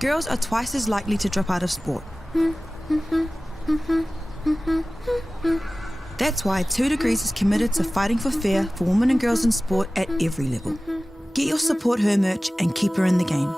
girls are twice as likely to drop out of sport. That's why 2 Degrees is committed to fighting for fair for women and girls in sport at every level. Get your Support Her merch and keep her in the game.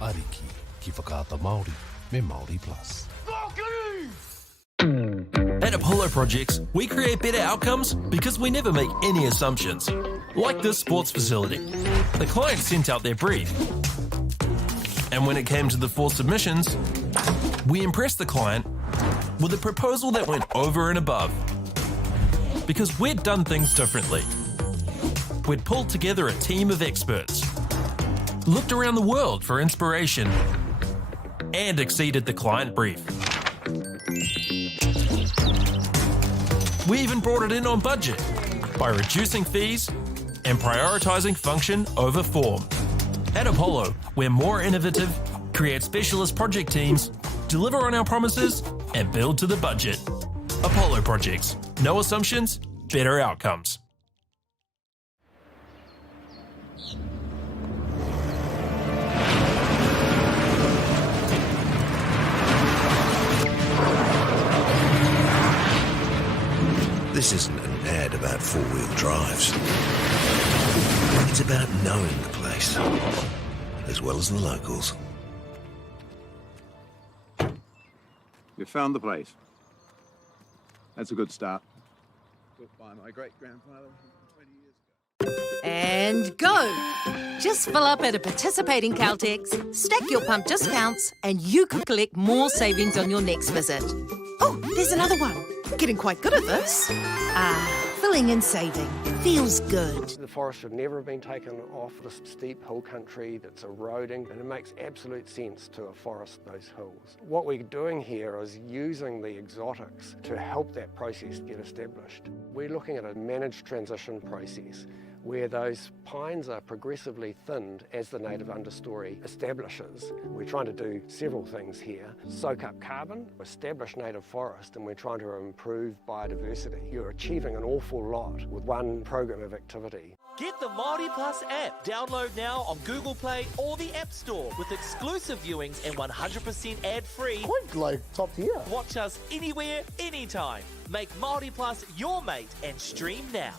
Ariki, ki whakaata Māori, me Māori Plus. At Apollo Projects, we create better outcomes because we never make any assumptions. Like this sports facility. The client sent out their brief. And when it came to the 4 submissions, we impressed the client with a proposal that went over and above. Because we'd done things differently. We'd pulled together a team of experts, looked around the world for inspiration, and exceeded the client brief. We even brought it in on budget by reducing fees and prioritising function over form. At Apollo, we're more innovative, create specialist project teams, deliver on our promises, and build to the budget. Apollo Projects. No assumptions, better outcomes. This isn't an ad about four-wheel drives. It's about knowing the place, as well as the locals. You found the place. That's a good start. Built by my great-grandfather 20 years ago. And go! Just fill up at a participating Caltex, stack your pump discounts, and you could collect more savings on your next visit. Oh, there's another one. Getting quite good at this. Filling and saving. Feels good. The forest should never have been taken off this steep hill country that's eroding, and it makes absolute sense to afforest those hills. What we're doing here is using the exotics to help that process get established. We're looking at a managed transition process where those pines are progressively thinned as the native understory establishes. We're trying to do several things here. Soak up carbon, establish native forest, and we're trying to improve biodiversity. You're achieving an awful lot with one program of activity. Get the Māori Plus app. Download now on Google Play or the App Store with exclusive viewings and 100% ad-free. Quite like top tier. Watch us anywhere, anytime. Make Māori Plus your mate and stream now.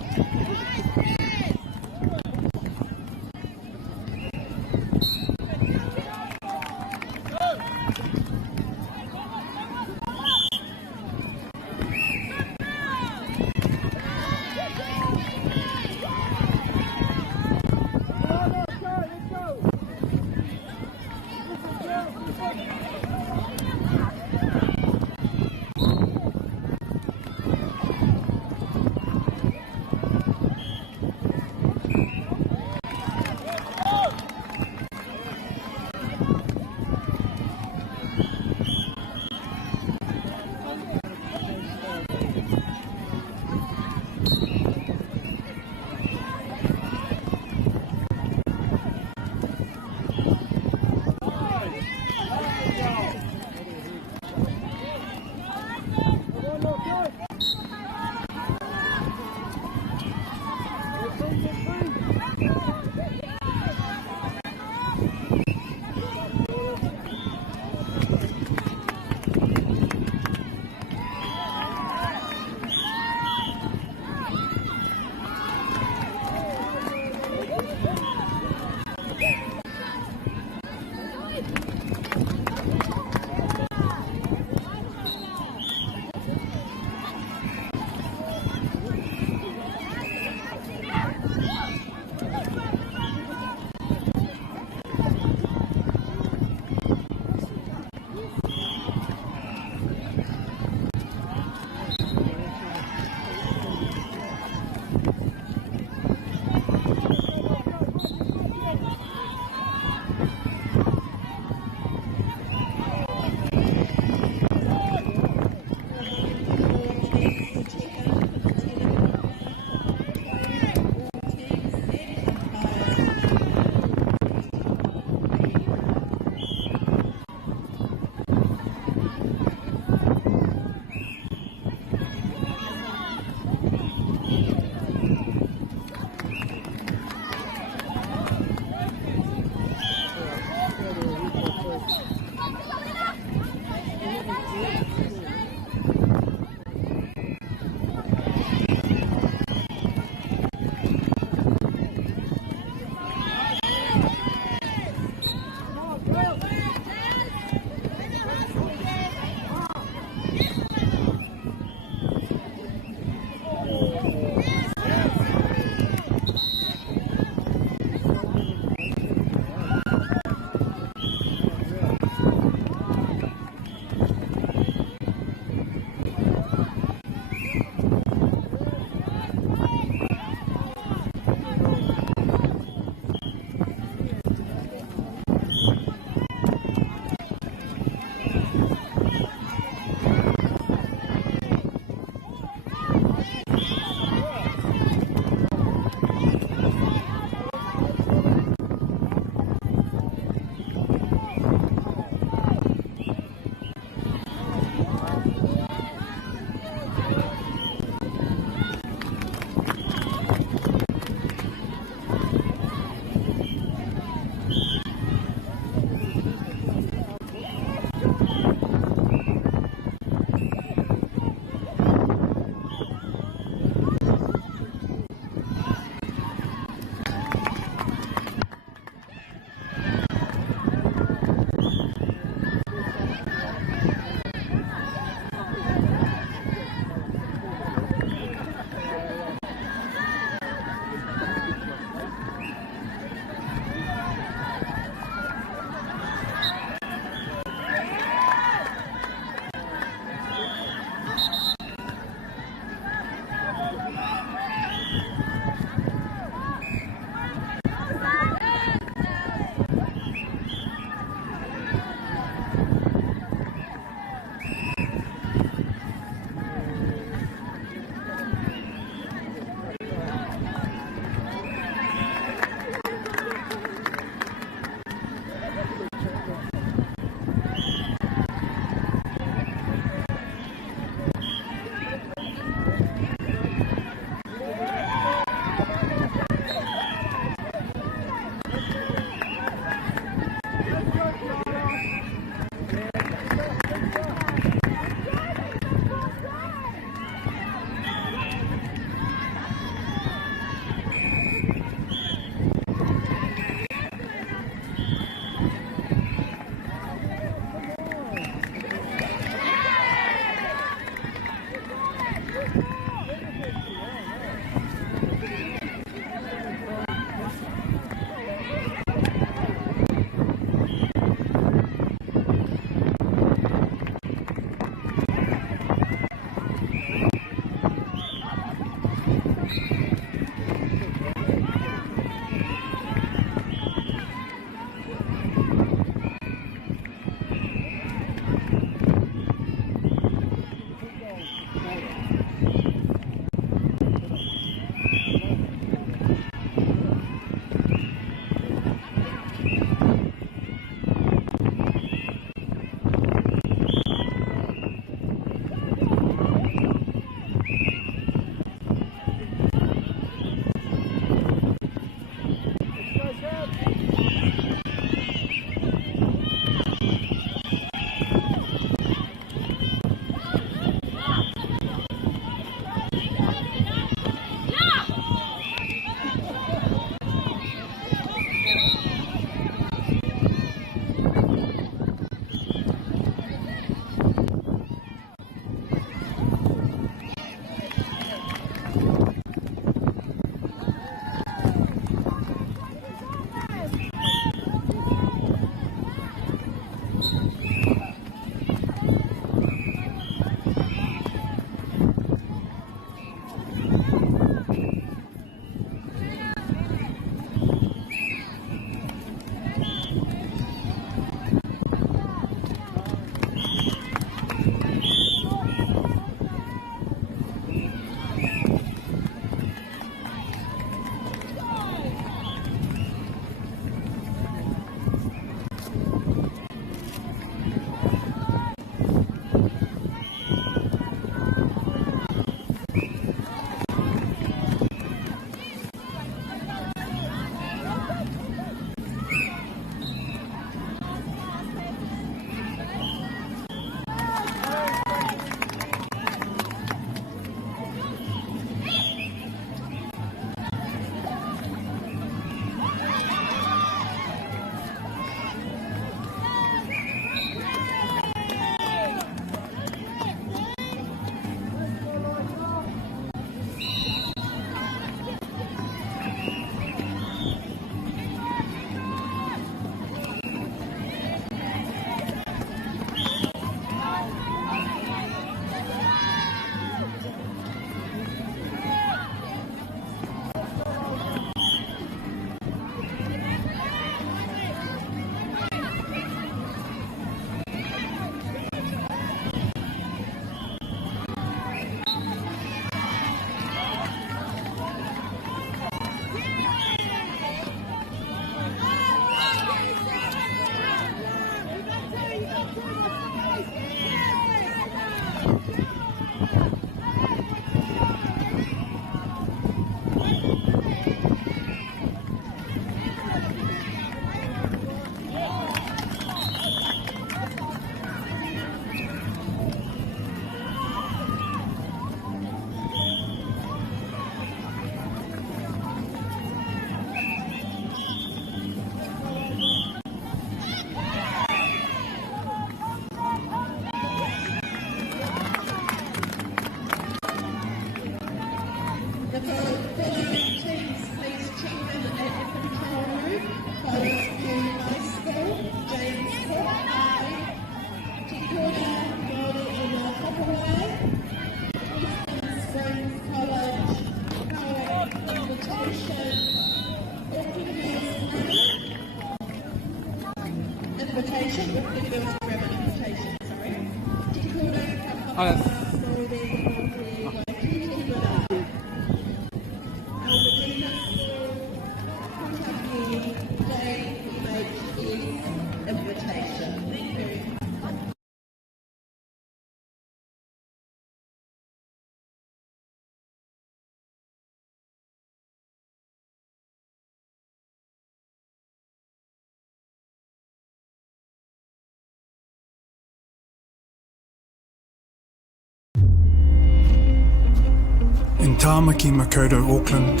In Tāmaki Makaurau, Auckland,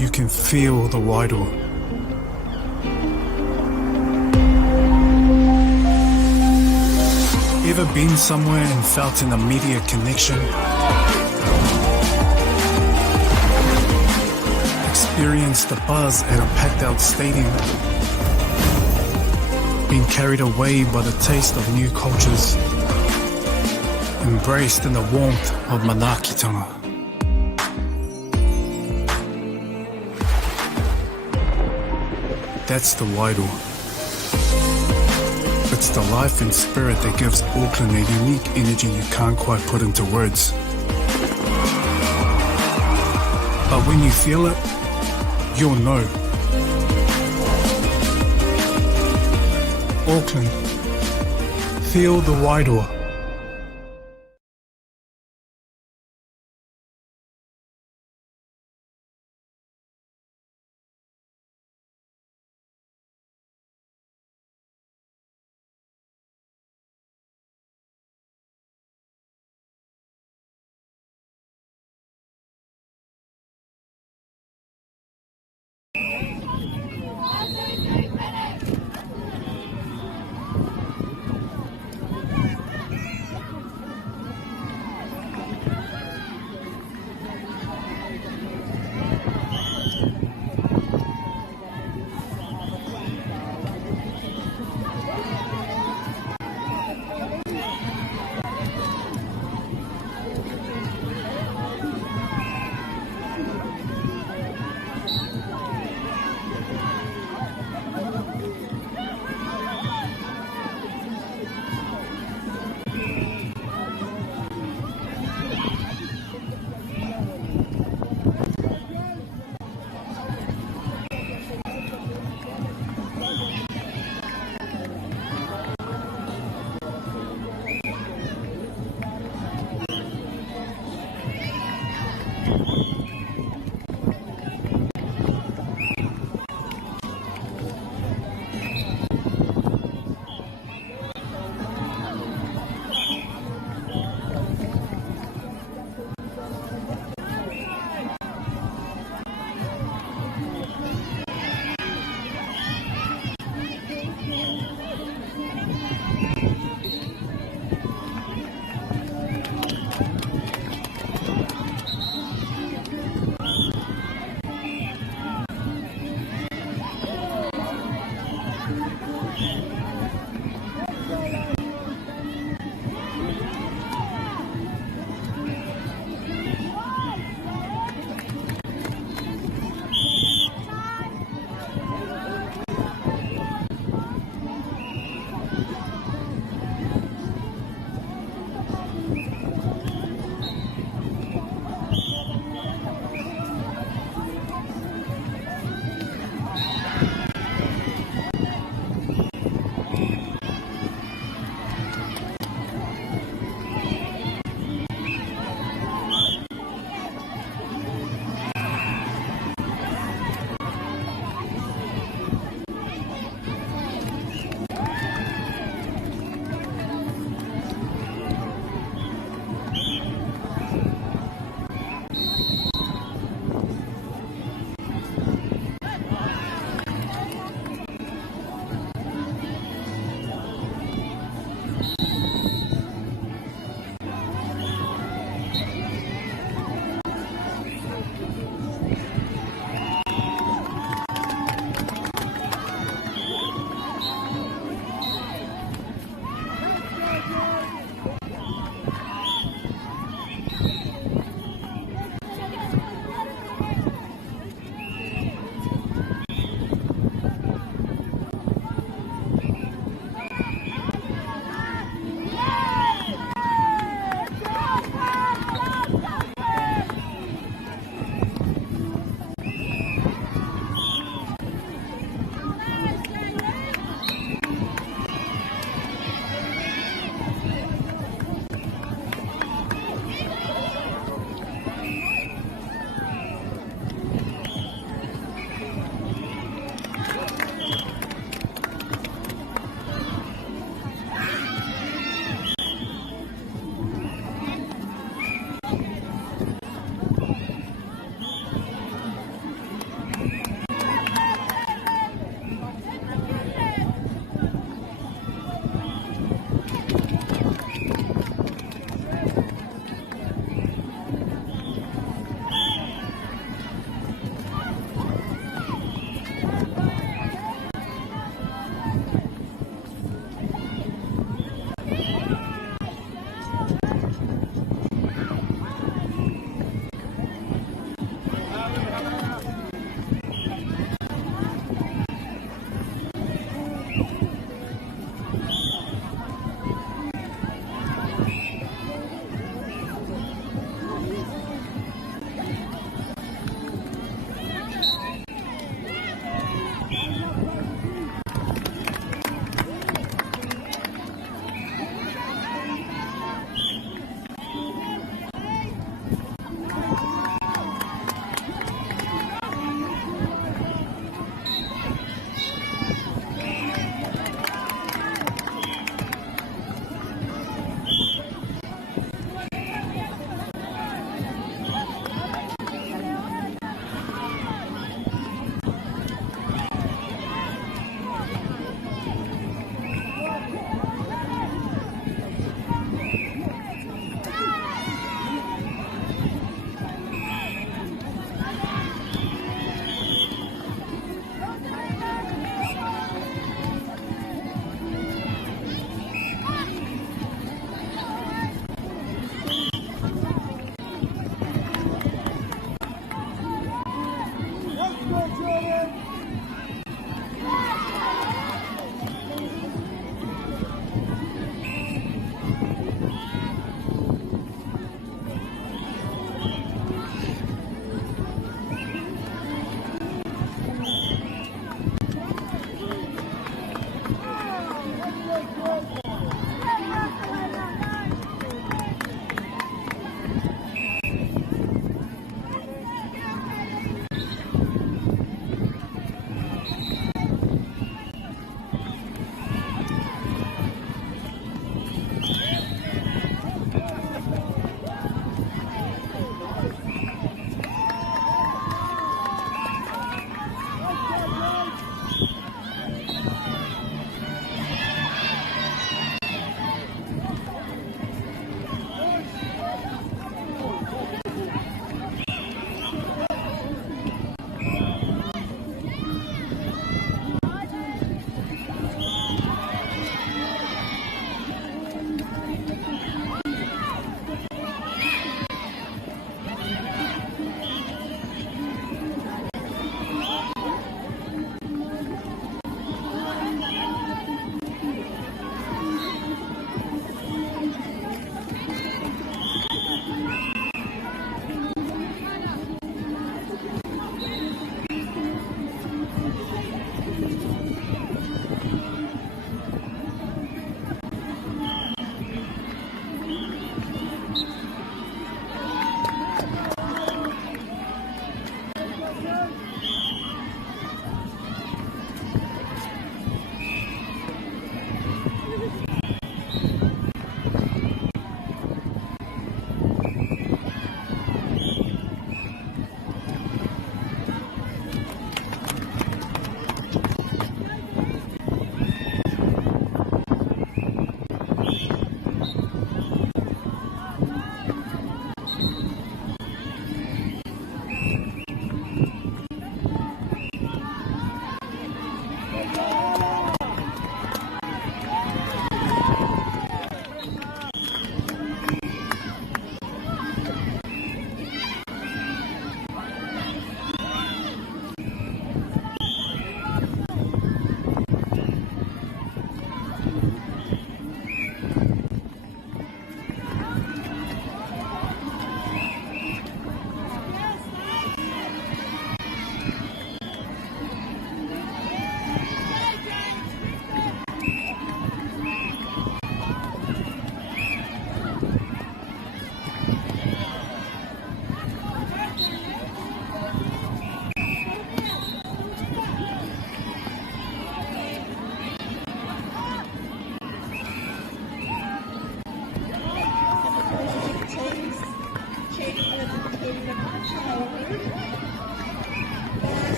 you can feel the Wairoa. Ever been somewhere and felt an immediate connection? Experienced the buzz at a packed out stadium? Been carried away by the taste of new cultures? Embraced in the warmth of Manaakitanga? That's the Wairoa. It's the life and spirit that gives Auckland a unique energy you can't quite put into words. But when you feel it, you'll know. Auckland, feel the Wairoa.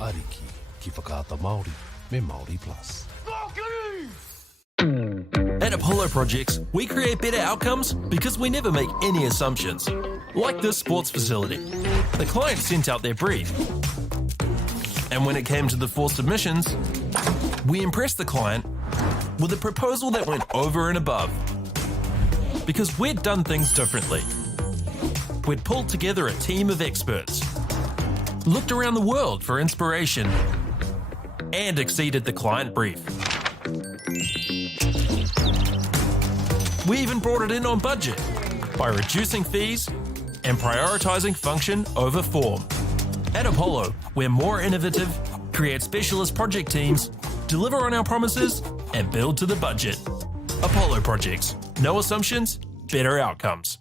Ariki, ki whakaata Māori, me Māori Plus. At Apollo Projects, we create better outcomes because we never make any assumptions. Like this sports facility. The client sent out their brief. And when it came to the 4 submissions, we impressed the client with a proposal that went over and above. Because we'd done things differently. We'd pulled together a team of experts, looked around the world for inspiration, and exceeded the client brief. We even brought it in on budget by reducing fees and prioritising function over form. At Apollo, we're more innovative, create specialist project teams, deliver on our promises, and build to the budget. Apollo Projects. No assumptions, better outcomes.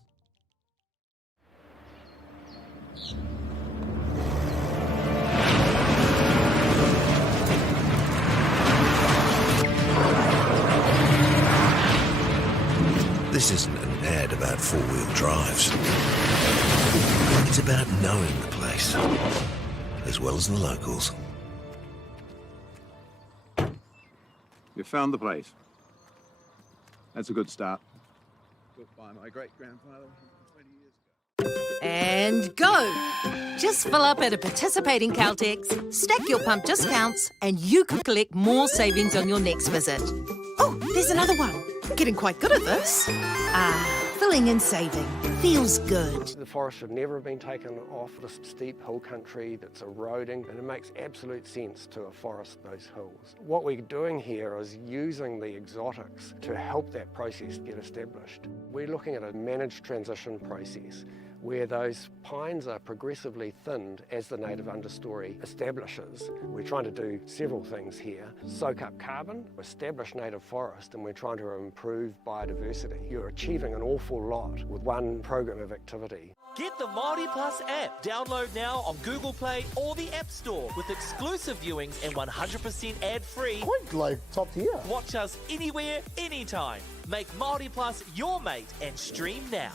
This isn't an ad about four-wheel drives. It's about knowing the place, as well as the locals. You found the place. That's a good start. Built by my great-grandfather 20 years ago. And go! Just fill up at a participating Caltex, stack your pump discounts, and you could collect more savings on your next visit. Oh, there's another one. Getting quite good at this. Filling and saving. Feels good. The forest should never have been taken off this steep hill country that's eroding, and it makes absolute sense to afforest those hills. What we're doing here is using the exotics to help that process get established. We're looking at a managed transition process where those pines are progressively thinned as the native understory establishes. We're trying to do several things here. Soak up carbon, establish native forest, and we're trying to improve biodiversity. You're achieving an awful lot with one program of activity. Get the Māori Plus app. Download now on Google Play or the App Store with exclusive viewings and 100% ad-free. Quite like top tier. Watch us anywhere, anytime. Make Māori Plus your mate and stream now.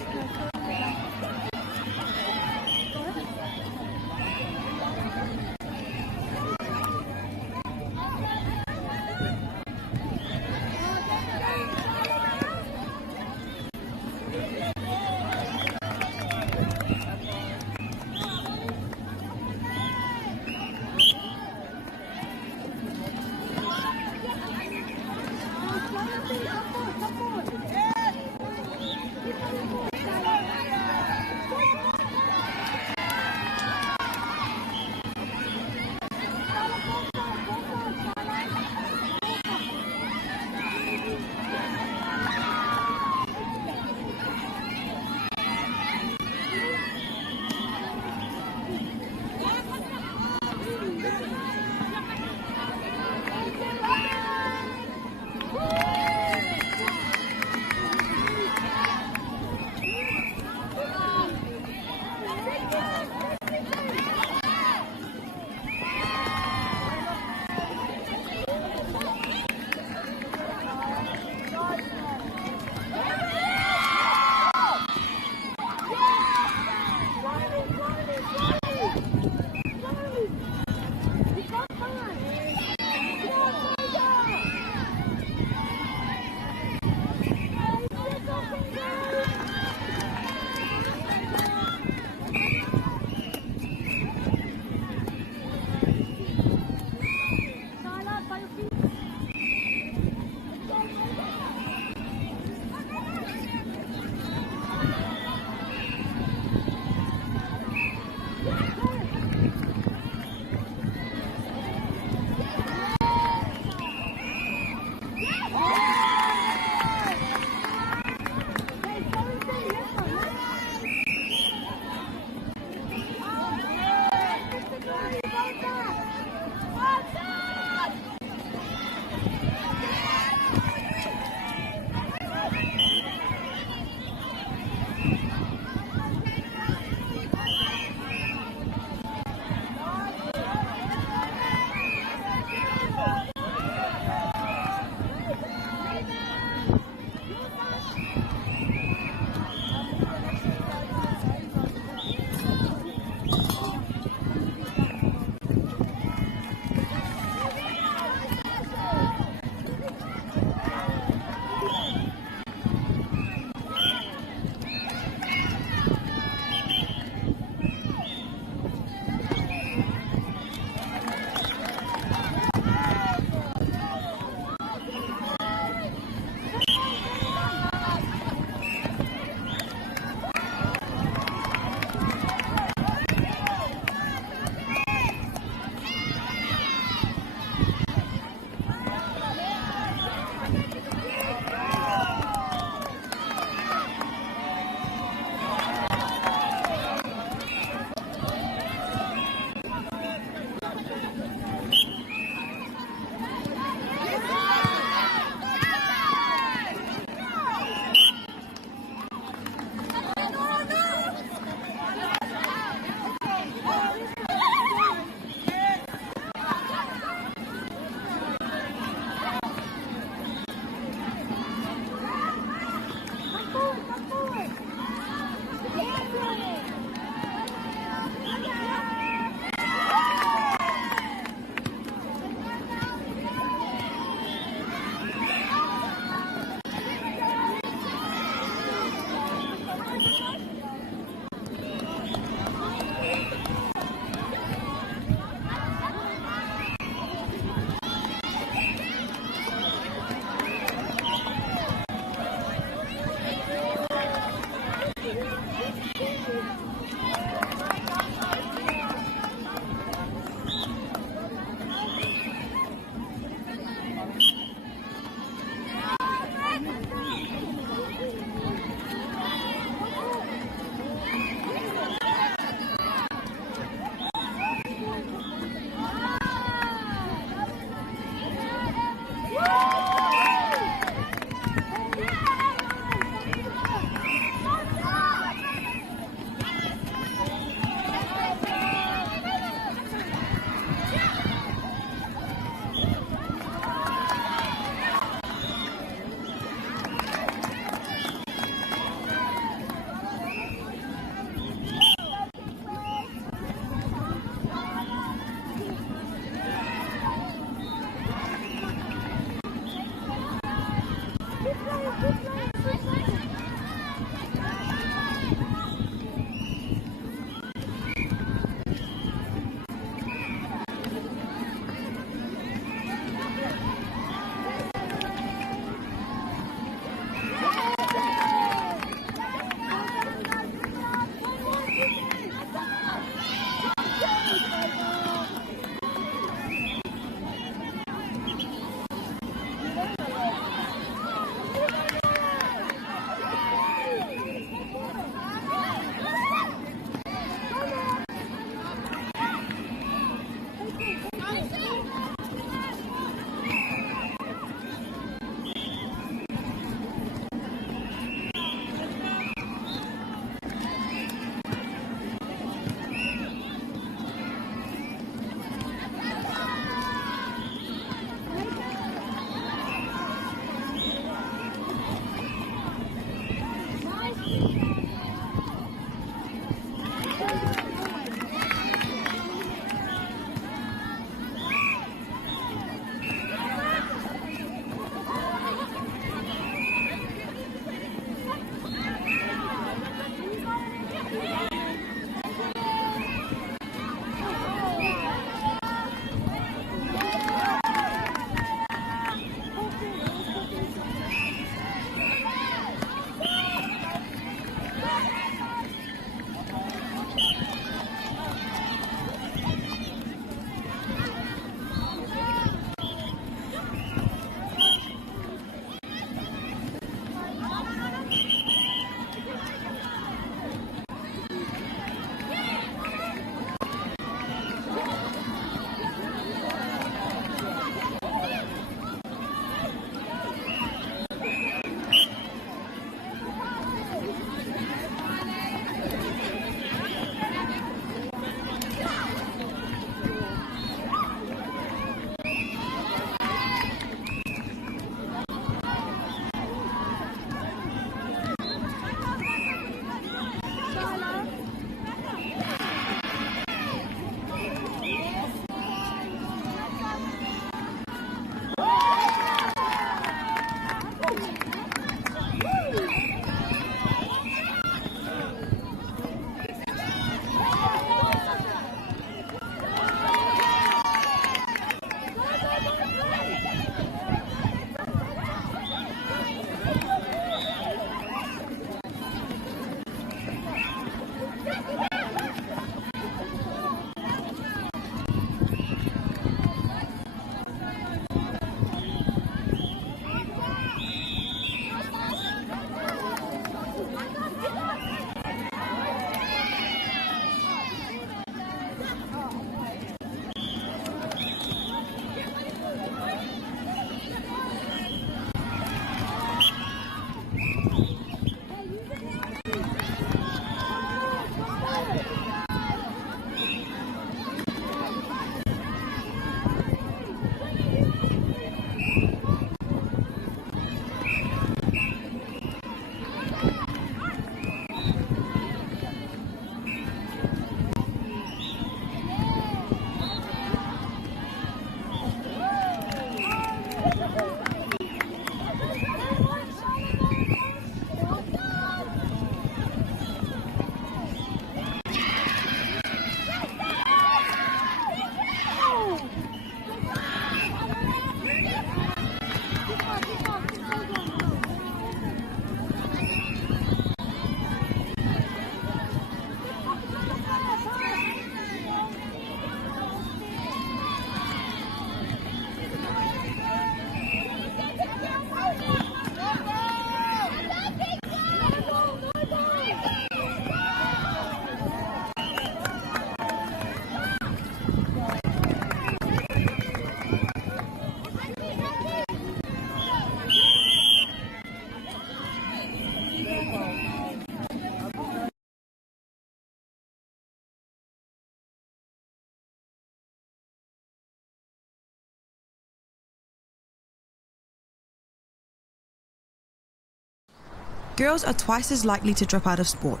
girls are twice as likely to drop out of sport.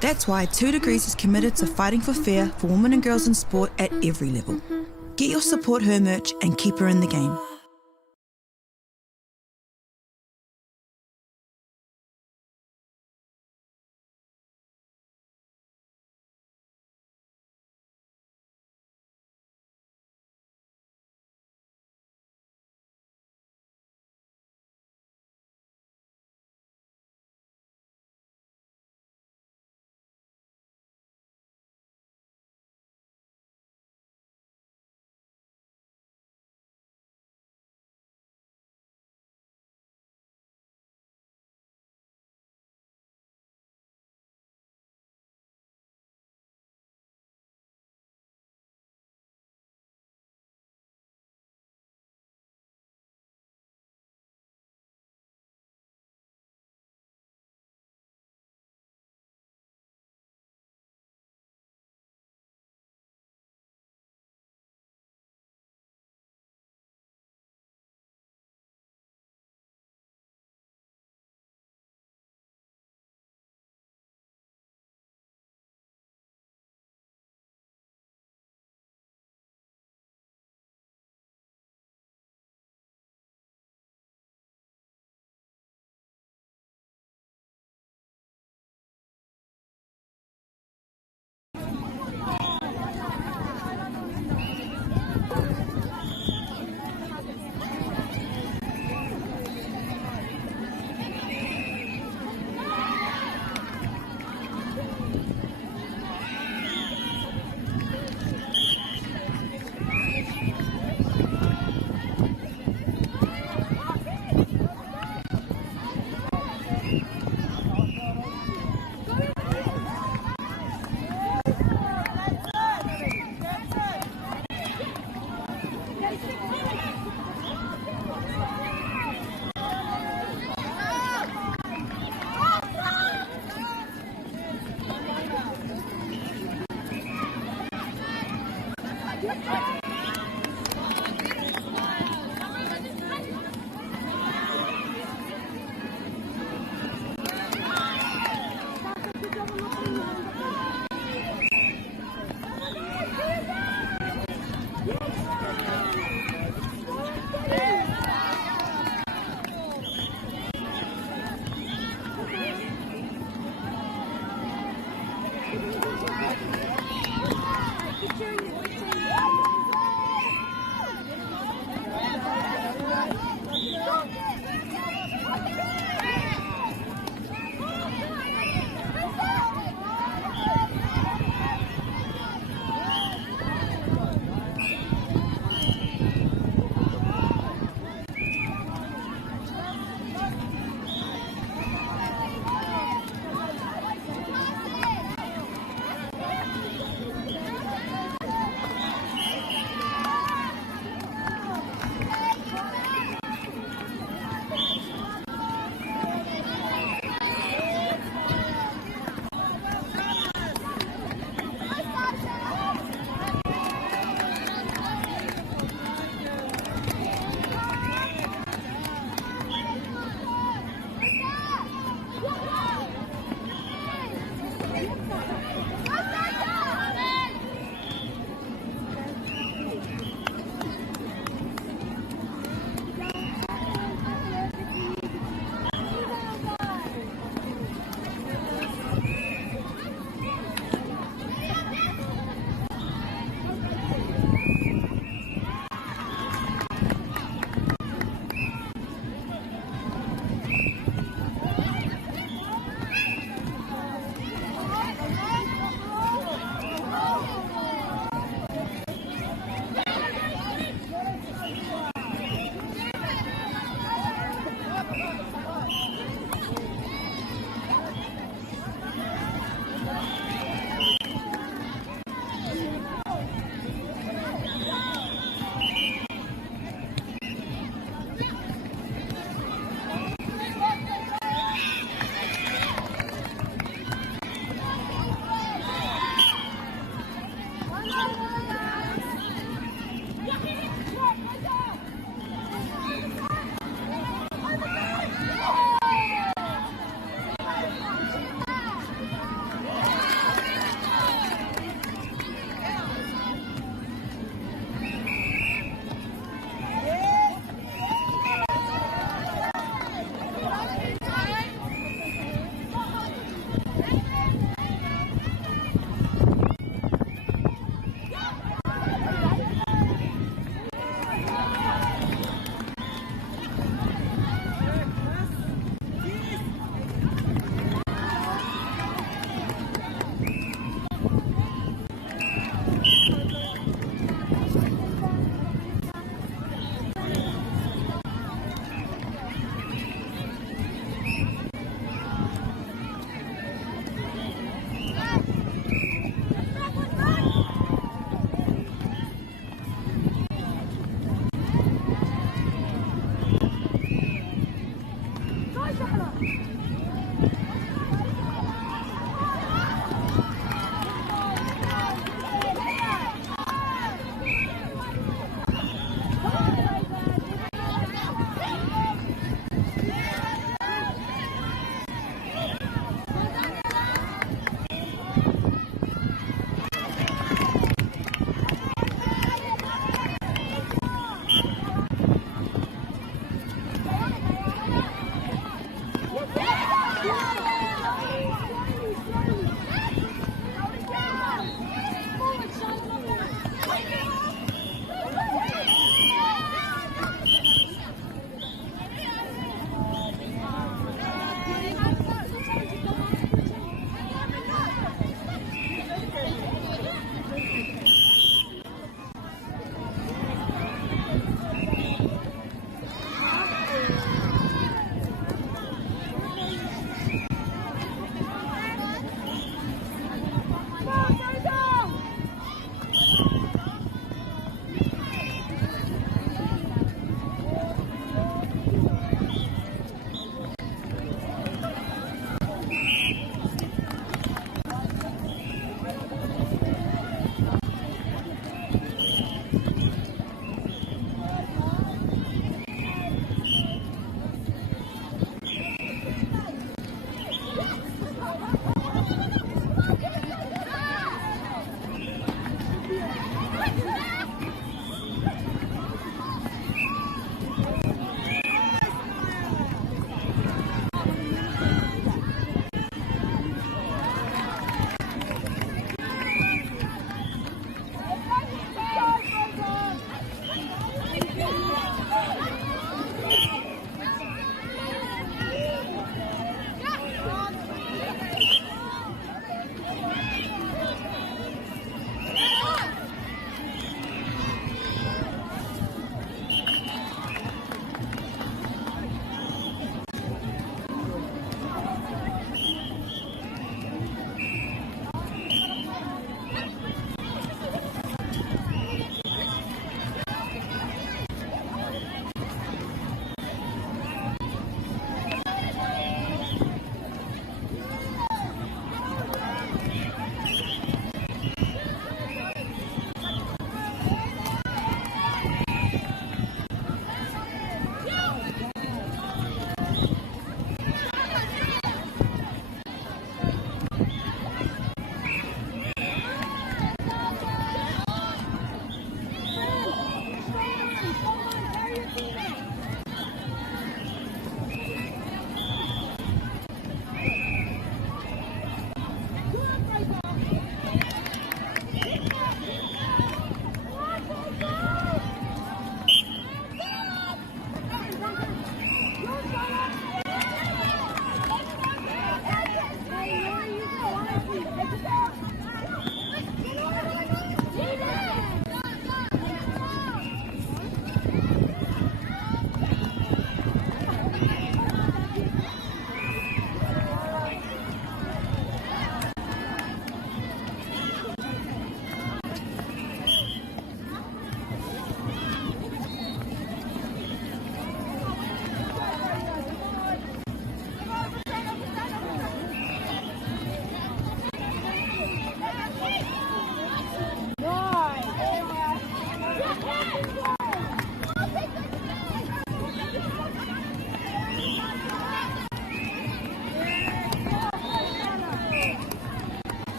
That's why 2 Degrees is committed to fighting for fair for women and girls in sport at every level. Get your Support Her merch and keep her in the game.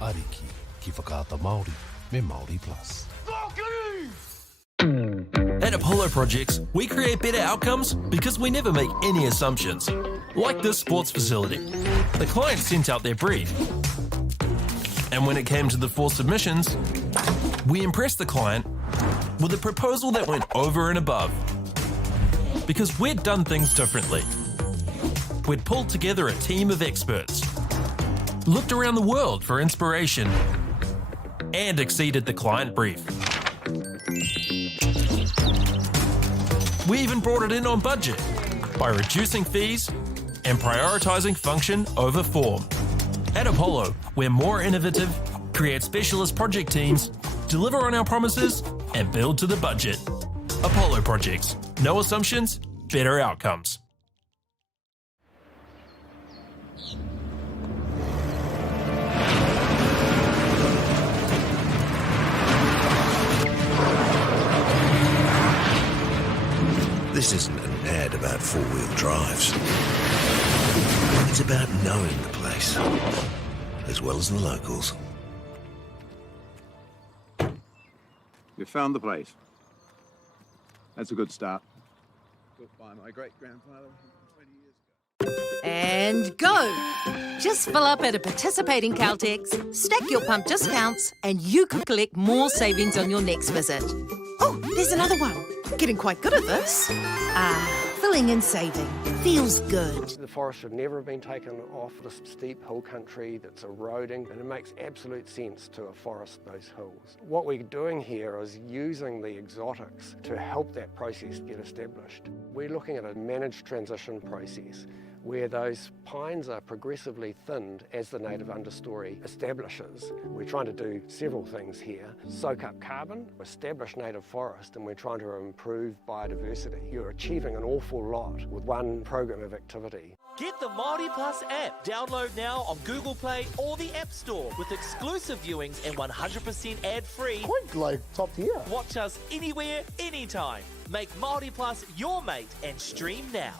Ariki, ki whakaata Māori, me Māori Plus. At Apollo Projects, we create better outcomes because we never make any assumptions. Like this sports facility. The client sent out their brief. And when it came to the 4 submissions, we impressed the client with a proposal that went over and above. Because we'd done things differently. We'd pulled together a team of experts, looked around the world for inspiration, and exceeded the client brief. We even brought it in on budget by reducing fees and prioritising function over form. At Apollo, we're more innovative, create specialist project teams, deliver on our promises, and build to the budget. Apollo Projects. No assumptions, better outcomes. This isn't an ad about four-wheel drives. It's about knowing the place, as well as the locals. You found the place. That's a good start. Built by my great-grandfather 20 years ago. And go! Just fill up at a participating Caltex, stack your pump discounts, and you could collect more savings on your next visit. Oh, there's another one. Getting quite good at this. Filling and saving. Feels good. The forest should never have been taken off this steep hill country that's eroding, and it makes absolute sense to afforest those hills. What we're doing here is using the exotics to help that process get established. We're looking at a managed transition process where those pines are progressively thinned as the native understory establishes. We're trying to do several things here. Soak up carbon, establish native forest, and we're trying to improve biodiversity. You're achieving an awful lot with one program of activity. Get the Māori Plus app. Download now on Google Play or the App Store with exclusive viewings and 100% ad-free. Quite like top tier. Watch us anywhere, anytime. Make Māori Plus your mate and stream now.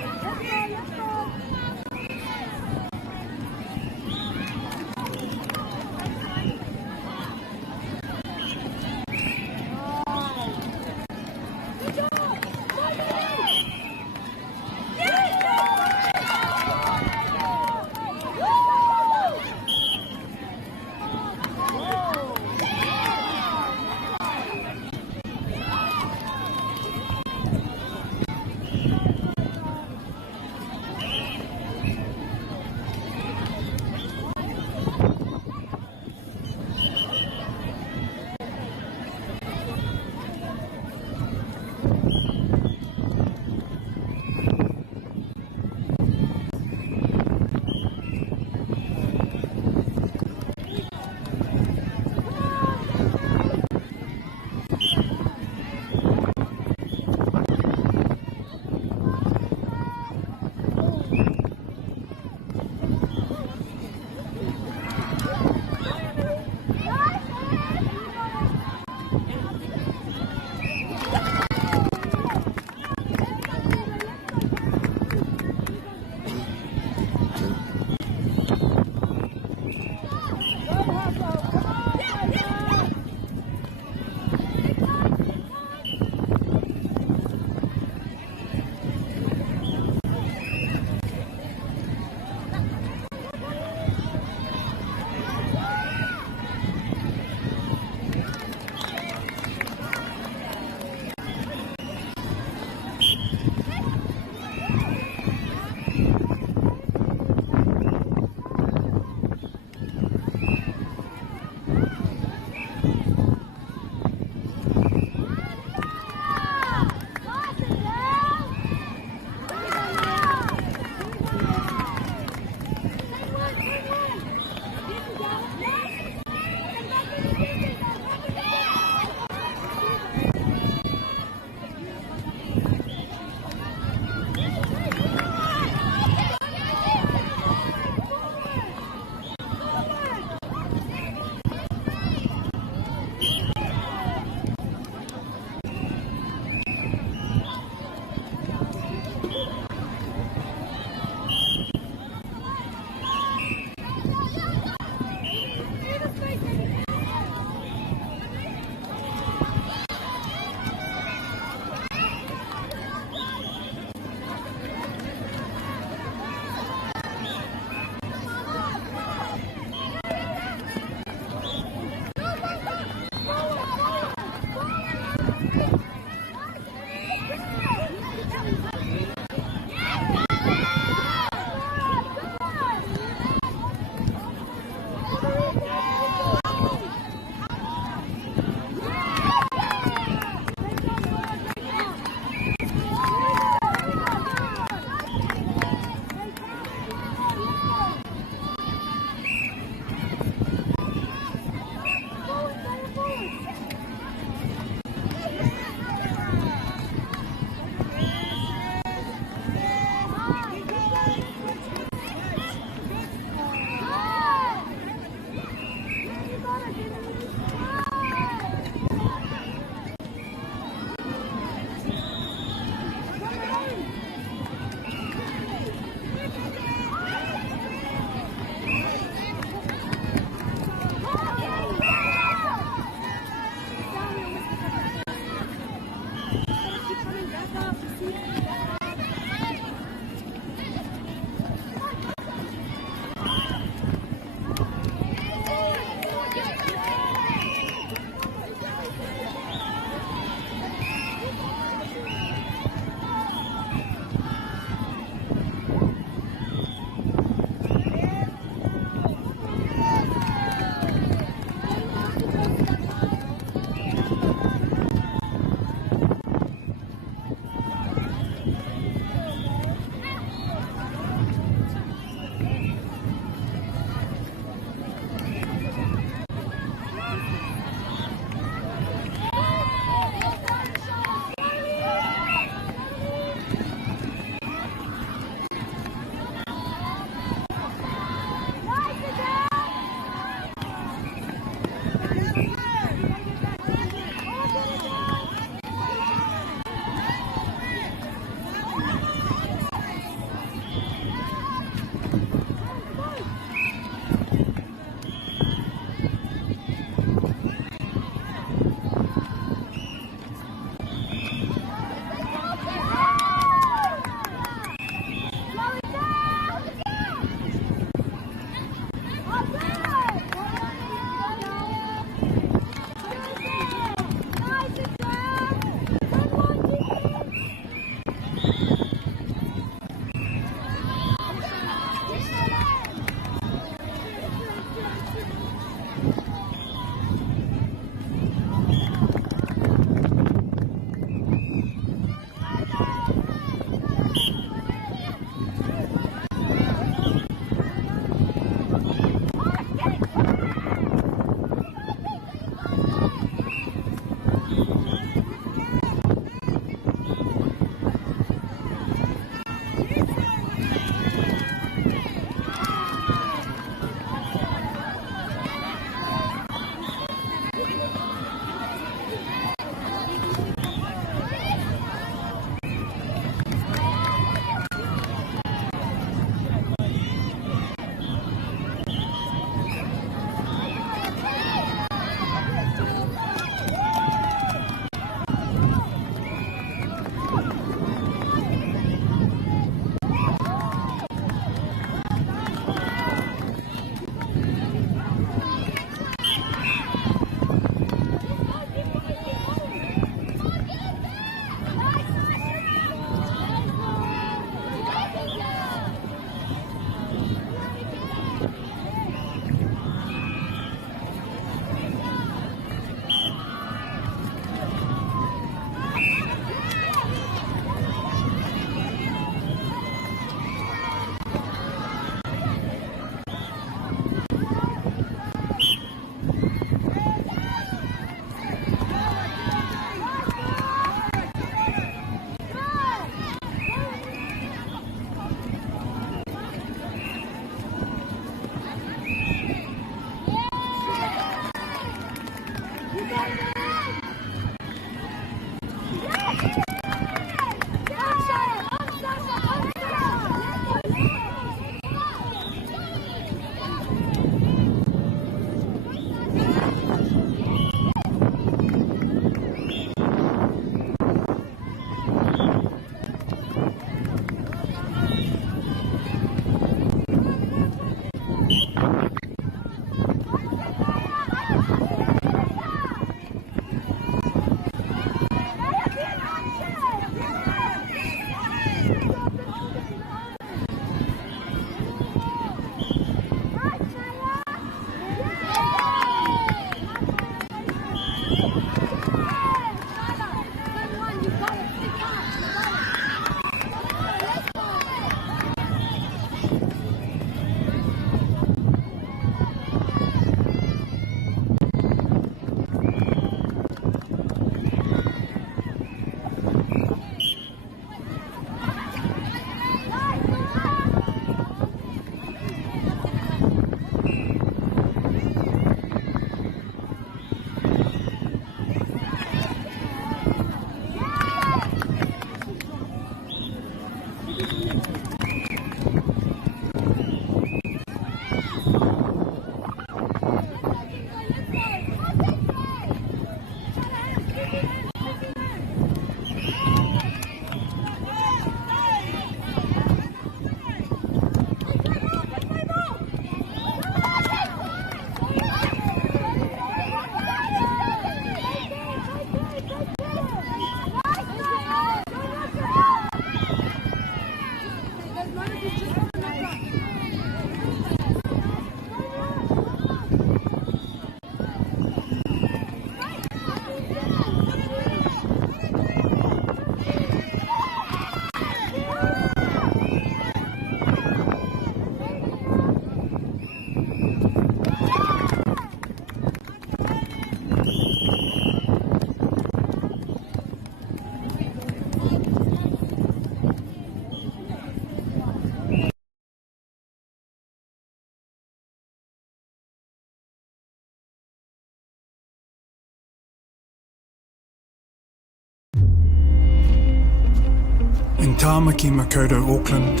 In Tāmaki Makaurau, Auckland,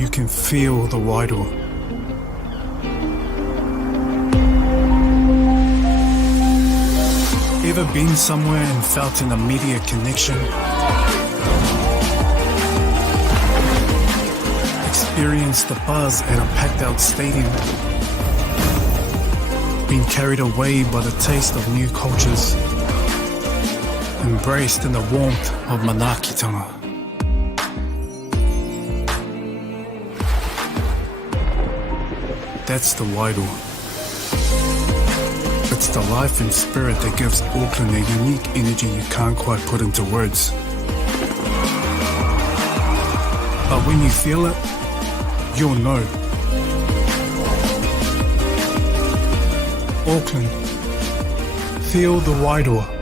you can feel the Wairoa. Ever been somewhere and felt an immediate connection? Experienced the buzz at a packed out stadium? Been carried away by the taste of new cultures? Embraced in the warmth of Manaakitanga? That's the Wairoa. It's the life and spirit that gives Auckland a unique energy you can't quite put into words. But when you feel it, you'll know. Auckland, feel the Wairoa.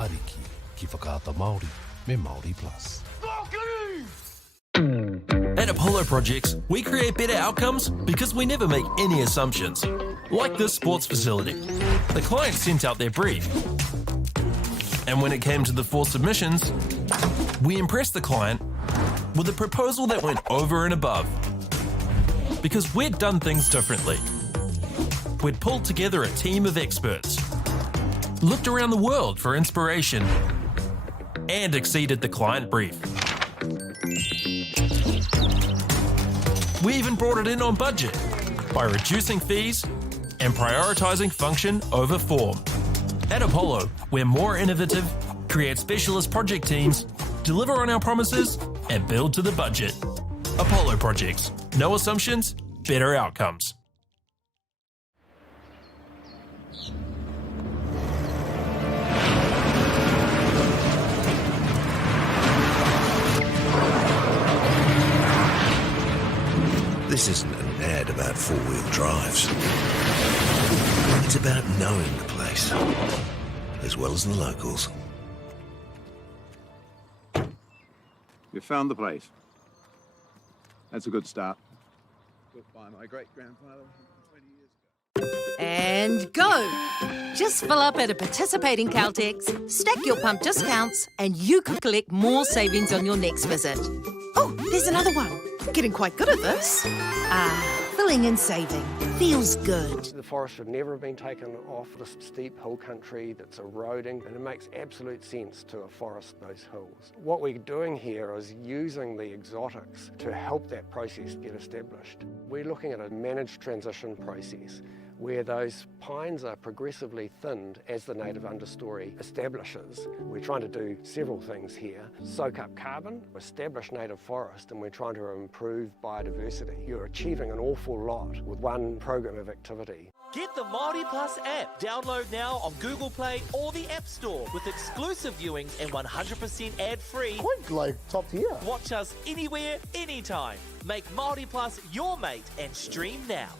Ariki, ki whakaata Māori, me Māori Plus. At Apollo Projects, we create better outcomes because we never make any assumptions. Like this sports facility. The client sent out their brief. And when it came to the 4 submissions, we impressed the client with a proposal that went over and above. Because we'd done things differently. We'd pulled together a team of experts, looked around the world for inspiration, and exceeded the client brief. We even brought it in on budget by reducing fees and prioritising function over form. At Apollo, we're more innovative, create specialist project teams, deliver on our promises, and build to the budget. Apollo Projects. No assumptions, better outcomes. This isn't an ad about four-wheel drives. It's about knowing the place, as well as the locals. You found the place. That's a good start. Built by my great-grandfather 20 years ago. And go! Just fill up at a participating Caltex, stack your pump discounts, and you could collect more savings on your next visit. Oh, there's another one. Getting quite good at this. Filling and saving. Feels good. The forest should never have been taken off this steep hill country that's eroding, and it makes absolute sense to afforest those hills. What we're doing here is using the exotics to help that process get established. We're looking at a managed transition process where those pines are progressively thinned as the native understory establishes. We're trying to do several things here. Soak up carbon, establish native forest, and we're trying to improve biodiversity. You're achieving an awful lot with one program of activity. Get the Māori Plus app. Download now on Google Play or the App Store with exclusive viewings and 100% ad-free. Quite like top tier. Watch us anywhere, anytime. Make Māori Plus your mate and stream now.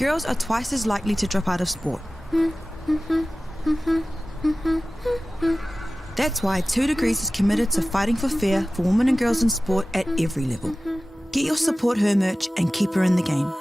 girls are twice as likely to drop out of sport. That's why 2 Degrees is committed to fighting for fair for women and girls in sport at every level. Get your Support Her merch and keep her in the game.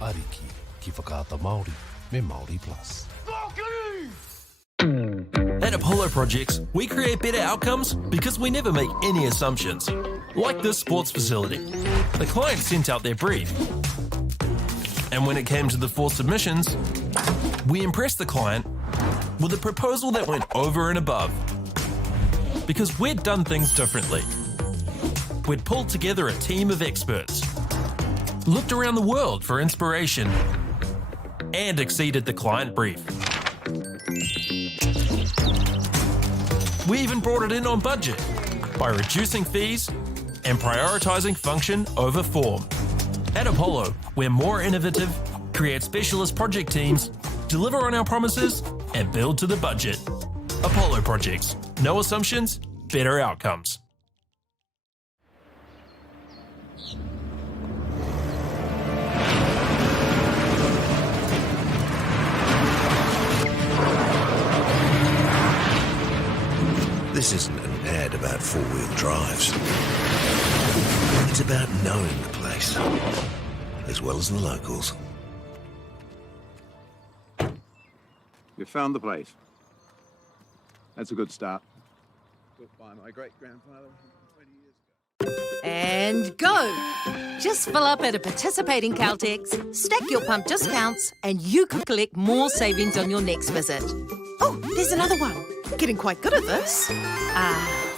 Ariki, ki whakaata Māori, me Māori Plus. At Apollo Projects, we create better outcomes because we never make any assumptions. Like this sports facility. The client sent out their brief. And when it came to the 4 submissions, we impressed the client with a proposal that went over and above. Because we'd done things differently. We'd pulled together a team of experts, looked around the world for inspiration, and exceeded the client brief. We even brought it in on budget by reducing fees and prioritising function over form. At Apollo, we're more innovative, create specialist project teams, deliver on our promises, and build to the budget. Apollo Projects. No assumptions, better outcomes. This isn't an ad about four-wheel drives. It's about knowing the place, as well as the locals. You found the place. That's a good start. Built by my great-grandfather 20 years ago. And go! Just fill up at a participating Caltex, stack your pump discounts, and you could collect more savings on your next visit. Oh, there's another one. Getting quite good at this.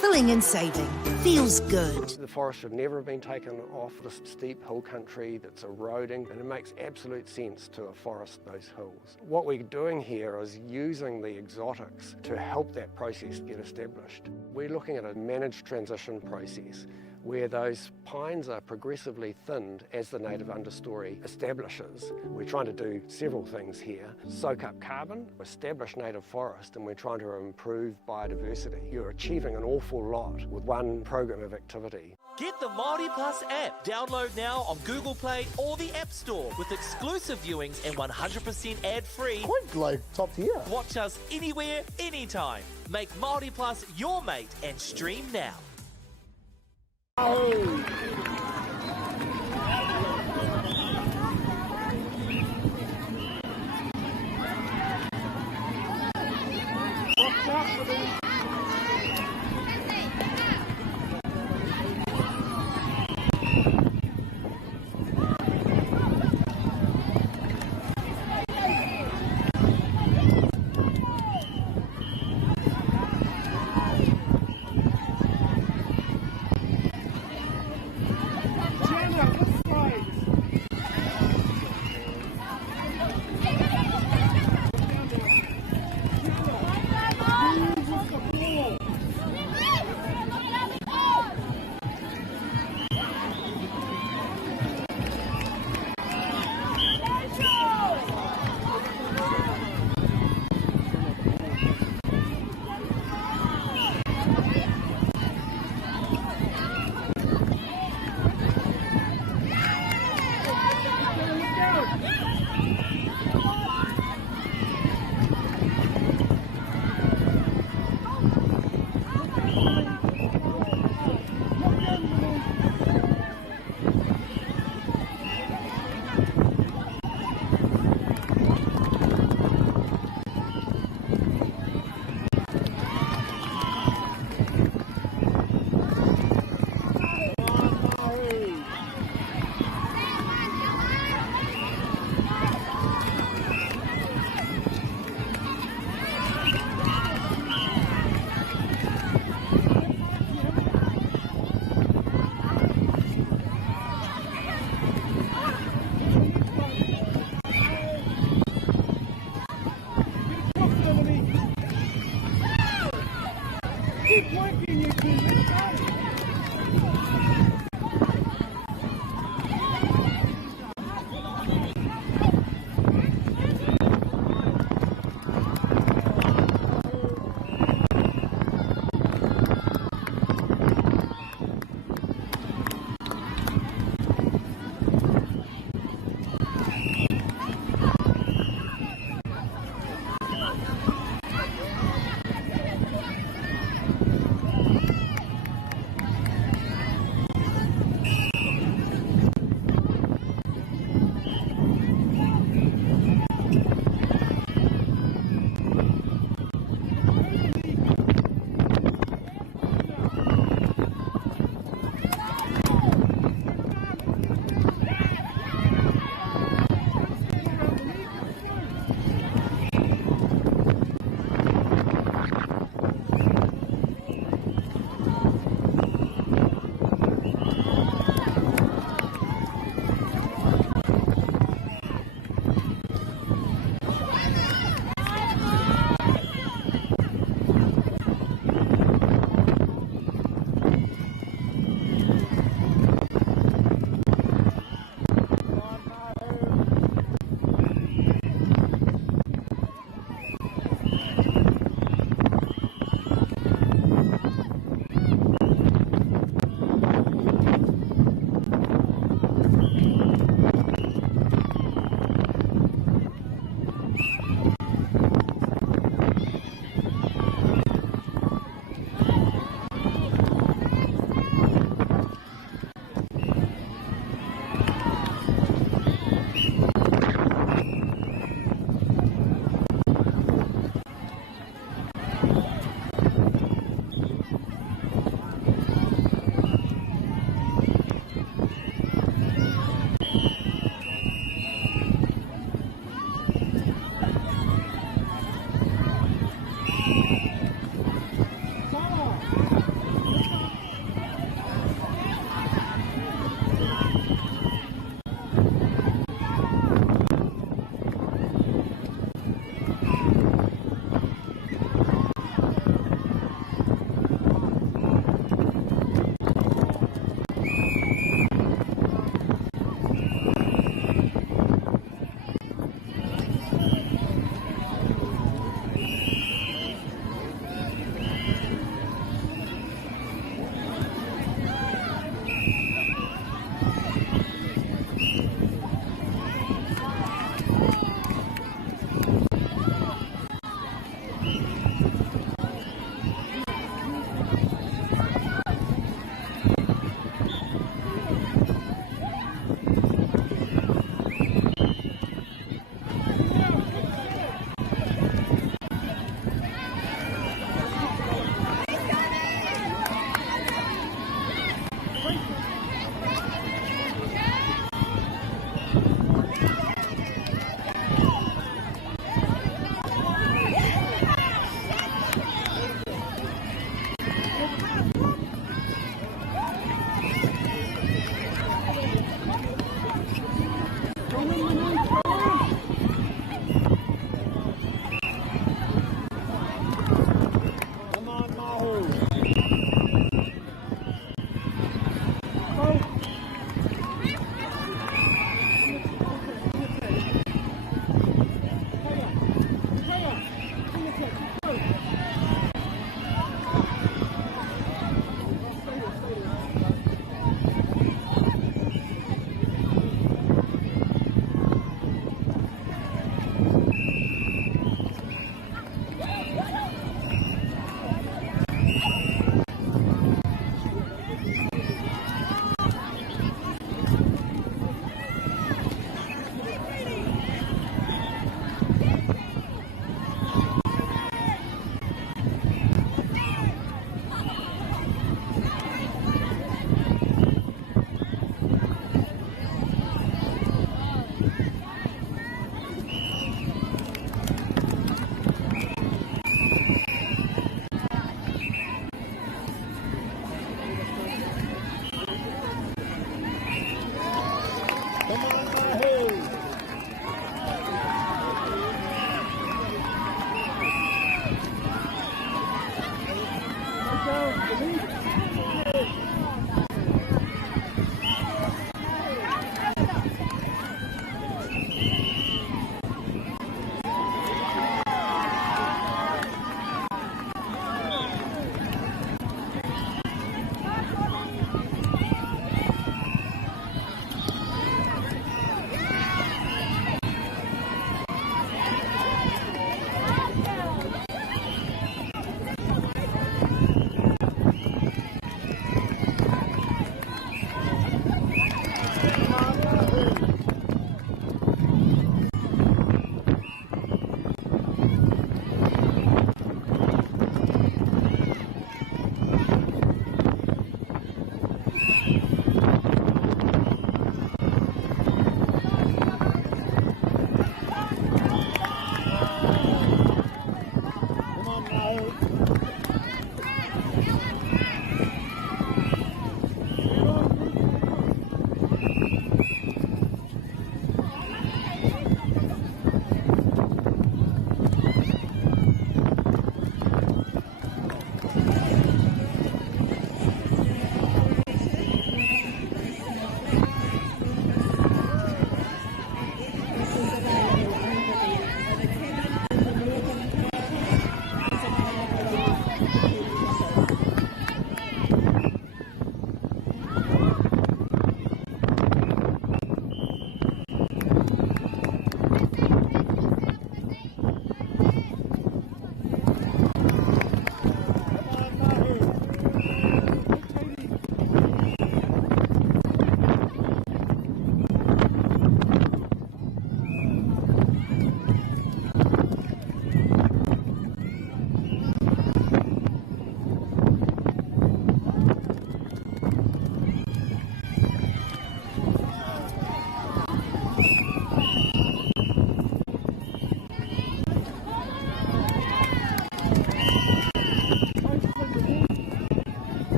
Filling and saving. Feels good. The forest should never have been taken off the steep hill country that's eroding, and it makes absolute sense to afforest those hills. What we're doing here is using the exotics to help that process get established. We're looking at a managed transition process where those pines are progressively thinned as the native understory establishes. We're trying to do several things here. Soak up carbon, establish native forest, and we're trying to improve biodiversity. You're achieving an awful lot with one program of activity. Get the Māori Plus app. Download now on Google Play or the App Store with exclusive viewings and 100% ad-free. Quite like top tier. Watch us anywhere, anytime. Make Māori Plus your mate and stream now.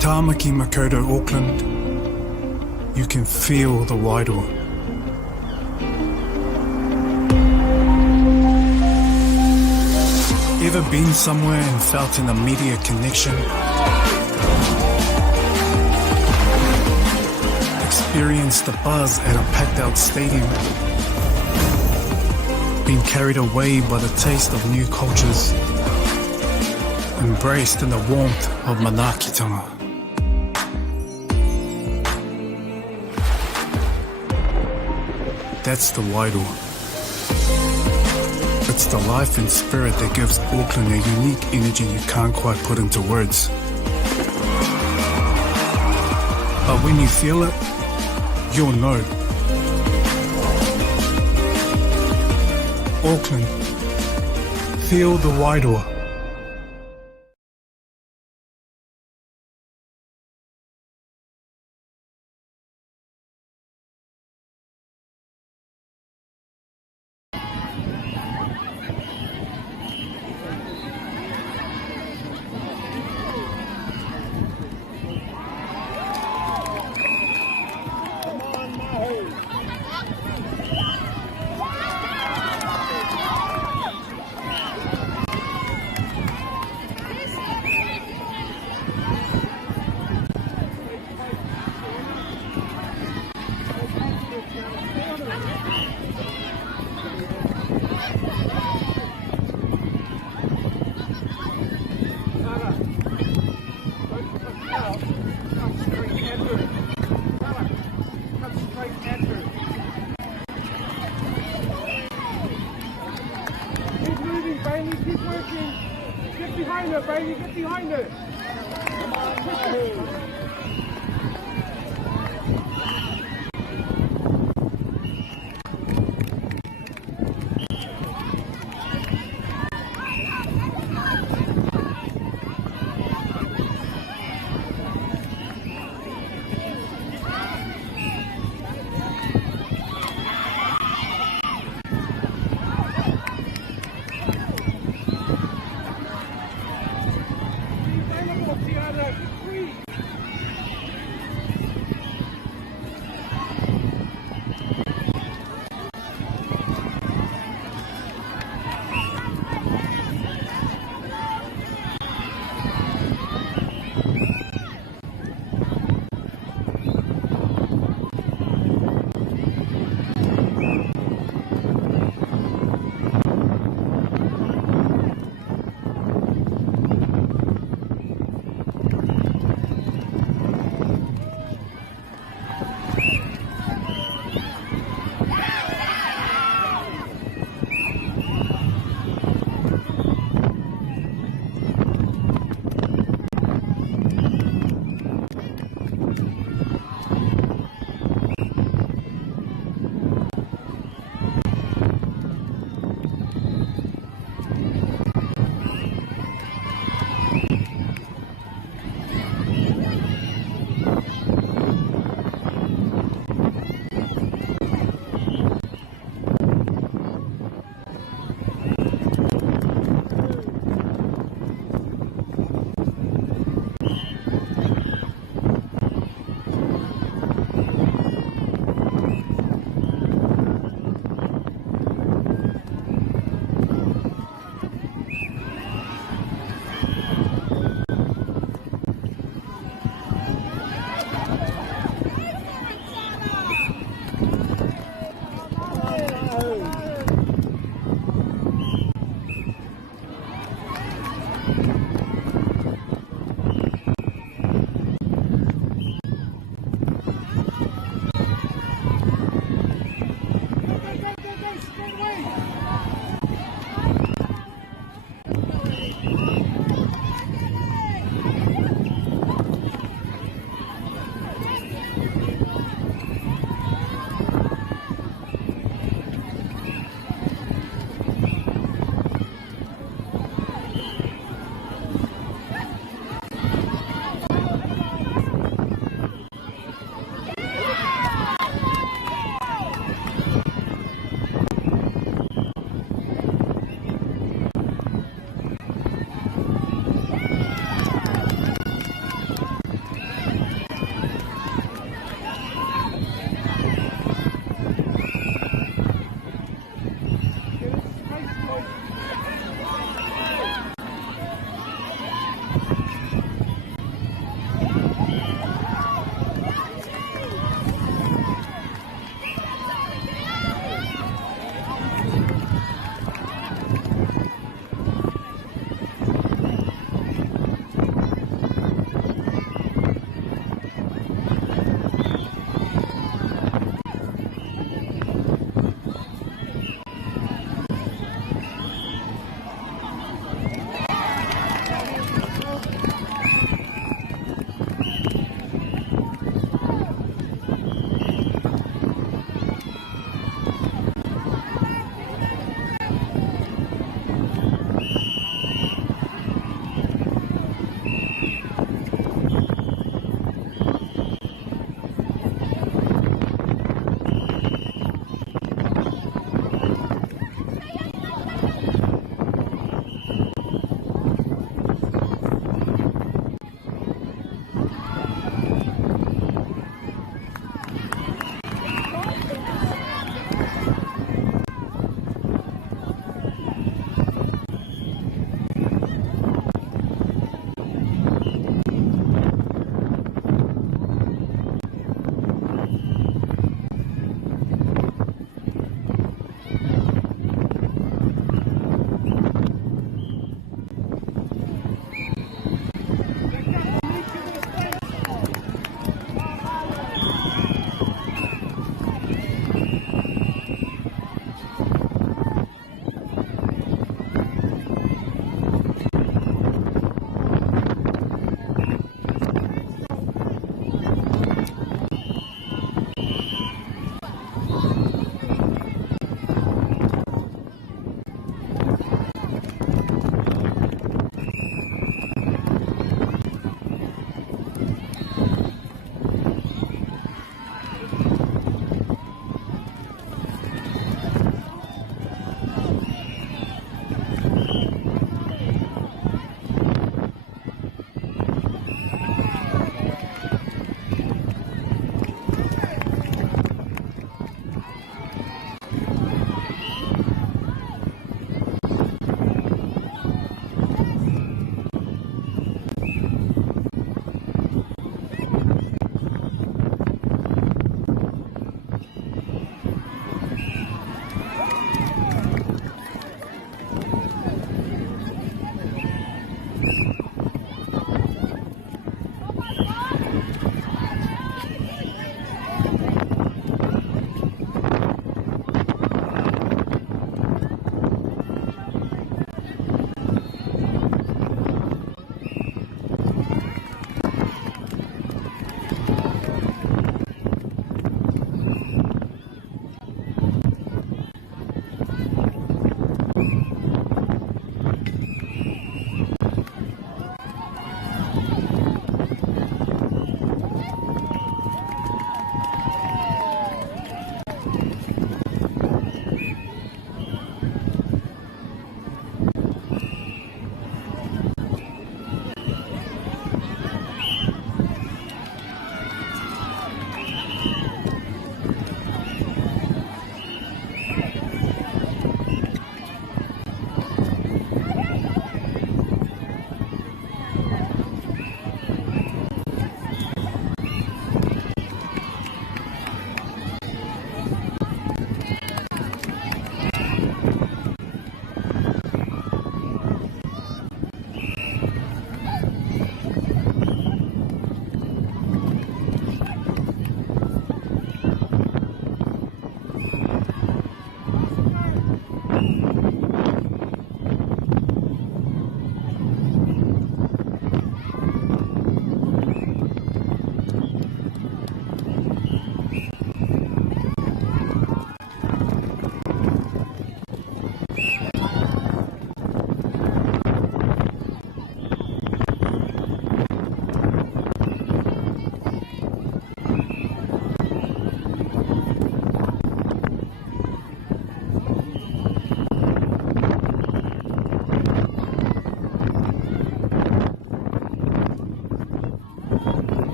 Tamaki Makaurau, Auckland, you can feel the Wairoa. Ever been somewhere and felt an immediate connection? Experienced the buzz at a packed out stadium? Been carried away by the taste of new cultures? Embraced in the warmth of Manakitanga? That's the Wairoa. It's the life and spirit that gives Auckland a unique energy you can't quite put into words. But when you feel it, you'll know. Auckland, feel the Wairoa.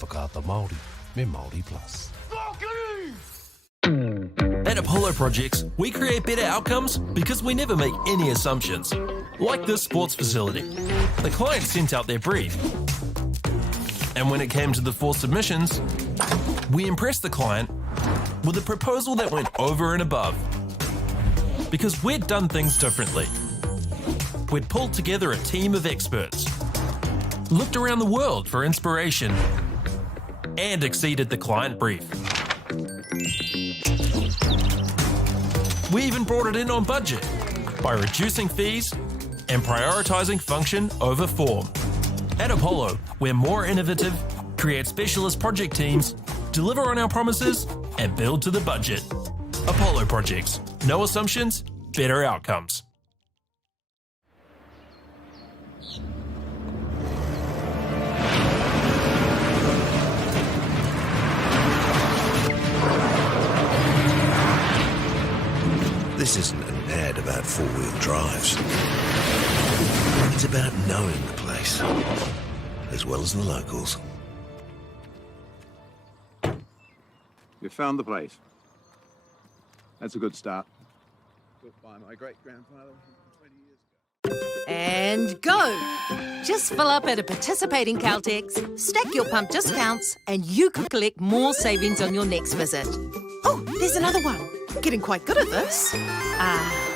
whakaata Māori me Māori Plus. At Apollo Projects, we create better outcomes because we never make any assumptions. Like this sports facility. The client sent out their brief. And when it came to the 4 submissions, we impressed the client with a proposal that went over and above. Because we'd done things differently. We'd pulled together a team of experts, looked around the world for inspiration, and exceeded the client brief. We even brought it in on budget by reducing fees and prioritising function over form. At Apollo, we're more innovative, create specialist project teams, deliver on our promises, and build to the budget. Apollo Projects. No assumptions, better outcomes. This isn't an ad about four-wheel drives. It's about knowing the place, as well as the locals. You found the place. That's a good start. Built by my great-grandfather 20 years ago. And go! Just fill up at a participating Caltex, stack your pump discounts, and you could collect more savings on your next visit. Oh, there's another one. Getting quite good at this.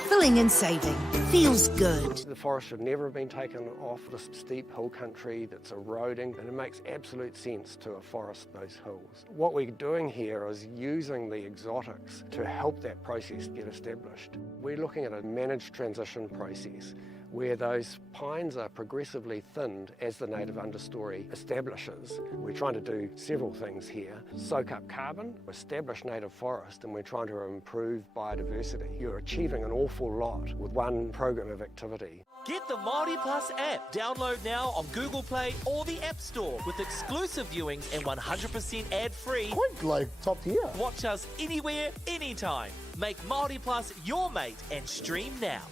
Filling and saving. Feels good. The forest should never have been taken off this steep hill country that's eroding, and it makes absolute sense to afforest those hills. What we're doing here is using the exotics to help that process get established. We're looking at a managed transition process where those pines are progressively thinned as the native understory establishes. We're trying to do several things here. Soak up carbon, establish native forest, and we're trying to improve biodiversity. You're achieving an awful lot with one program of activity. Get the Māori Plus app. Download now on Google Play or the App Store with exclusive viewings and 100% ad-free. Quite like top tier. Watch us anywhere, anytime. Make Māori Plus your mate and stream now.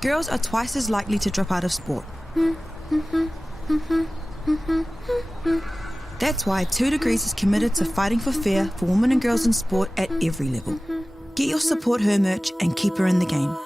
girls are twice as likely to drop out of sport. That's why 2 Degrees is committed to fighting for fair for women and girls in sport at every level. Get your Support Her merch and keep her in the game.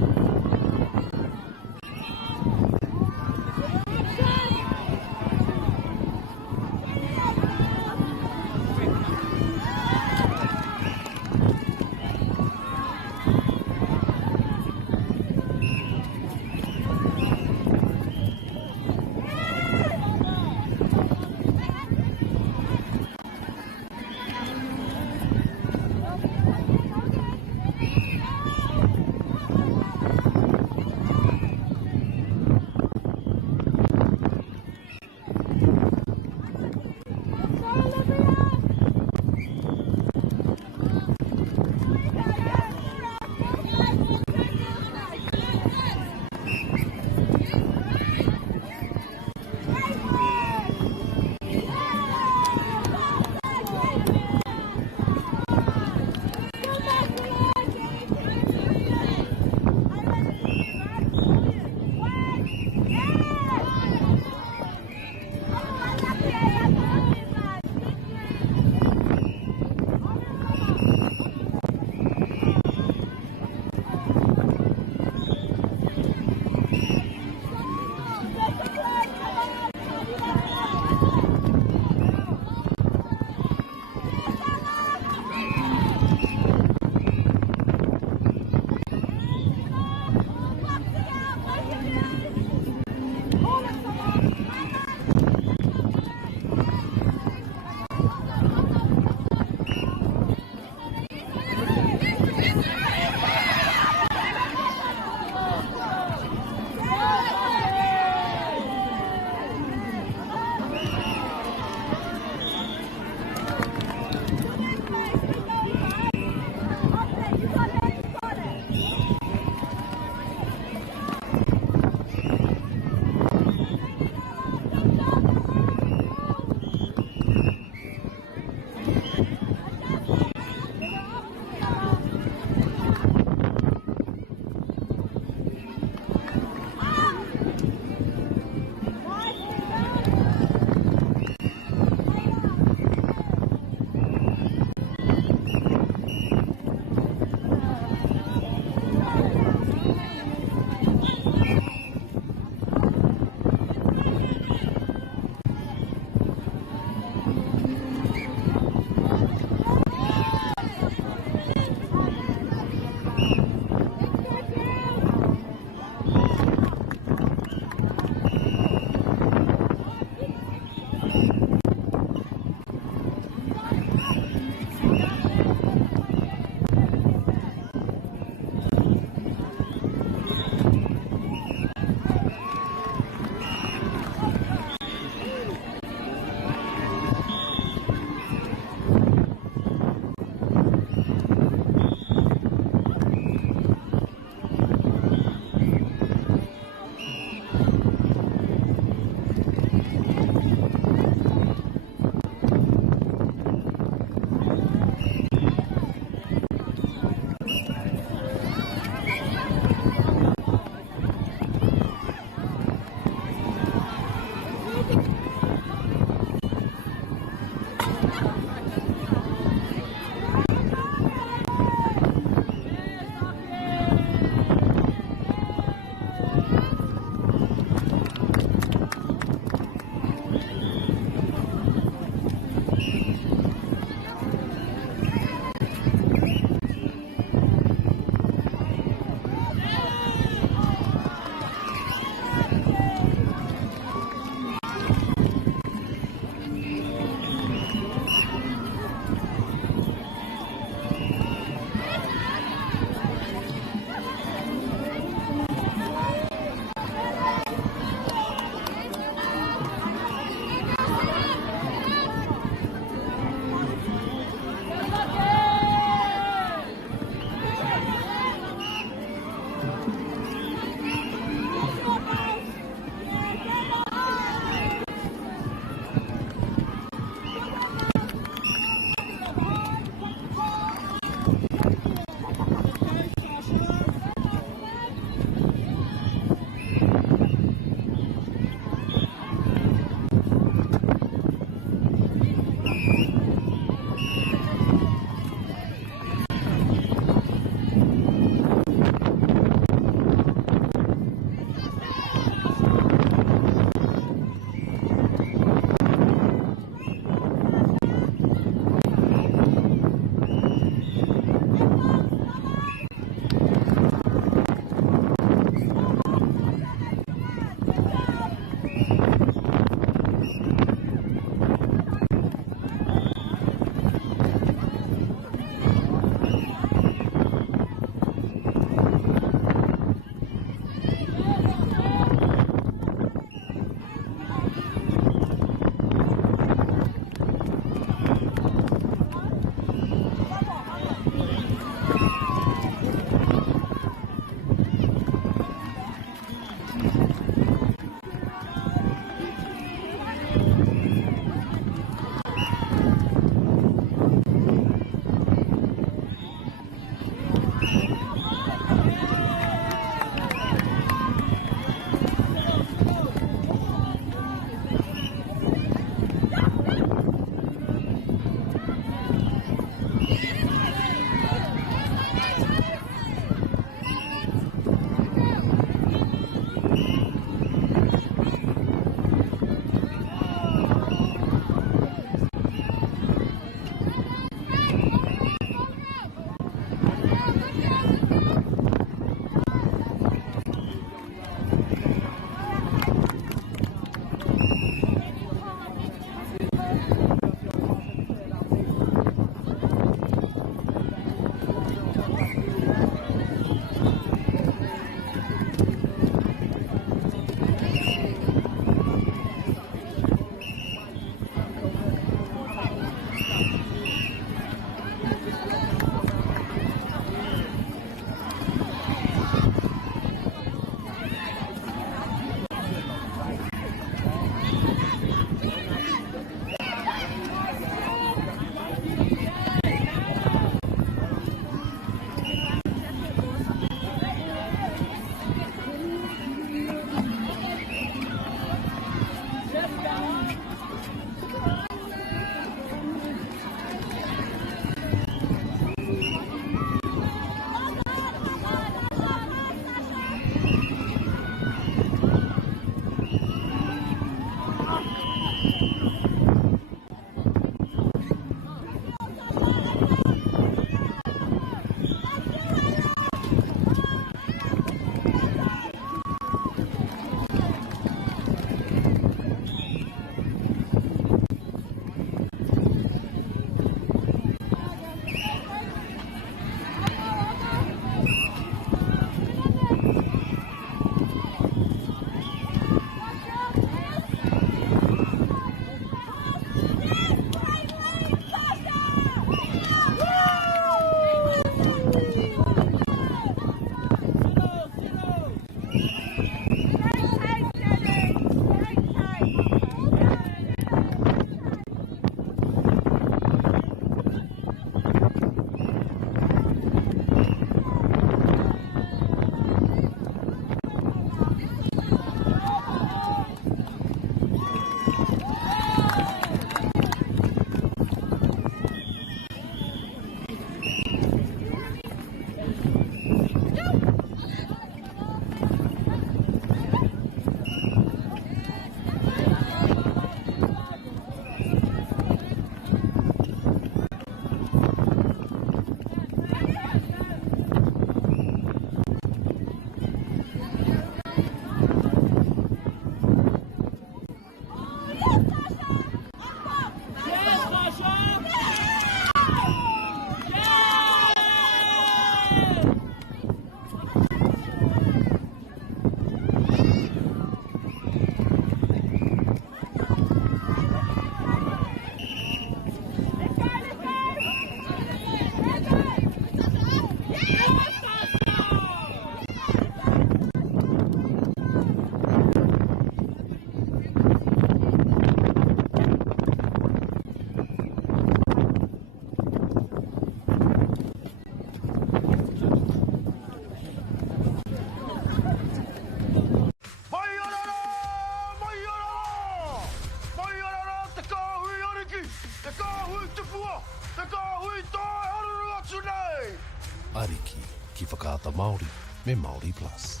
Ariki, ki whakaata Māori, me Māori Plus.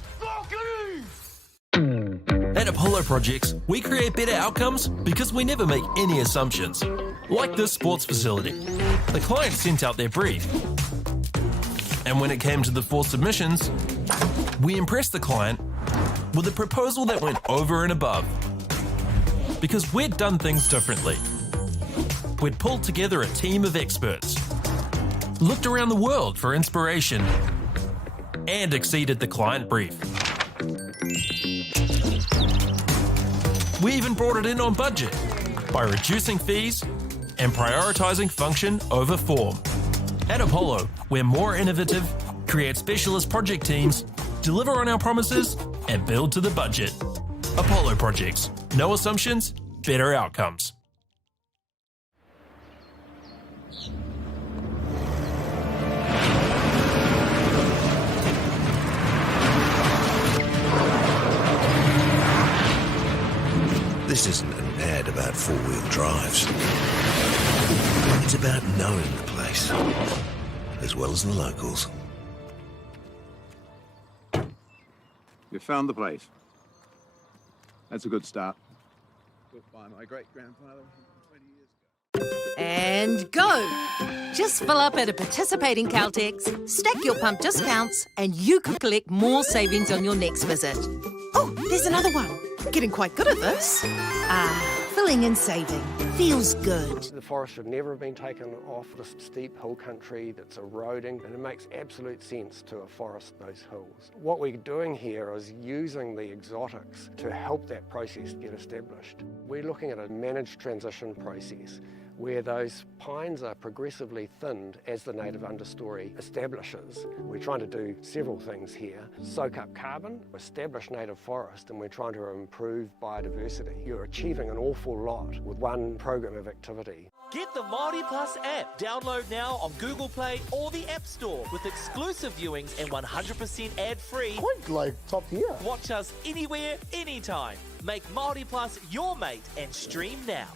At Apollo Projects, we create better outcomes because we never make any assumptions. Like this sports facility. The client sent out their brief. And when it came to the 4 submissions, we impressed the client with a proposal that went over and above. Because we'd done things differently. We'd pulled together a team of experts, looked around the world for inspiration, and exceeded the client brief. We even brought it in on budget by reducing fees and prioritising function over form. At Apollo, we're more innovative, create specialist project teams, deliver on our promises, and build to the budget. Apollo Projects. No assumptions, better outcomes. This isn't an ad about four-wheel drives. It's about knowing the place, as well as the locals. You found the place. That's a good start. Built by my great-grandfather 20 years ago. And go! Just fill up at a participating Caltex, stack your pump discounts, and you could collect more savings on your next visit. Oh, there's another one. Getting quite good at this. Filling and saving. Feels good. The forest should never have been taken off this steep hill country that's eroding, and it makes absolute sense to afforest those hills. What we're doing here is using the exotics to help that process get established. We're looking at a managed transition process where those pines are progressively thinned as the native understory establishes. We're trying to do several things here. Soak up carbon, establish native forest, and we're trying to improve biodiversity. You're achieving an awful lot with one program of activity. Get the Māori Plus app. Download now on Google Play or the App Store with exclusive viewings and 100% ad-free. Quite like top tier. Watch us anywhere, anytime. Make Māori Plus your mate and stream now.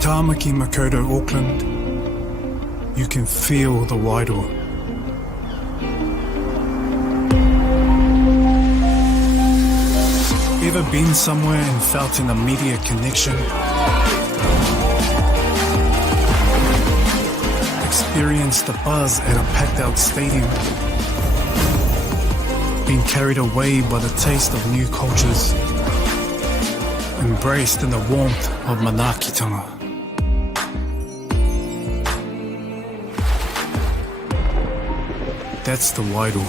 Tamaki Makaurau, Auckland, you can feel the Wairoa. Ever been somewhere and felt an immediate connection? Experienced the buzz at a packed out stadium? Been carried away by the taste of new cultures? Embraced in the warmth of Manakitanga? That's the Wairoa.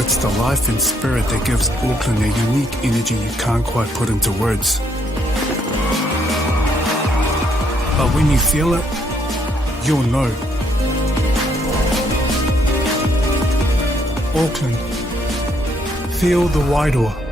It's the life and spirit that gives Auckland a unique energy you can't quite put into words. But when you feel it, you'll know. Auckland, feel the Wairoa.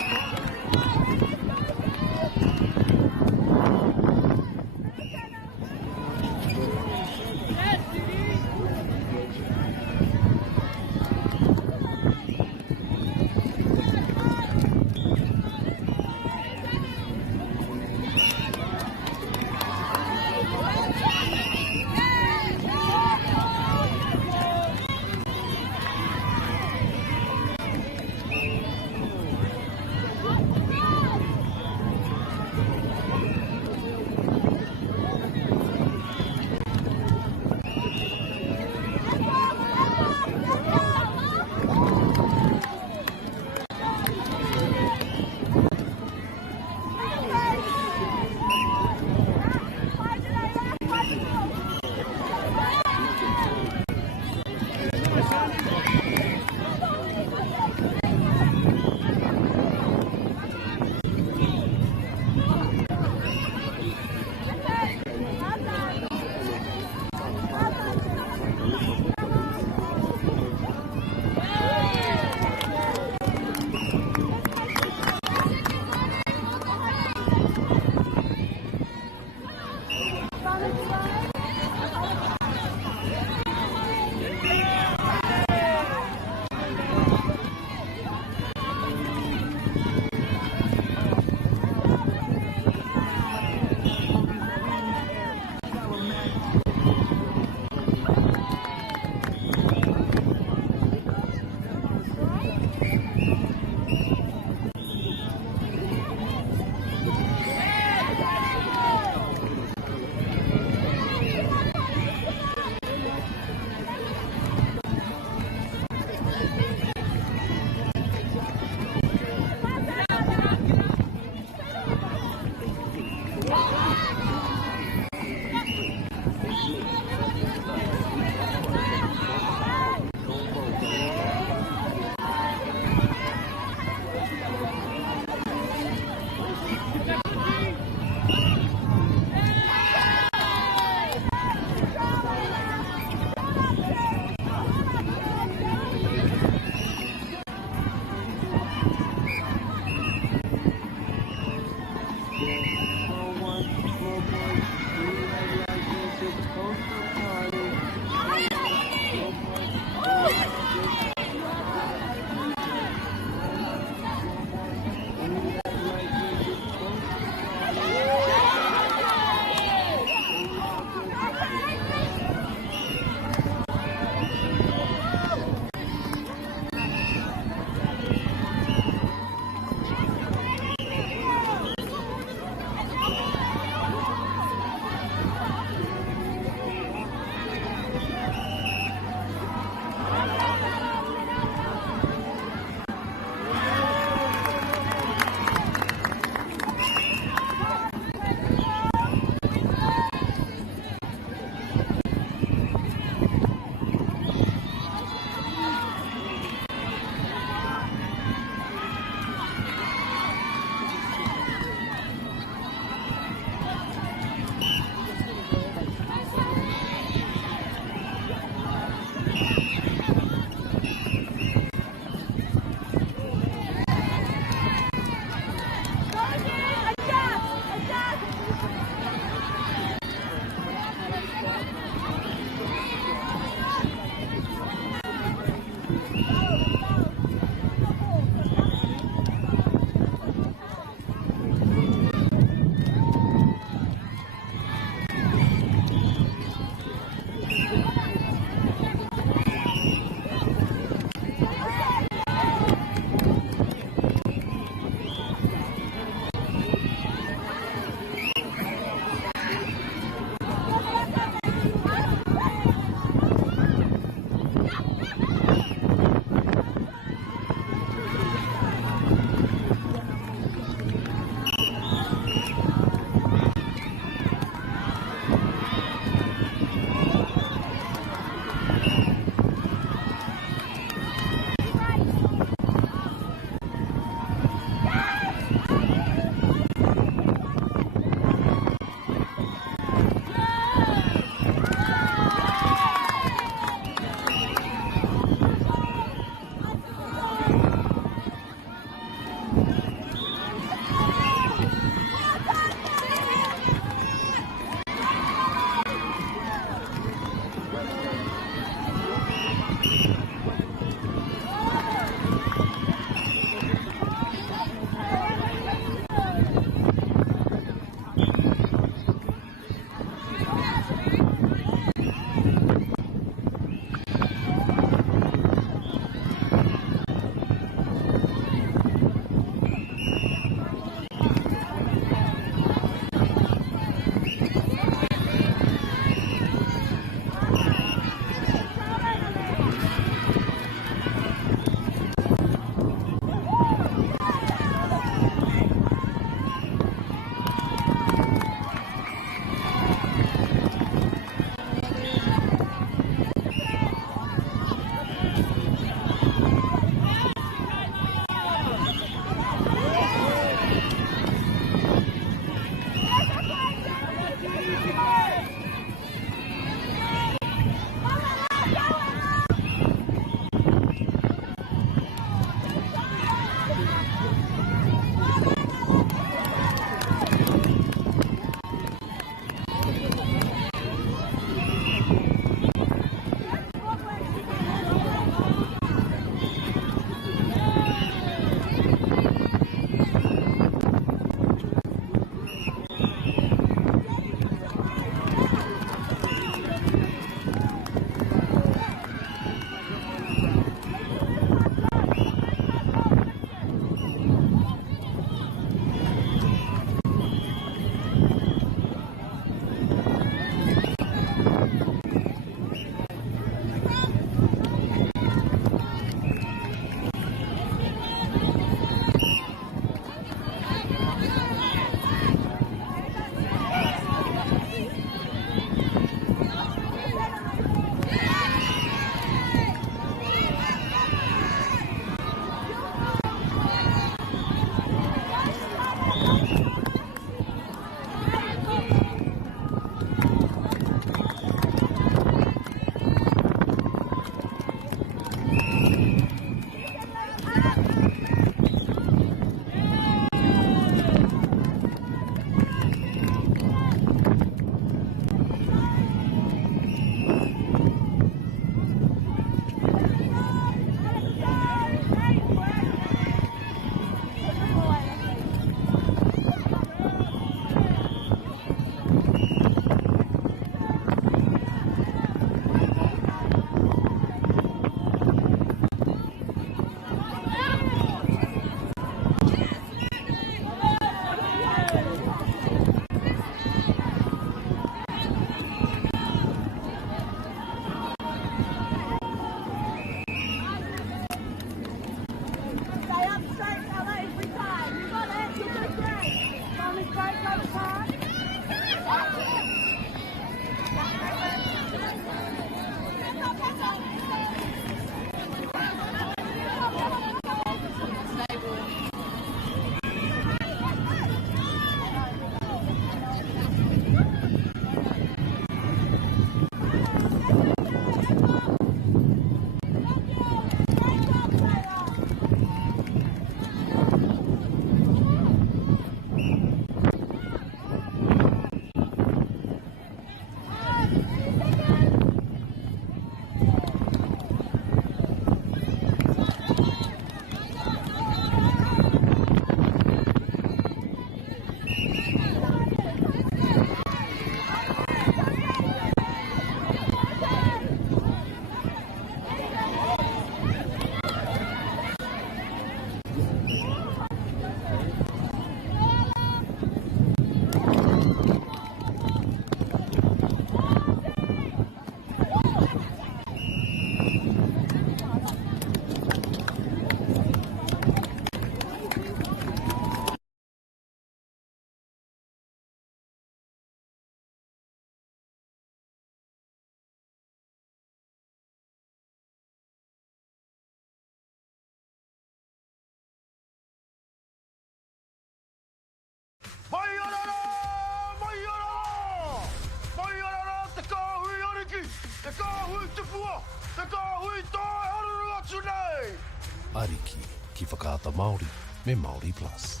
Ariki, ki whakaata Māori, me Māori Plus.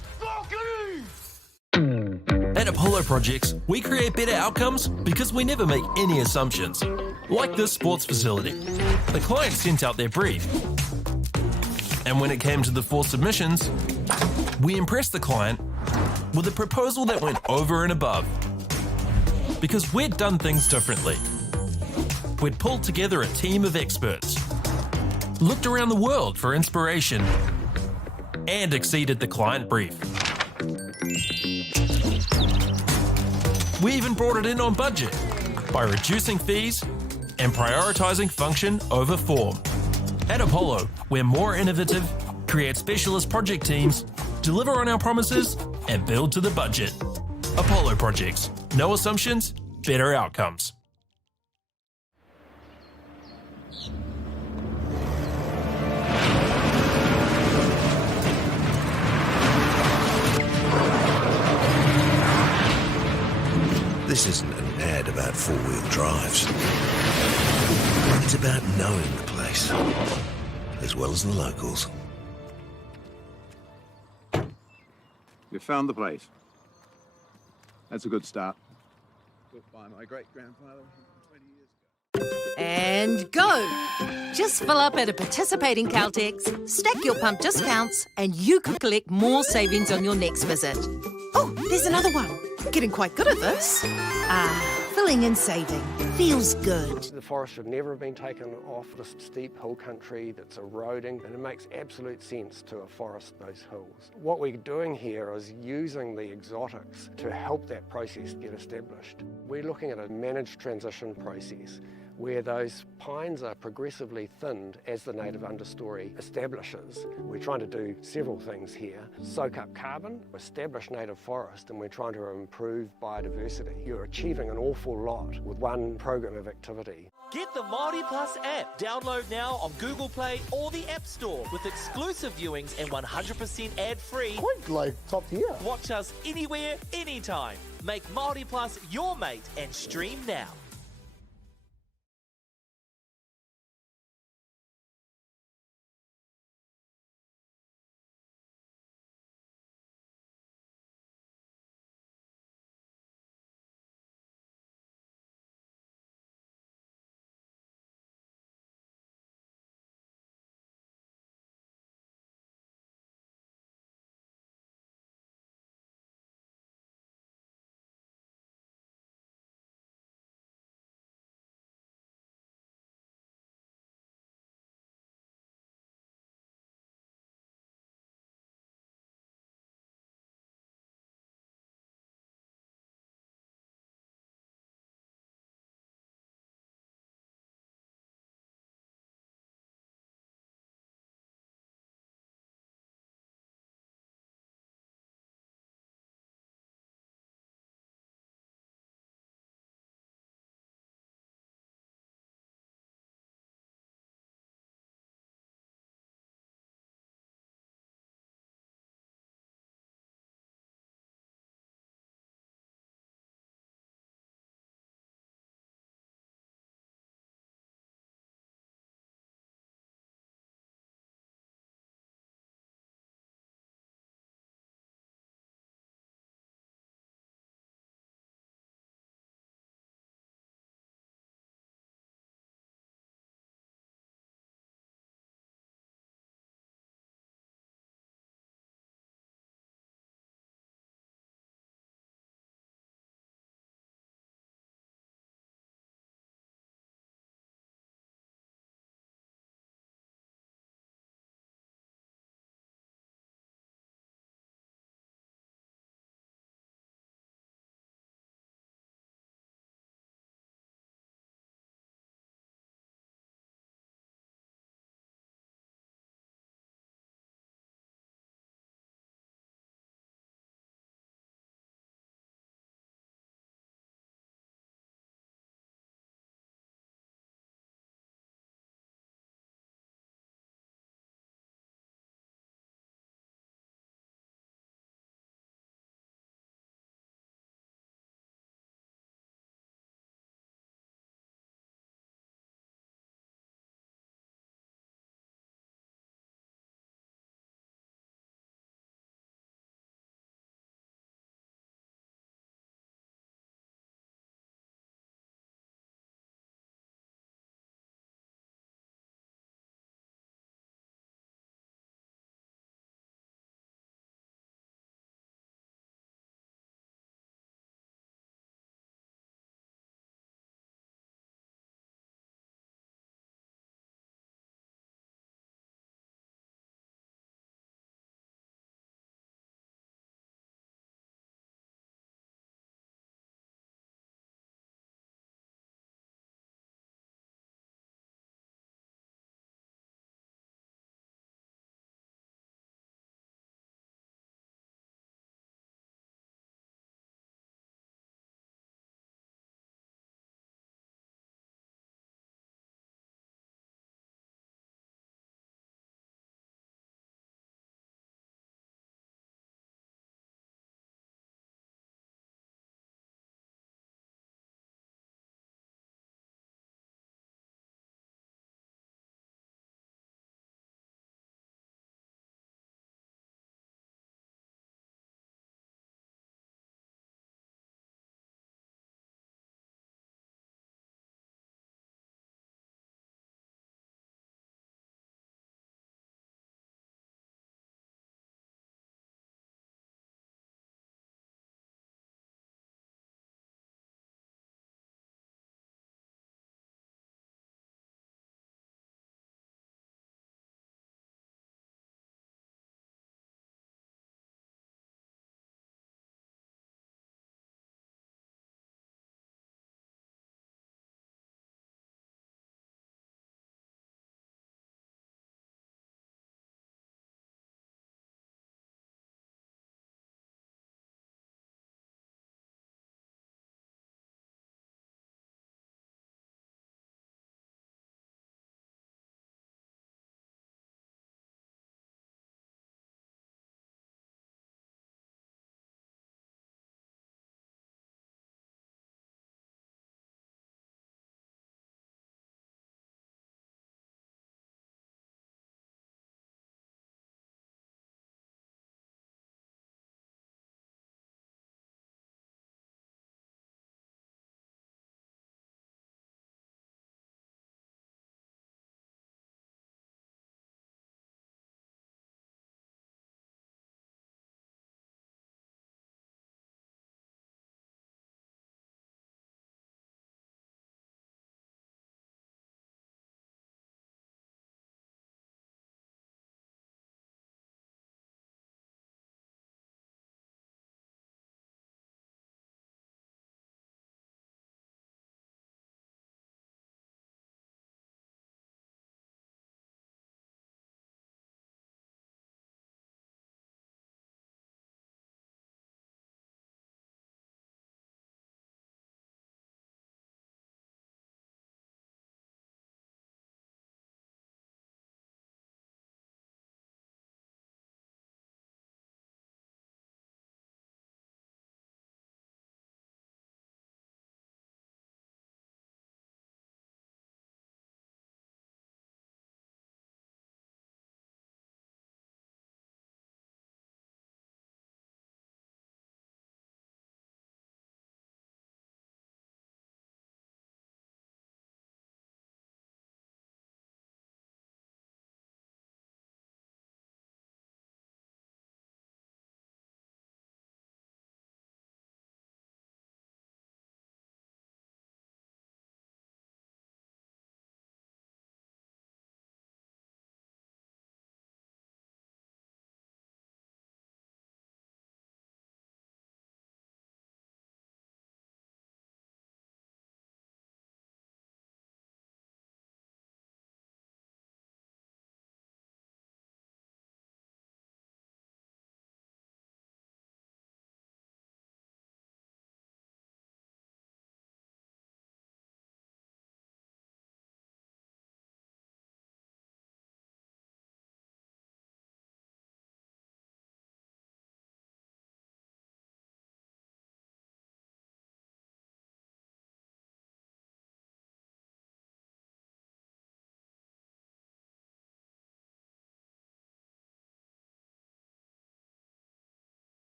At Apollo Projects, we create better outcomes because we never make any assumptions. Like this sports facility. The client sent out their brief. And when it came to the 4 submissions, we impressed the client with a proposal that went over and above. Because we'd done things differently. We'd pulled together a team of experts, looked around the world for inspiration, and exceeded the client brief. We even brought it in on budget by reducing fees and prioritising function over form. At Apollo, we're more innovative, create specialist project teams, deliver on our promises, and build to the budget. Apollo Projects. No assumptions, better outcomes. This isn't an ad about four-wheel drives. It's about knowing the place, as well as the locals. You found the place. That's a good start. Built by my great-grandfather 20 years ago. And go! Just fill up at a participating Caltex, stack your pump discounts, and you could collect more savings on your next visit. Oh, there's another one. Getting quite good at this. Filling and saving. Feels good. The forest should never have been taken off this steep hill country that's eroding, and it makes absolute sense to afforest those hills. What we're doing here is using the exotics to help that process get established. We're looking at a managed transition process where those pines are progressively thinned as the native understory establishes. We're trying to do several things here. Soak up carbon, establish native forest, and we're trying to improve biodiversity. You're achieving an awful lot with one program of activity. Get the Māori Plus app. Download now on Google Play or the App Store with exclusive viewings and 100% ad-free. Quite like top tier. Watch us anywhere, anytime. Make Māori Plus your mate and stream now.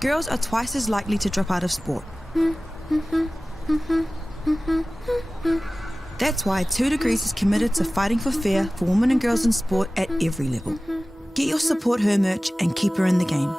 Girls are twice as likely to drop out of sport. That's why 2 Degrees is committed to fighting for fair for women and girls in sport at every level. Get your Support Her merch and keep her in the game.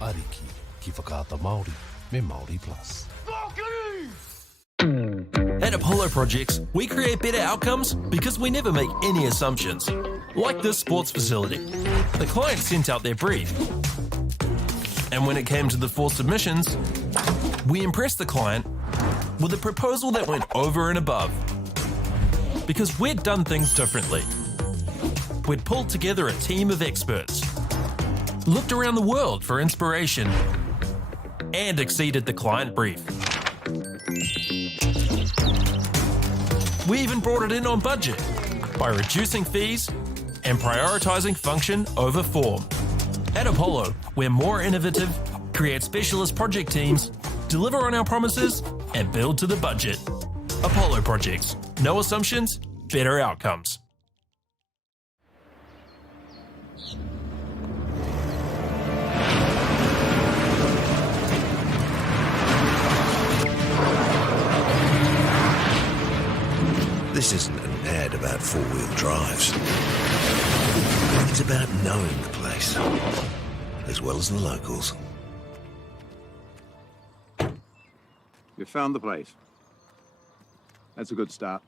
Ariki, ki whakaata Māori, me Māori Plus. At Apollo Projects, we create better outcomes because we never make any assumptions. Like this sports facility. The client sent out their brief. And when it came to the 4 submissions, we impressed the client with a proposal that went over and above. Because we'd done things differently. We'd pulled together a team of experts, looked around the world for inspiration, and exceeded the client brief. We even brought it in on budget by reducing fees and prioritising function over form. At Apollo, we're more innovative, create specialist project teams, deliver on our promises, and build to the budget. Apollo Projects. No assumptions, better outcomes. This isn't an ad about four-wheel drives. It's about knowing the place, as well as the locals. You found the place. That's a good start.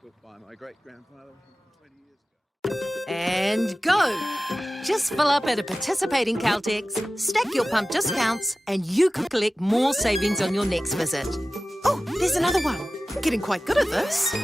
Built by my great-grandfather 20 years ago. And go! Just fill up at a participating Caltex, stack your pump discounts, and you could collect more savings on your next visit. Oh, there's another one. Getting quite good at this.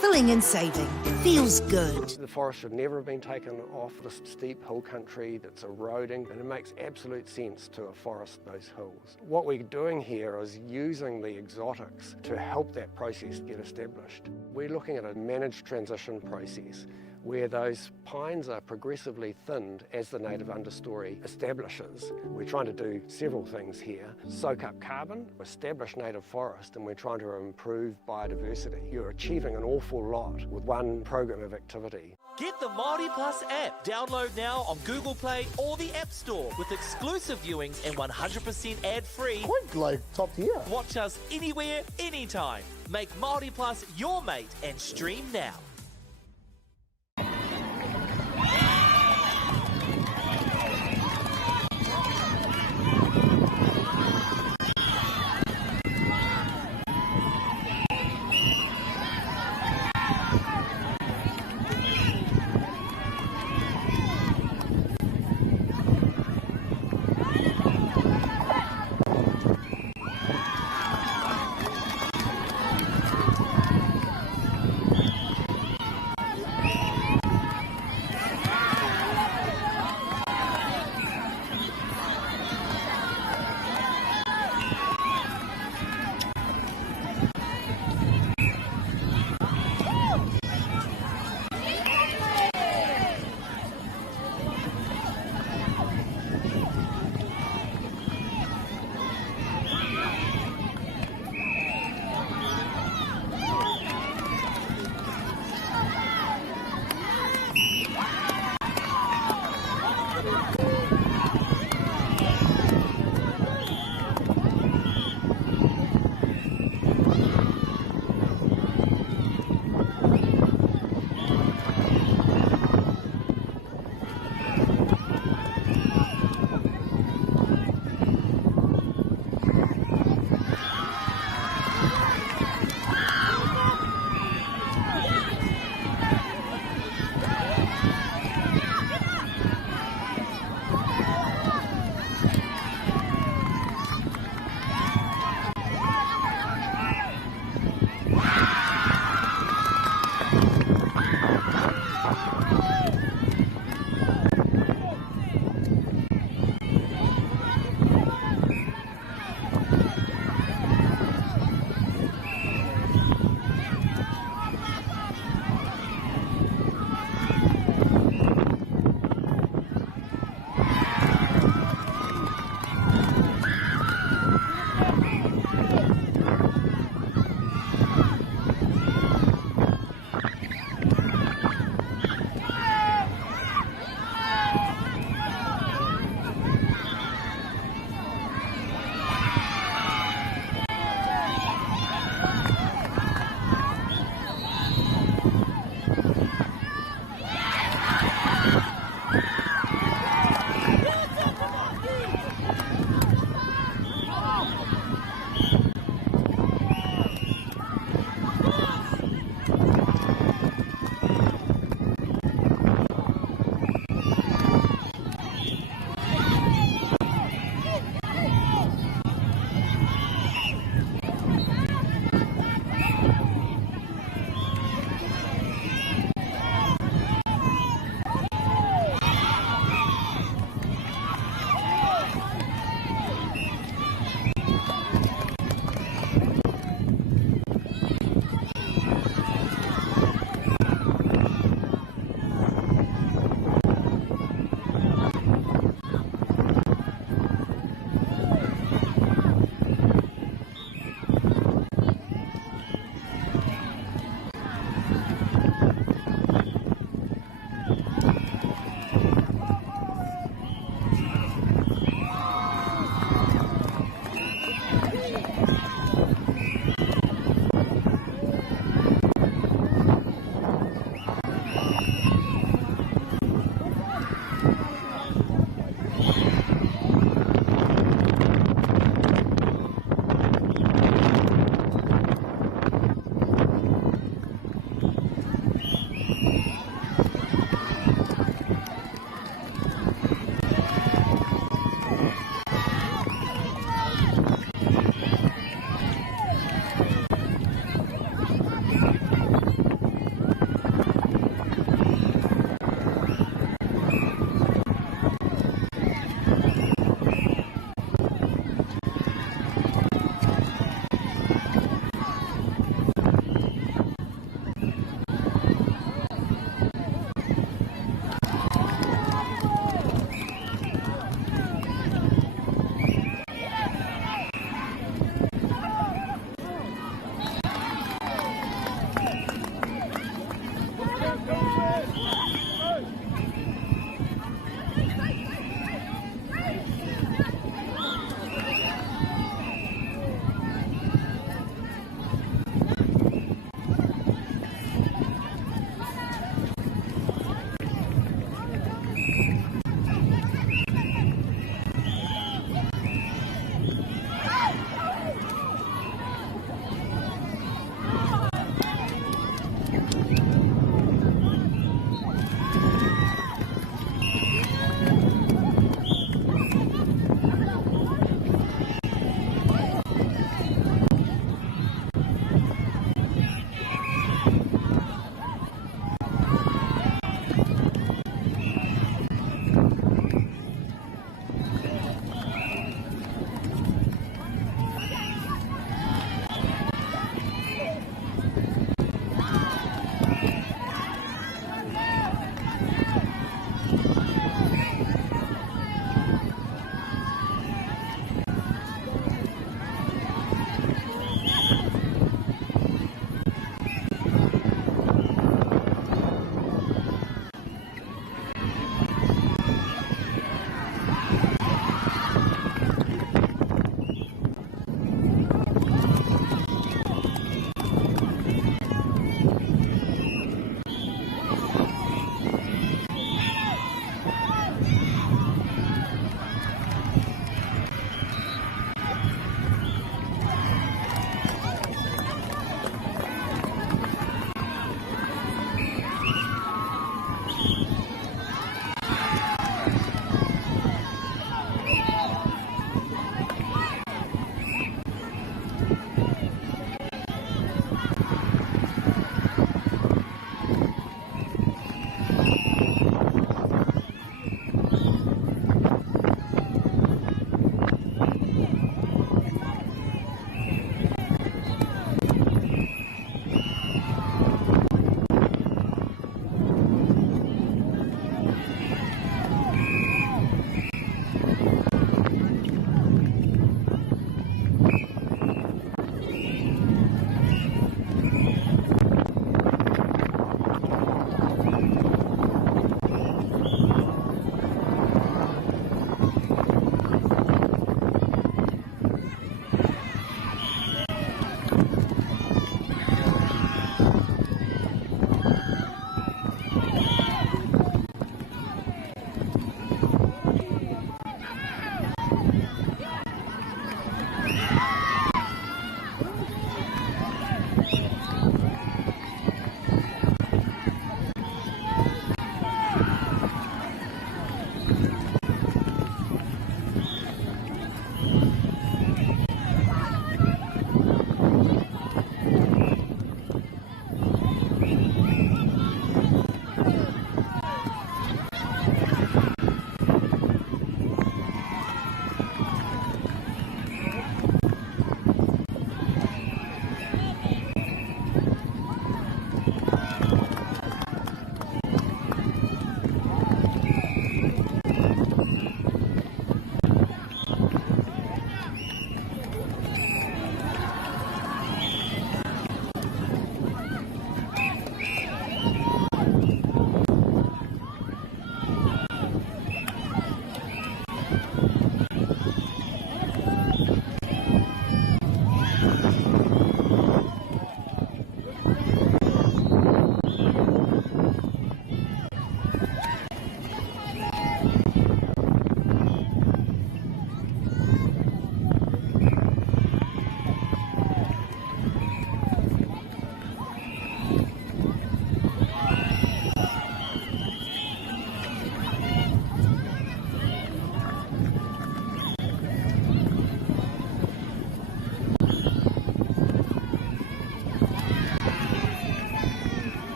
Filling and saving. Feels good. The forest should never have been taken off this steep hill country that's eroding, and it makes absolute sense to afforest those hills. What we're doing here is using the exotics to help that process get established. We're looking at a managed transition process where those pines are progressively thinned as the native understory establishes. We're trying to do several things here. Soak up carbon, establish native forest, and we're trying to improve biodiversity. You're achieving an awful lot with one program of activity. Get the Māori Plus app. Download now on Google Play or the App Store with exclusive viewings and 100% ad-free. Quite like top tier. Watch us anywhere, anytime. Make Māori Plus your mate and stream now.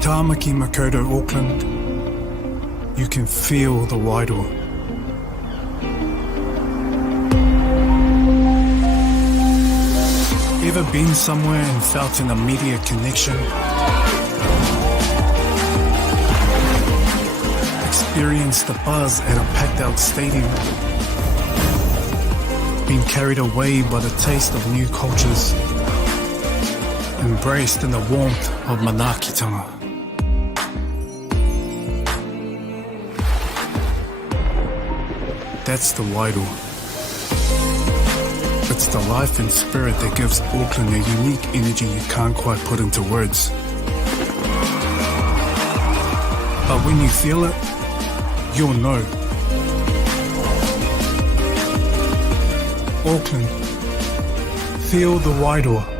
Tamaki Makaurau, Auckland, you can feel the Wairoa. Ever been somewhere and felt an immediate connection? Experienced the buzz at a packed out stadium? Been carried away by the taste of new cultures? Embraced in the warmth of Manaakitanga? That's the Wairoa. It's the life and spirit that gives Auckland a unique energy you can't quite put into words. But when you feel it, you'll know. Auckland, feel the Wairoa.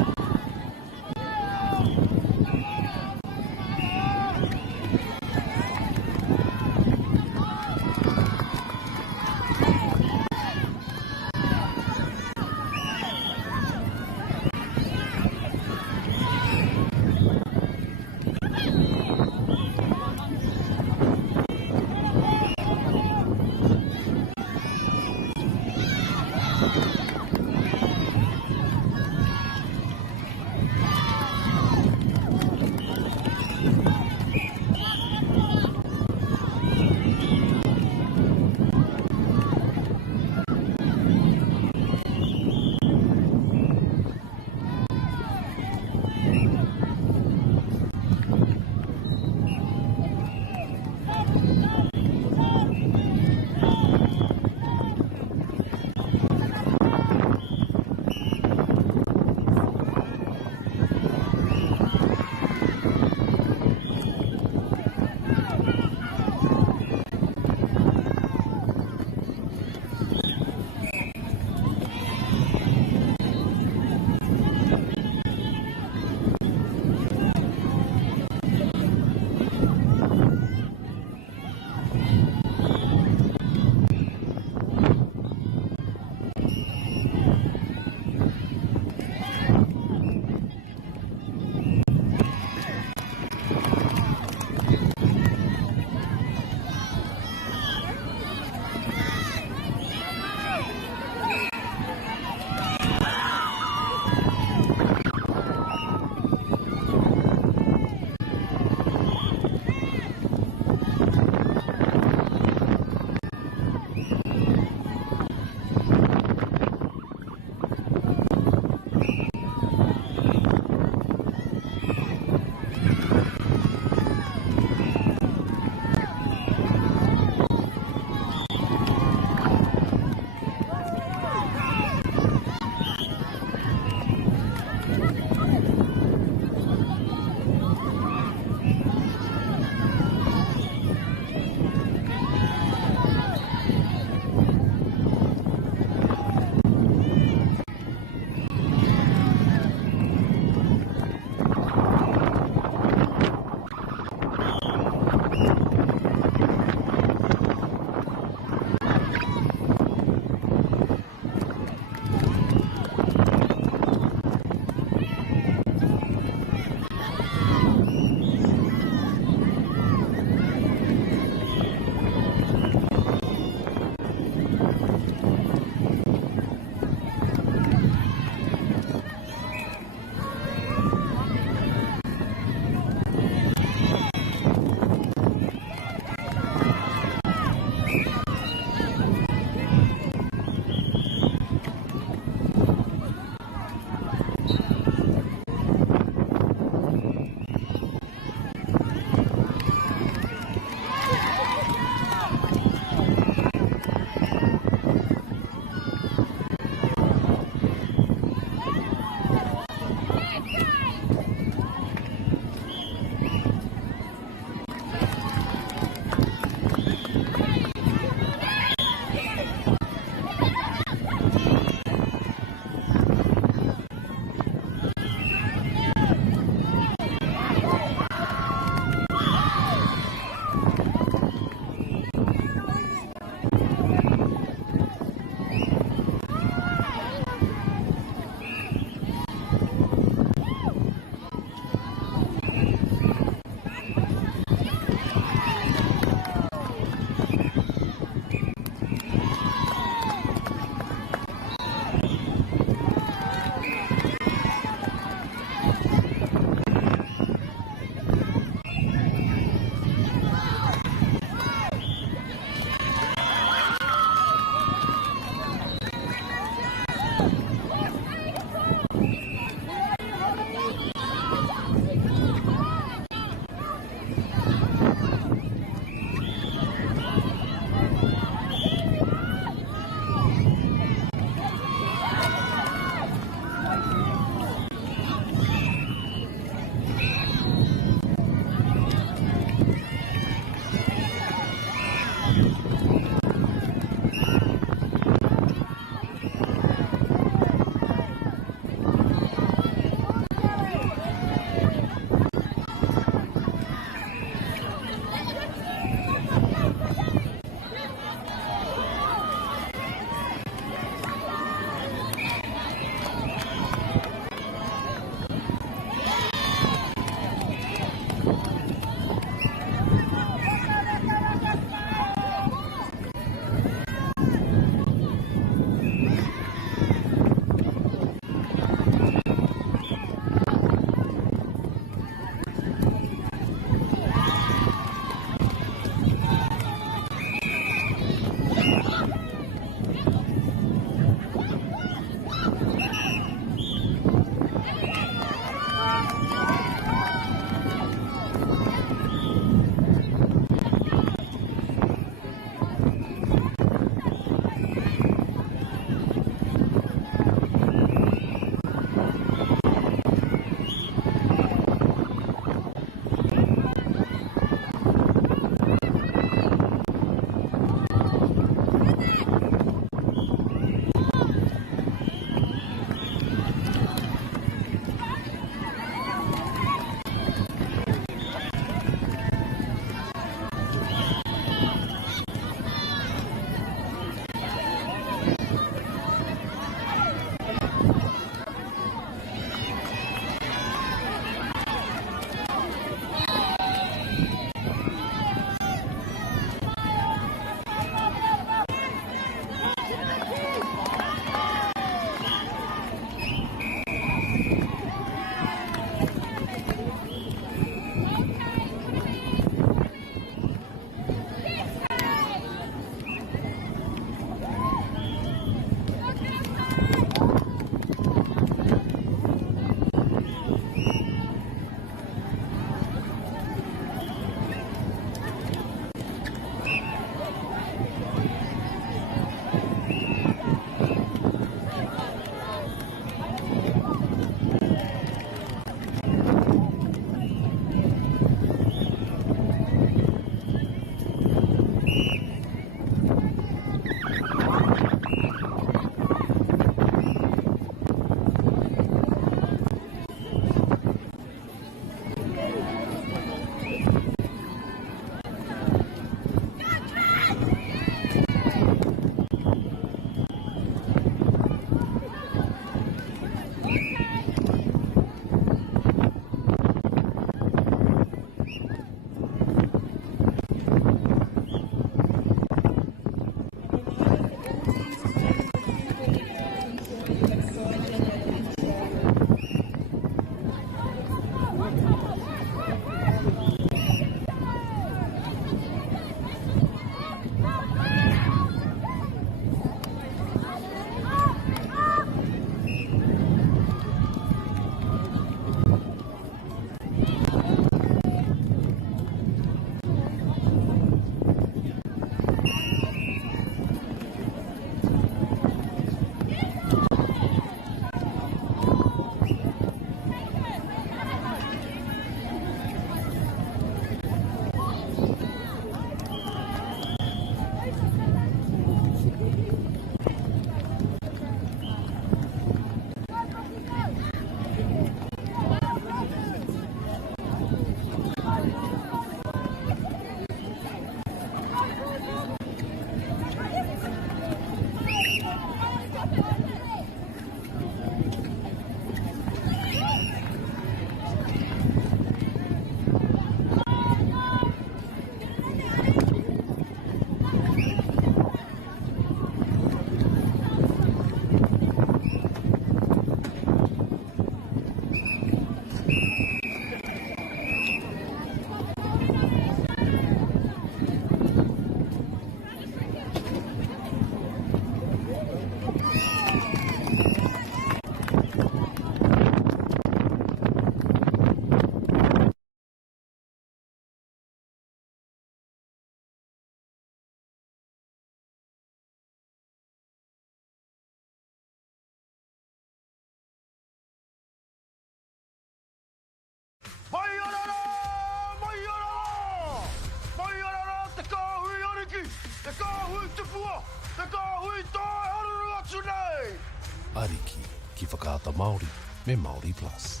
Ariki, ki whakaata Māori, me Māori Plus.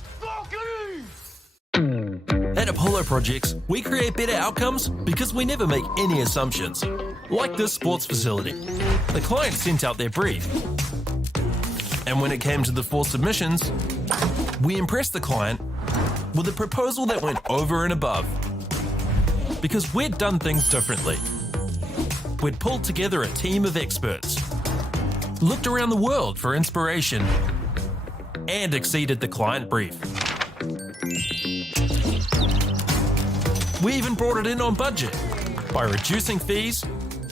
At Apollo Projects, we create better outcomes because we never make any assumptions. Like this sports facility. The client sent out their brief. And when it came to the 4 submissions, we impressed the client with a proposal that went over and above. Because we'd done things differently. We'd pulled together a team of experts, looked around the world for inspiration, and exceeded the client brief. We even brought it in on budget by reducing fees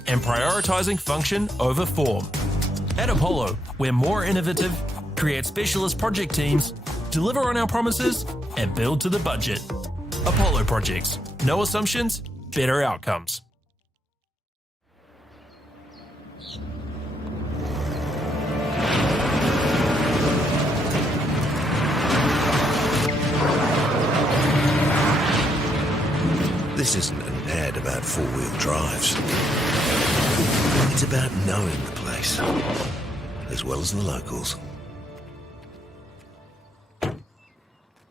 and prioritising function over form. At Apollo, we're more innovative, create specialist project teams, deliver on our promises, and build to the budget. Apollo Projects. No assumptions, better outcomes. This isn't an ad about four-wheel drives. It's about knowing the place, as well as the locals.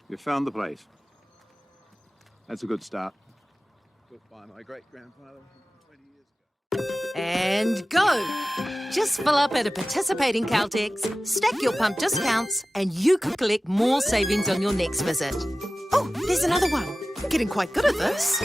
You found the place. That's a good start. Built by my great-grandfather 20 years ago. And go! Just fill up at a participating Caltex, stack your pump discounts, and you could collect more savings on your next visit. Oh, there's another one. Getting quite good at this.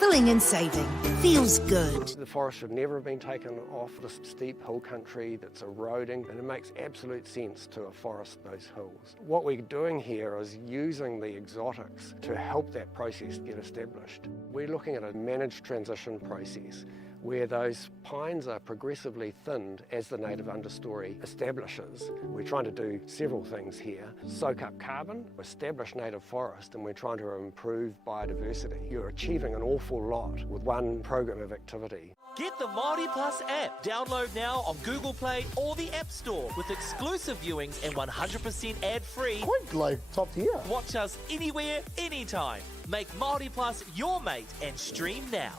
Filling and saving. Feels good. The forest should never have been taken off this steep hill country that's eroding, and it makes absolute sense to afforest those hills. What we're doing here is using the exotics to help that process get established. We're looking at a managed transition process where those pines are progressively thinned as the native understory establishes. We're trying to do several things here. Soak up carbon, establish native forest, and we're trying to improve biodiversity. You're achieving an awful lot with one program of activity. Get the Māori Plus app. Download now on Google Play or the App Store with exclusive viewings and 100% ad-free. Quite like top tier. Watch us anywhere, anytime. Make Māori Plus your mate and stream now.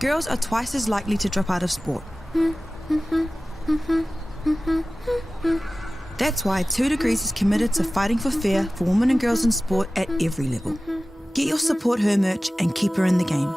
Girls are twice as likely to drop out of sport. That's why 2 Degrees is committed to fighting for fair for women and girls in sport at every level. Get your Support Her merch and keep her in the game.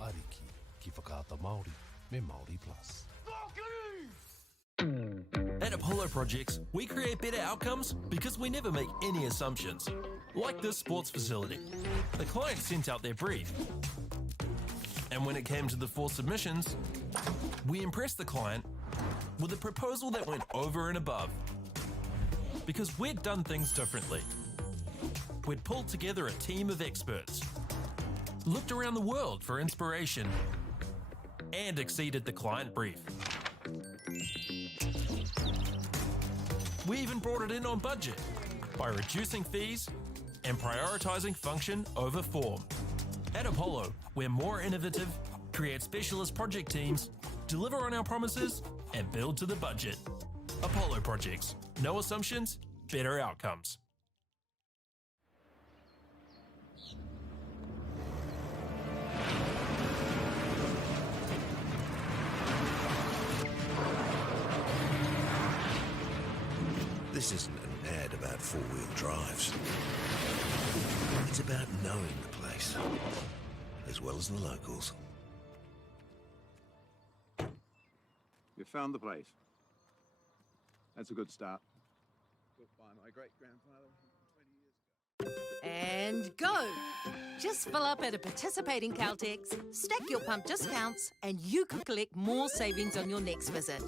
Ariki, ki whakaata Māori, me Māori Plus. At Apollo Projects, we create better outcomes because we never make any assumptions. Like this sports facility. The client sent out their brief. And when it came to the 4 submissions, we impressed the client with a proposal that went over and above. Because we'd done things differently. We'd pulled together a team of experts, looked around the world for inspiration, and exceeded the client brief. We even brought it in on budget by reducing fees and prioritising function over form. At Apollo, we're more innovative, create specialist project teams, deliver on our promises, and build to the budget. Apollo Projects. No assumptions, better outcomes. This isn't an ad about 4-wheel drives. It's about knowing the place, as well as the locals. You found the place. That's a good start. Built by my great-grandfather 20 years ago. And go! Just fill up at a participating Caltex, stack your pump discounts, and you could collect more savings on your next visit.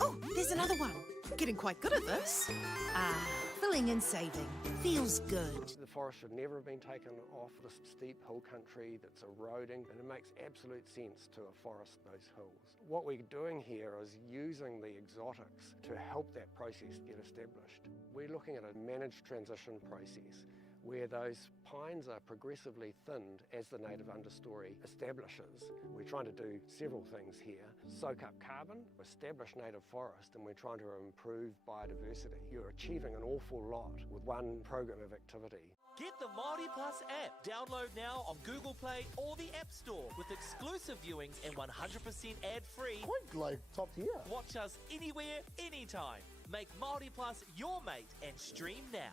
Oh, there's another one. Getting quite good at this. Filling and saving. Feels good. The forest should never have been taken off the steep hill country that's eroding, and it makes absolute sense to afforest those hills. What we're doing here is using the exotics to help that process get established. We're looking at a managed transition process where those pines are progressively thinned as the native understory establishes. We're trying to do several things here. Soak up carbon, establish native forest, and we're trying to improve biodiversity. You're achieving an awful lot with one program of activity. Get the Māori Plus app. Download now on Google Play or the App Store with exclusive viewings and 100% ad-free. Quite like top tier. Watch us anywhere, anytime. Make Māori Plus your mate and stream now.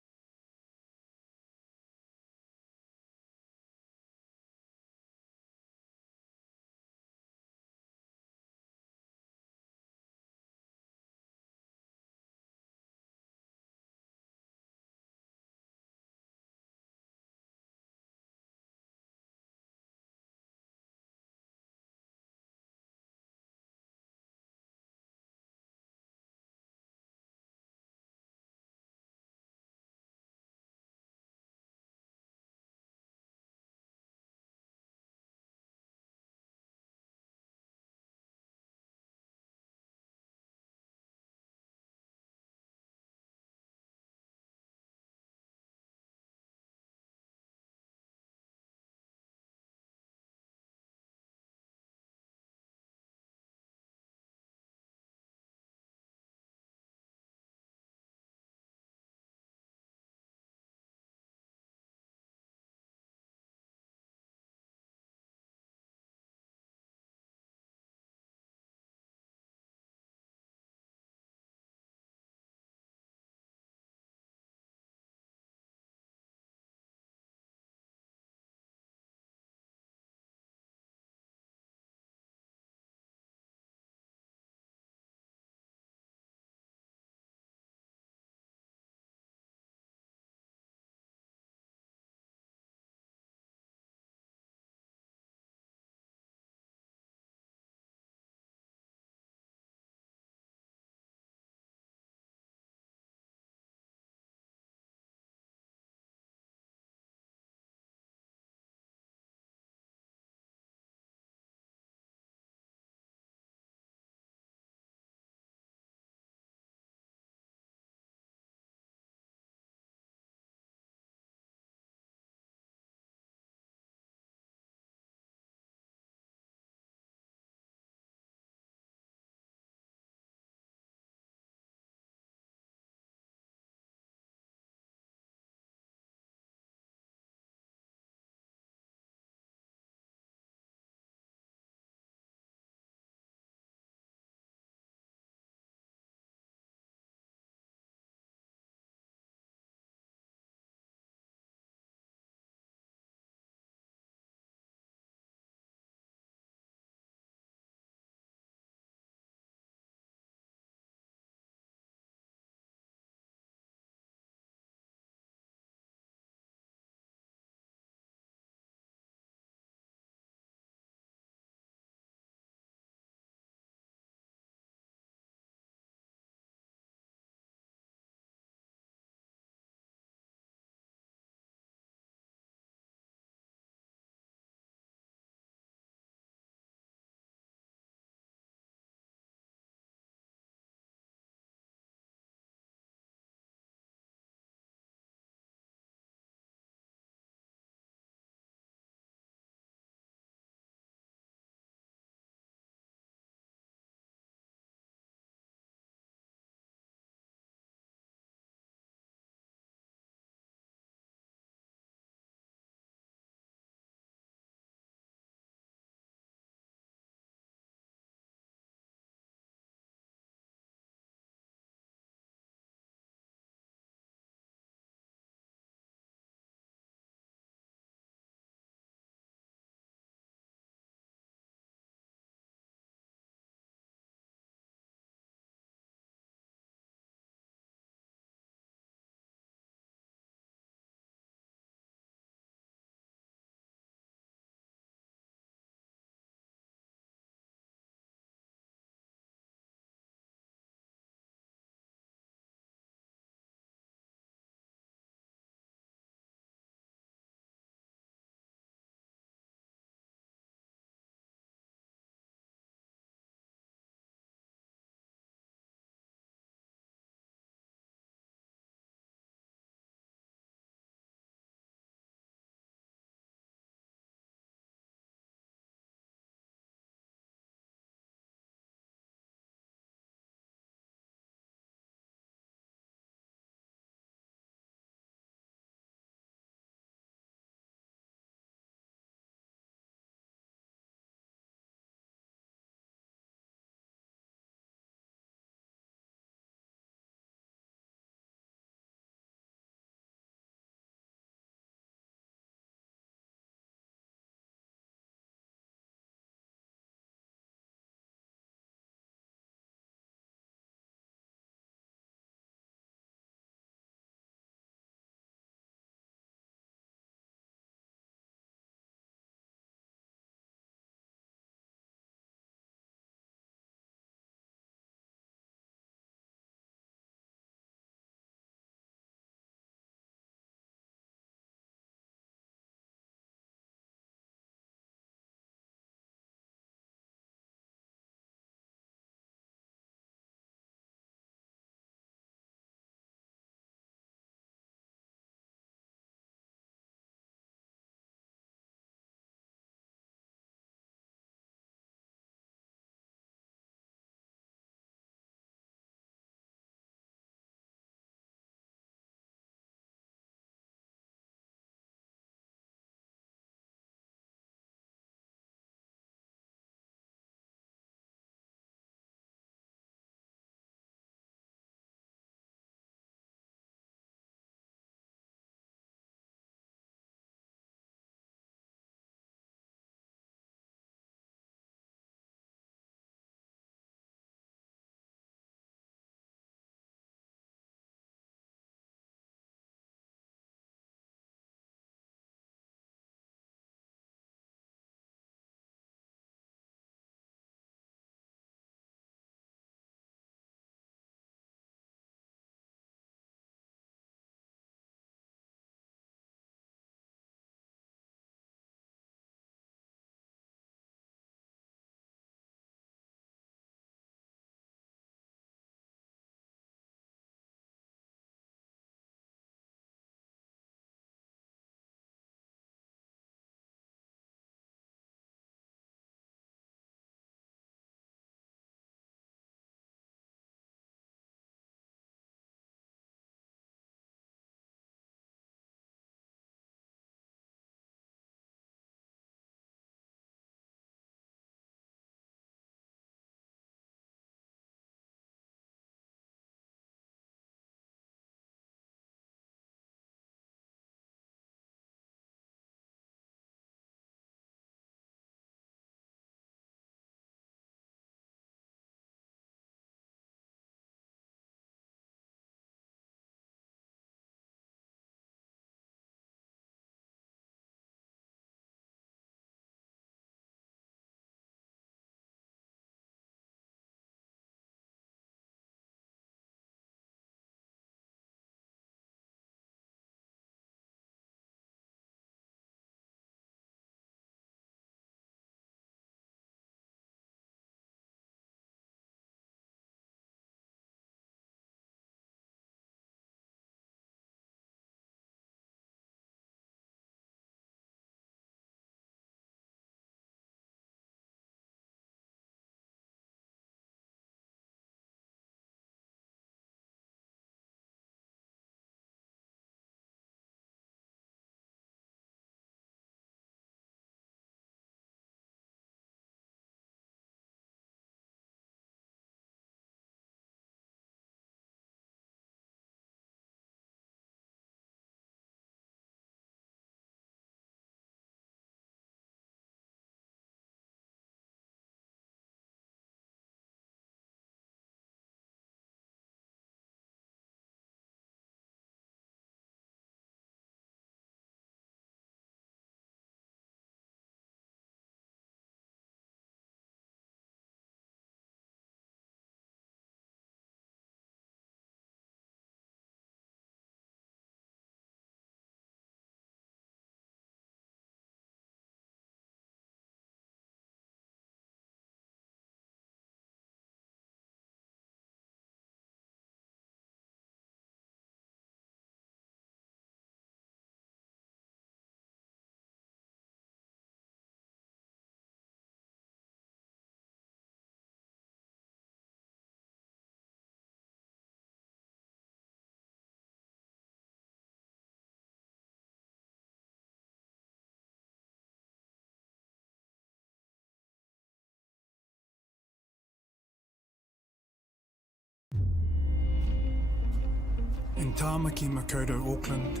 In Tāmaki Makaurau, Auckland,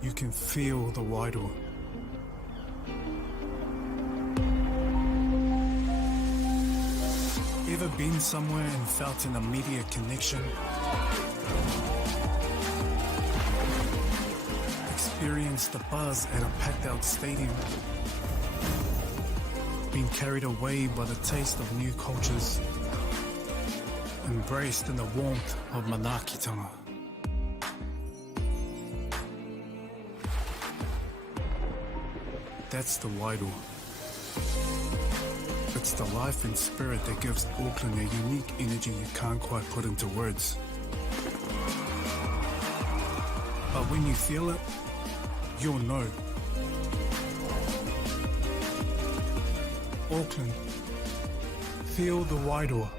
you can feel the Wairoa. Ever been somewhere and felt an immediate connection? Experienced the buzz at a packed out stadium? Been carried away by the taste of new cultures? Embraced in the warmth of manaakitanga? That's the Wairoa. It's the life and spirit that gives Auckland a unique energy you can't quite put into words. But when you feel it, you'll know. Auckland, feel the Wairoa.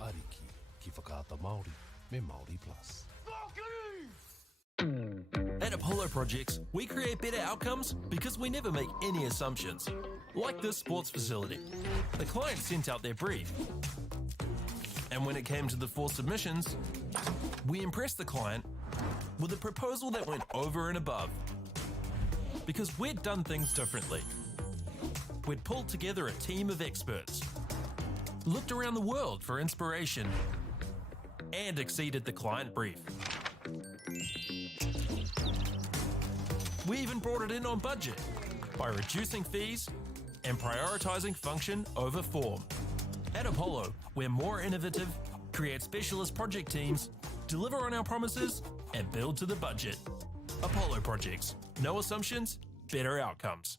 Ariki, ki whakaata Māori, me Māori Plus. At Apollo Projects, we create better outcomes because we never make any assumptions. Like this sports facility. The client sent out their brief. And when it came to the 4 submissions, we impressed the client with a proposal that went over and above. Because we'd done things differently. We'd pulled together a team of experts, looked around the world for inspiration, and exceeded the client brief. We even brought it in on budget by reducing fees and prioritising function over form. At Apollo, we're more innovative, create specialist project teams, deliver on our promises, and build to the budget. Apollo Projects. No assumptions, better outcomes.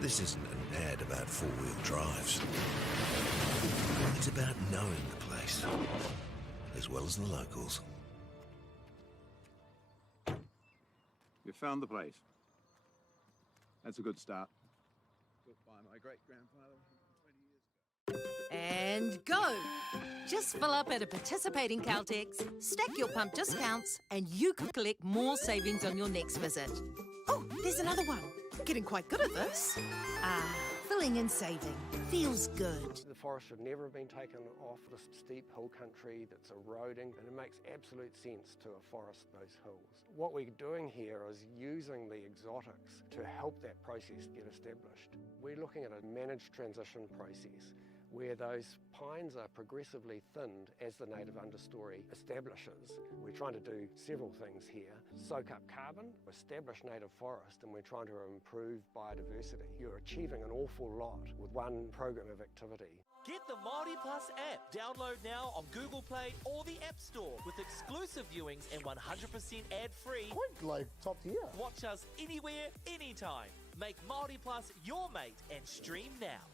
This isn't an ad about four-wheel drives. It's about knowing the place, as well as the locals. You found the place. That's a good start. Built by my great-grandfather 20 years ago. And go! Just fill up at a participating Caltex, stack your pump discounts, and you could collect more savings on your next visit. Oh, there's another one. Getting quite good at this. Filling and saving. Feels good. The forest should never have been taken off the steep hill country that's eroding, and it makes absolute sense to afforest those hills. What we're doing here is using the exotics to help that process get established. We're looking at a managed transition process where those pines are progressively thinned as the native understory establishes. We're trying to do several things here. Soak up carbon, establish native forest, and we're trying to improve biodiversity. You're achieving an awful lot with one program of activity. Get the Māori Plus app. Download now on Google Play or the App Store with exclusive viewings and 100% ad-free. Quite like top tier. Watch us anywhere, anytime. Make Māori Plus your mate and stream now.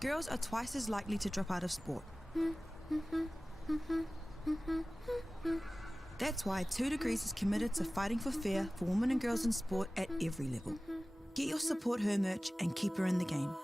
girls are twice as likely to drop out of sport. That's why 2 Degrees is committed to fighting for fair for women and girls in sport at every level. Get your Support Her merch and keep her in the game.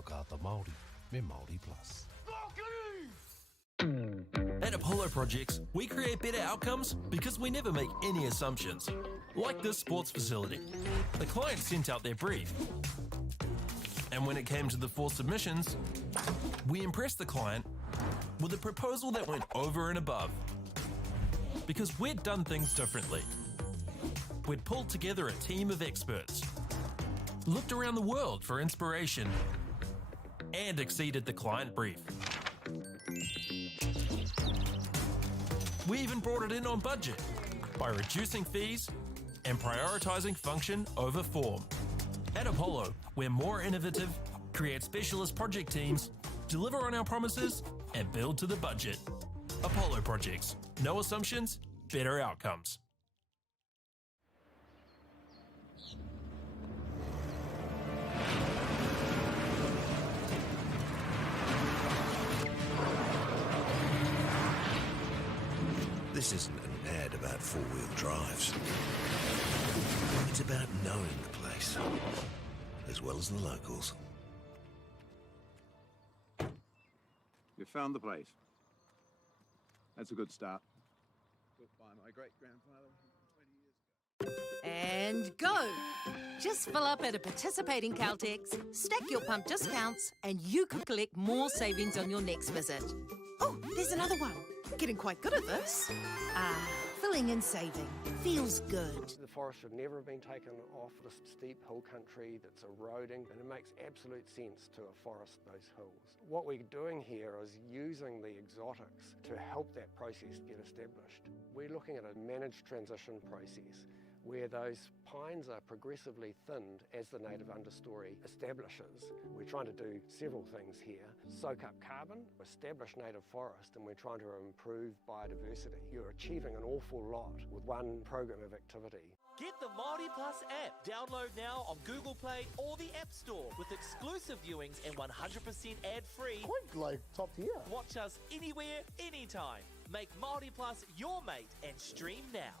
whakaata Māori me Māori Plus. At Apollo Projects, we create better outcomes because we never make any assumptions. Like this sports facility. The client sent out their brief. And when it came to the 4 submissions, we impressed the client with a proposal that went over and above. Because we'd done things differently. We'd pulled together a team of experts, looked around the world for inspiration, and exceeded the client brief. We even brought it in on budget by reducing fees and prioritising function over form. At Apollo, we're more innovative, create specialist project teams, deliver on our promises, and build to the budget. Apollo Projects. No assumptions, better outcomes. This isn't an ad about four-wheel drives. It's about knowing the place, as well as the locals. You found the place. That's a good start. Built by my great-grandfather 20 years ago. And go! Just fill up at a participating Caltex, stack your pump discounts, and you could collect more savings on your next visit. Oh, there's another one. Getting quite good at this. Filling and saving. Feels good. The forest should never have been taken off the steep hill country that's eroding, and it makes absolute sense to afforest those hills. What we're doing here is using the exotics to help that process get established. We're looking at a managed transition process where those pines are progressively thinned as the native understory establishes. We're trying to do several things here. Soak up carbon, establish native forest, and we're trying to improve biodiversity. You're achieving an awful lot with one program of activity. Get the Māori Plus app. Download now on Google Play or the App Store with exclusive viewings and 100% ad-free. Quite like top tier. Watch us anywhere, anytime. Make Māori Plus your mate and stream now.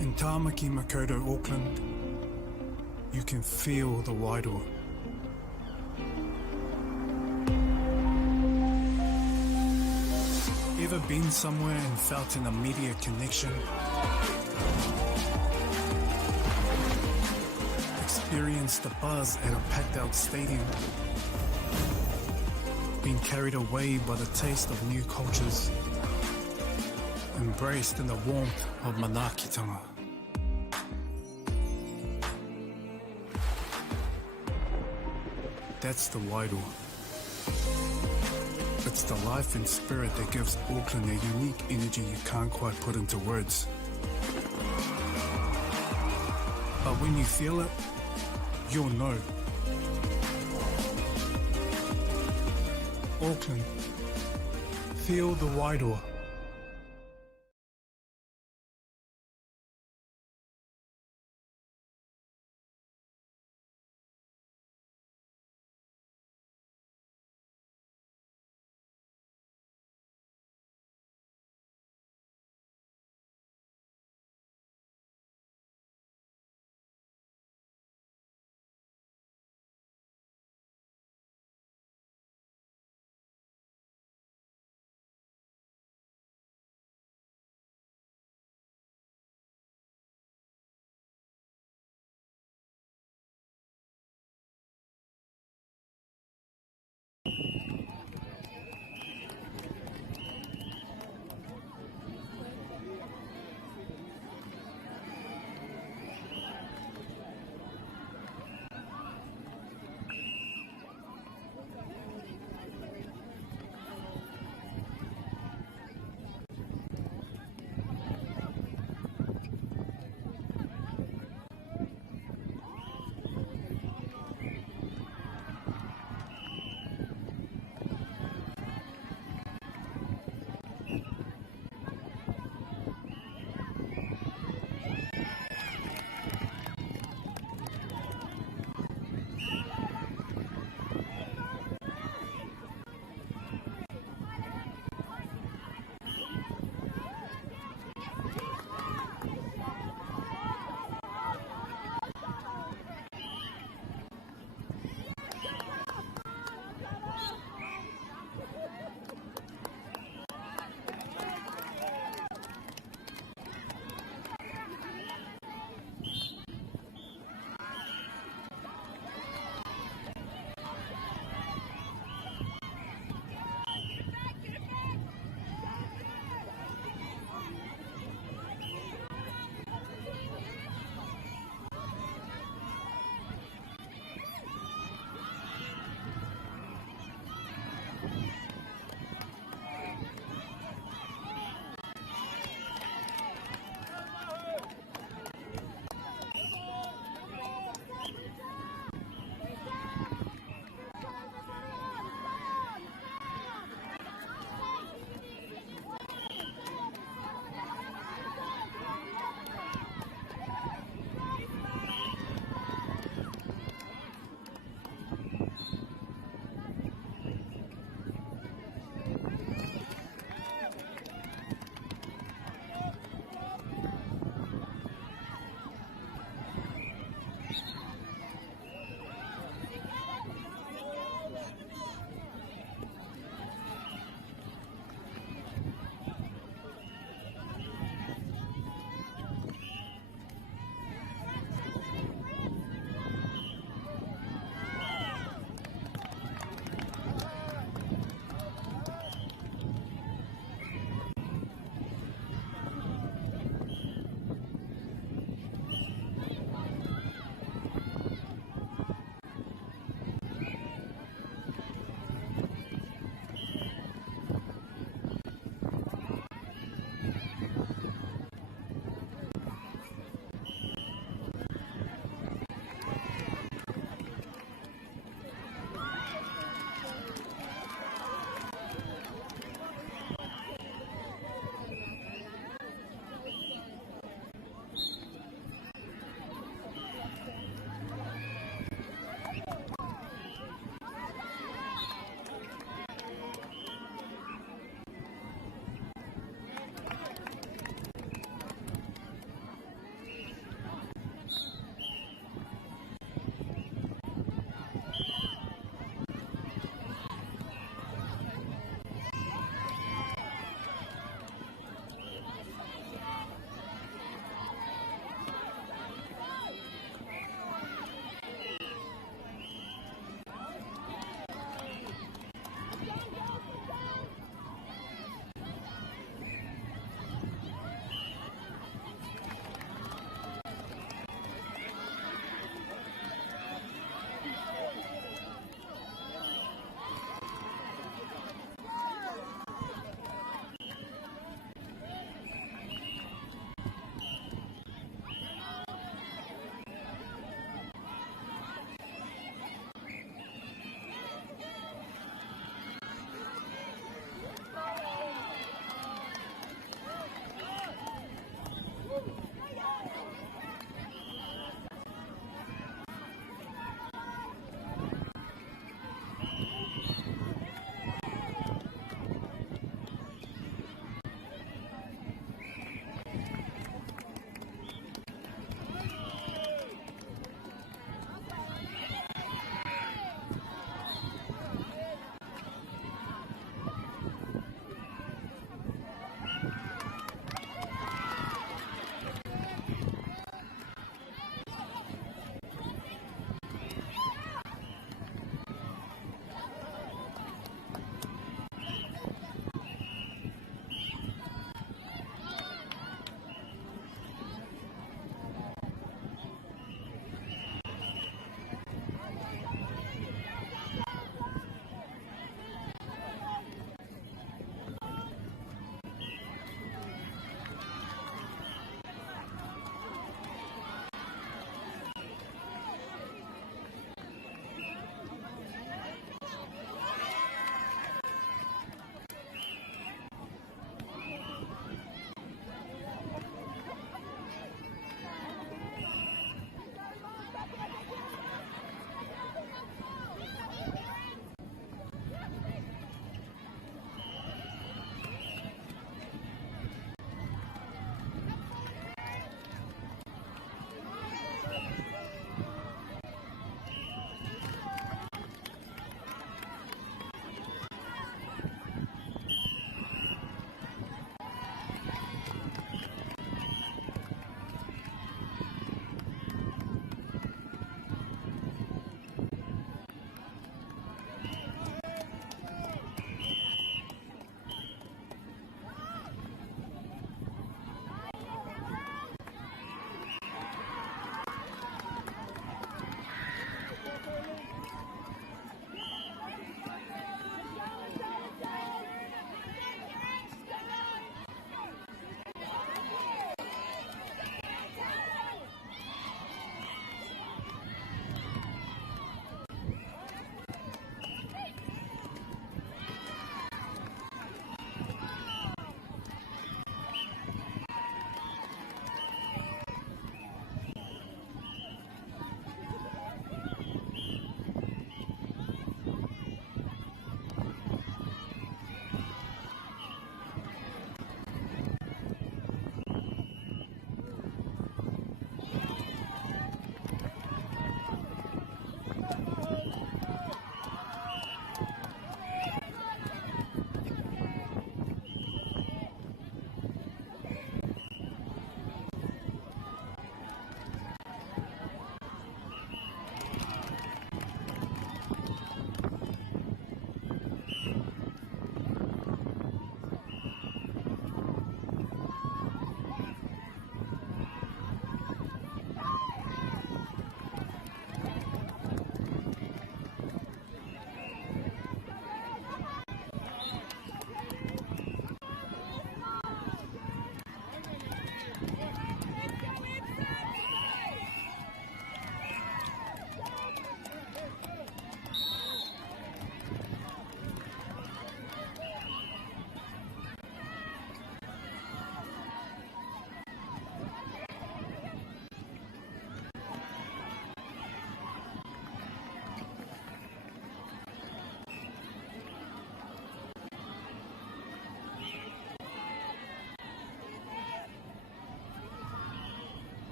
In Tāmaki Makaurau, Auckland, you can feel the Wairoa. Ever been somewhere and felt an immediate connection? Experienced the buzz at a packed-out stadium? Been carried away by the taste of new cultures? Embraced in the warmth of manaakitanga? That's the Wairoa. It's the life and spirit that gives Auckland a unique energy you can't quite put into words. But when you feel it, you'll know. Auckland, feel the Wairoa.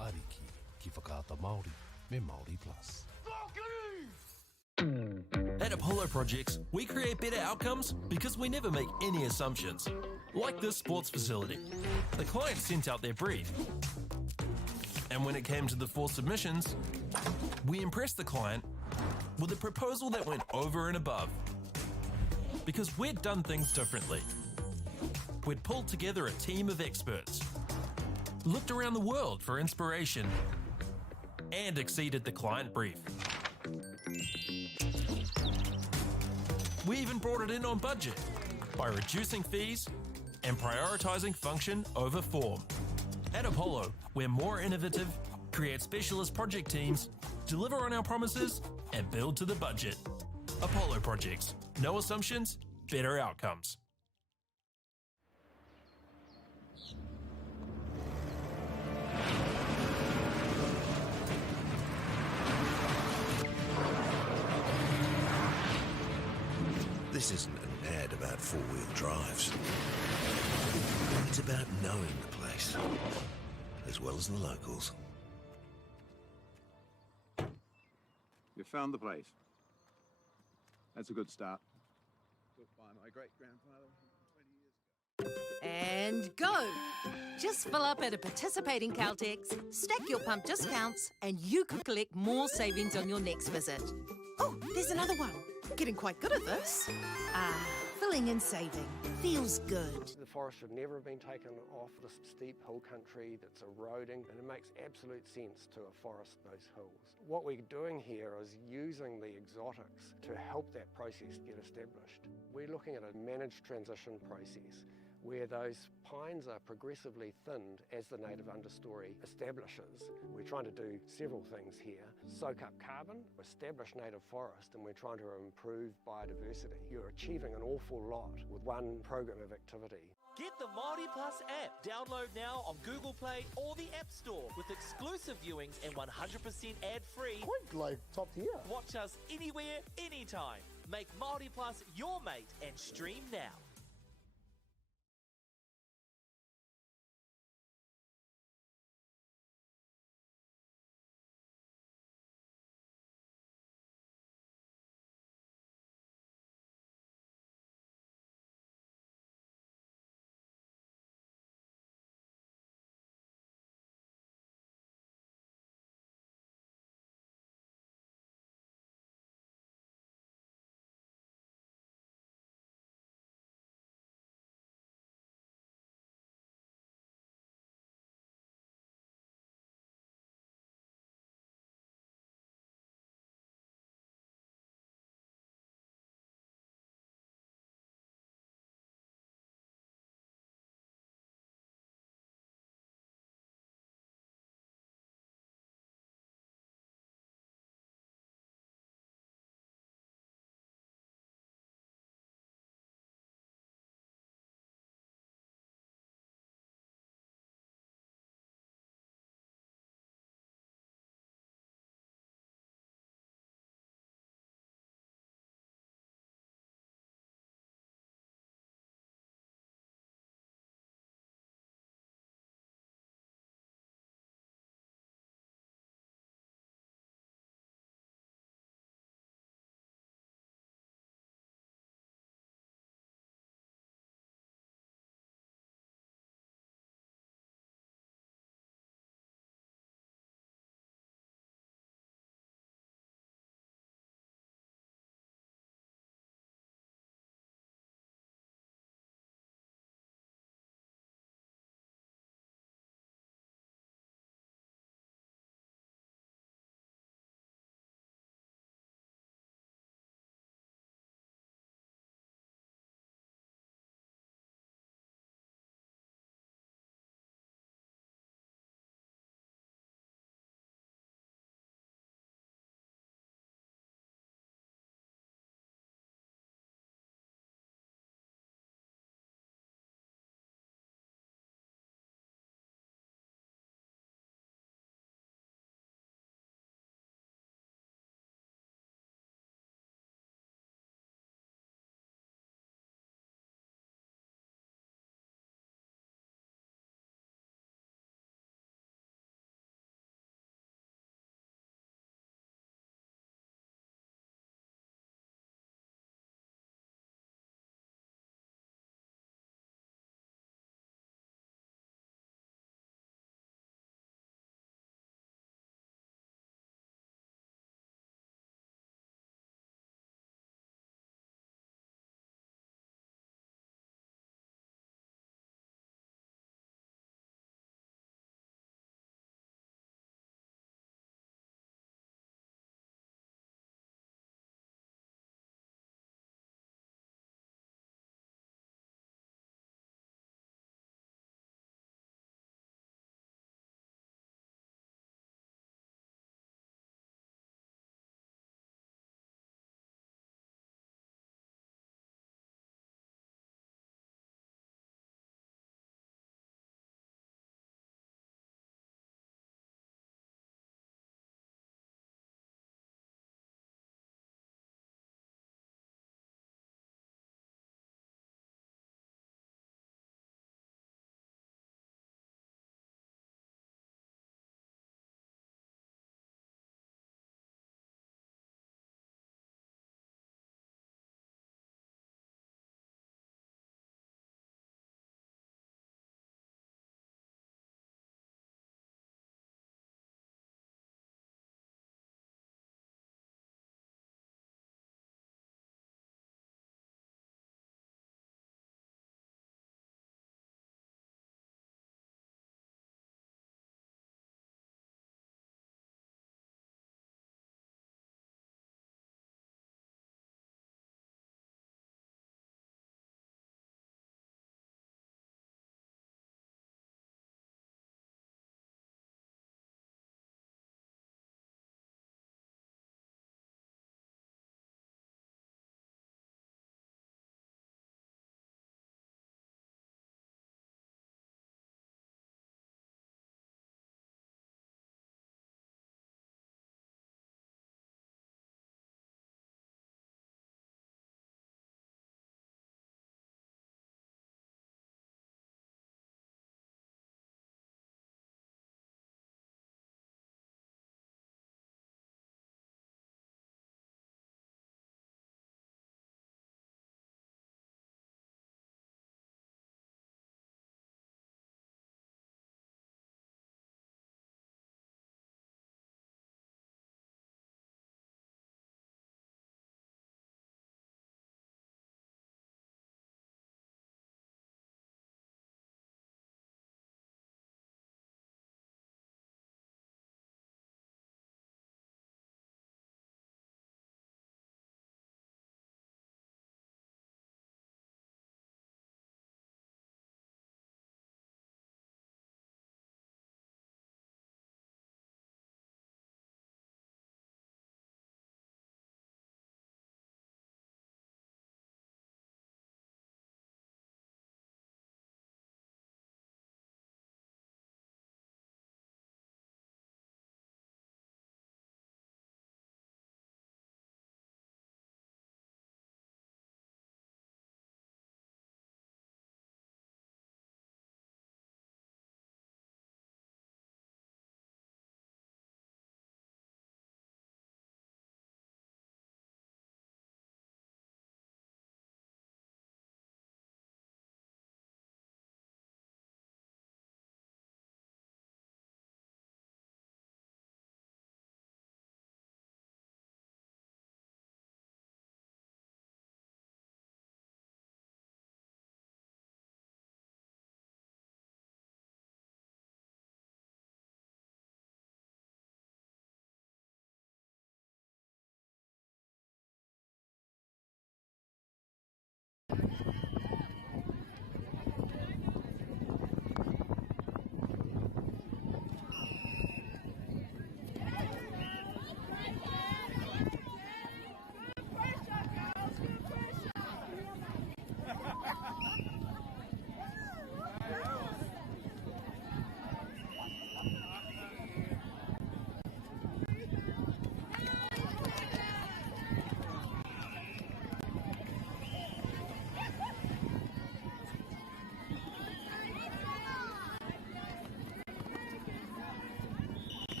Ariki, ki whakaata Māori, me Māori Plus. At Apollo Projects, we create better outcomes because we never make any assumptions. Like this sports facility. The client sent out their brief. And when it came to the 4 submissions, we impressed the client with a proposal that went over and above. Because we'd done things differently. We'd pulled together a team of experts, looked around the world for inspiration, and exceeded the client brief. We even brought it in on budget by reducing fees and prioritising function over form. At Apollo, we're more innovative, create specialist project teams, deliver on our promises, and build to the budget. Apollo Projects. No assumptions, better outcomes. This isn't an ad about 4-wheel drives. It's about knowing the place, as well as the locals. You found the place. That's a good start. Built by my great-grandfather 20 years ago. And go! Just fill up at a participating Caltex, stack your pump discounts, and you could collect more savings on your next visit. Oh, there's another one. Getting quite good at this. Filling and saving. Feels good. The forest should never have been taken off the steep hill country that's eroding, and it makes absolute sense to afforest those hills. What we're doing here is using the exotics to help that process get established. We're looking at a managed transition process where those pines are progressively thinned as the native understory establishes. We're trying to do several things here. Soak up carbon, establish native forest, and we're trying to improve biodiversity. You're achieving an awful lot with one program of activity. Get the Māori Plus app. Download now on Google Play or the App Store with exclusive viewings and 100% ad-free. Quite like top tier. Watch us anywhere, anytime. Make Māori Plus your mate and stream now.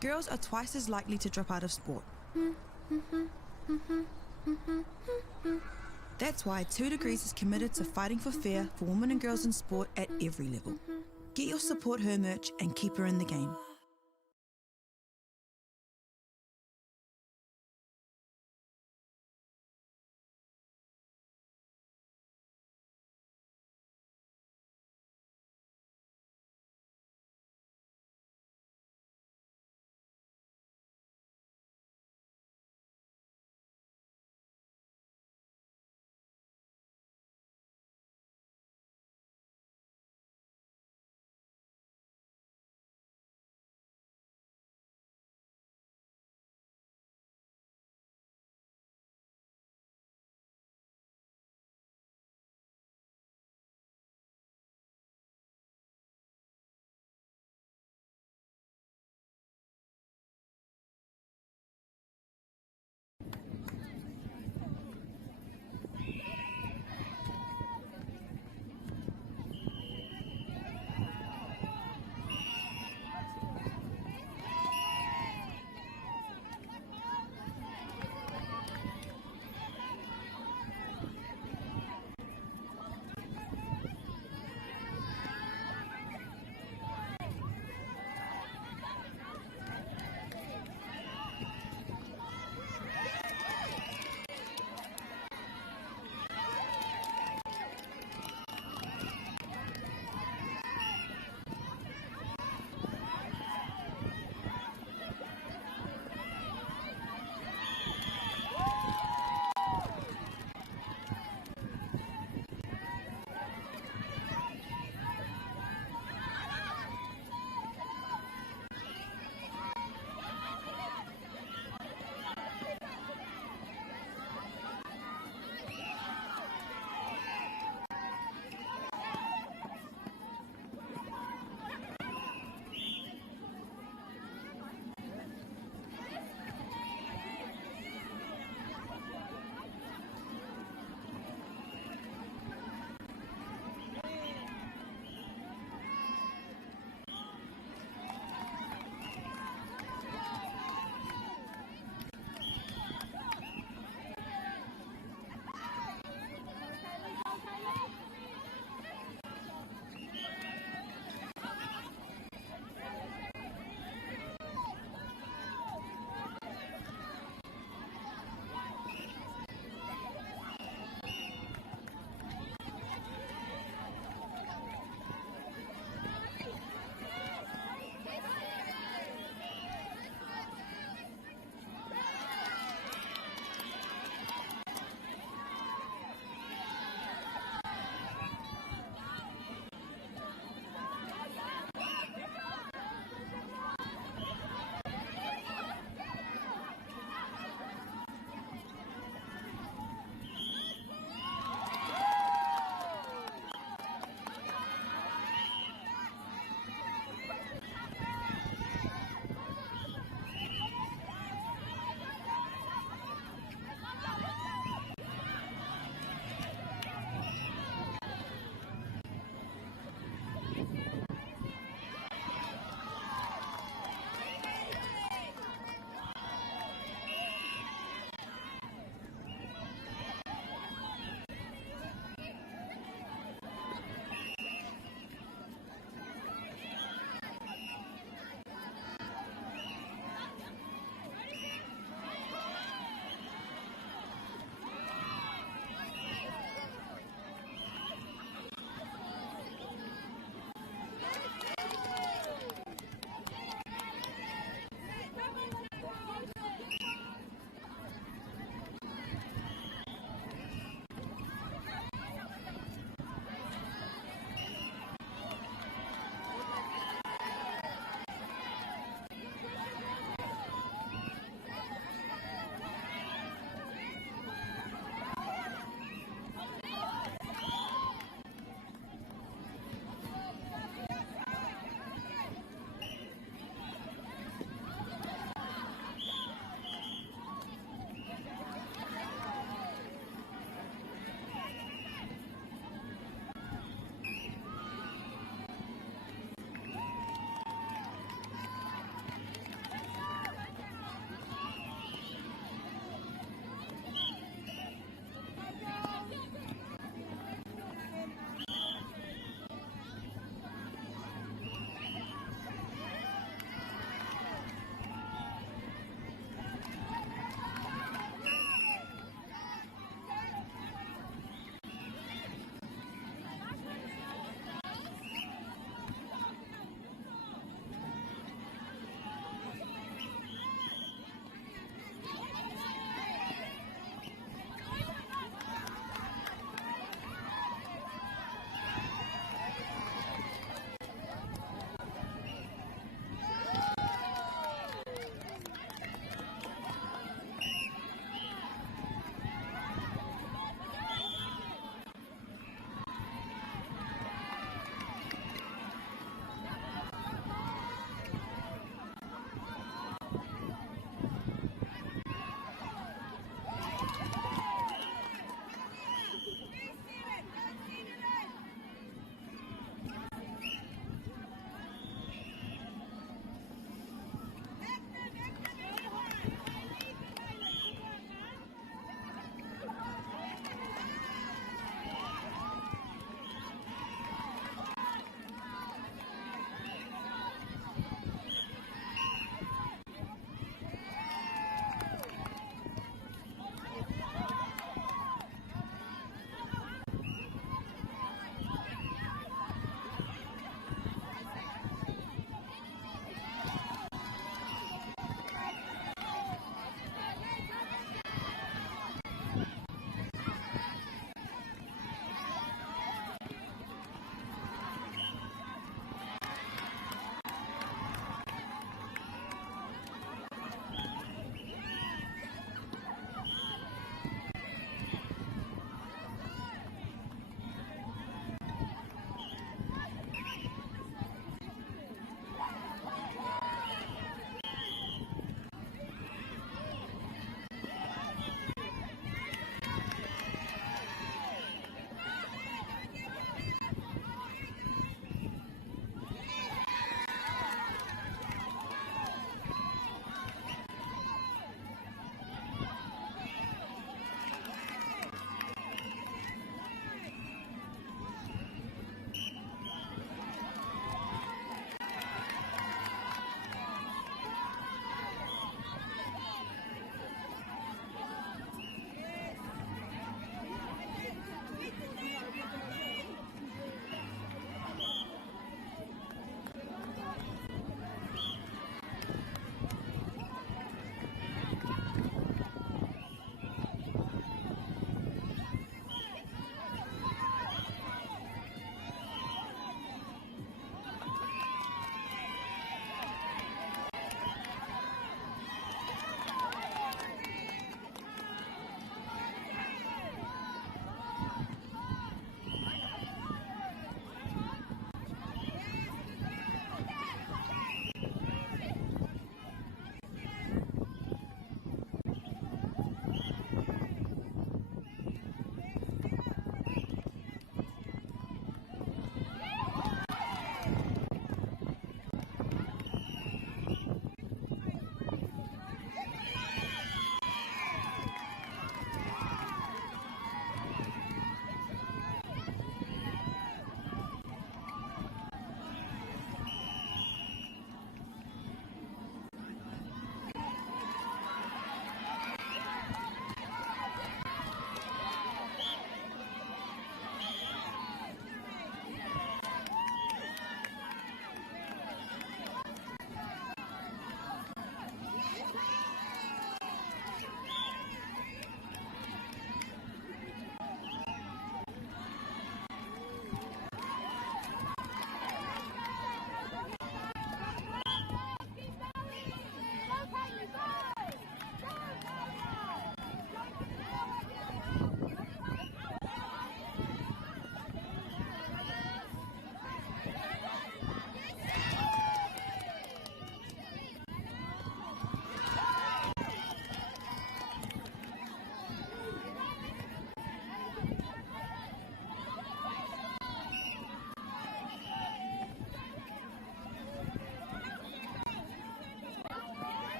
girls are twice as likely to drop out of sport. That's why 2 Degrees is committed to fighting for fair for women and girls in sport at every level. Get your Support Her merch and keep her in the game.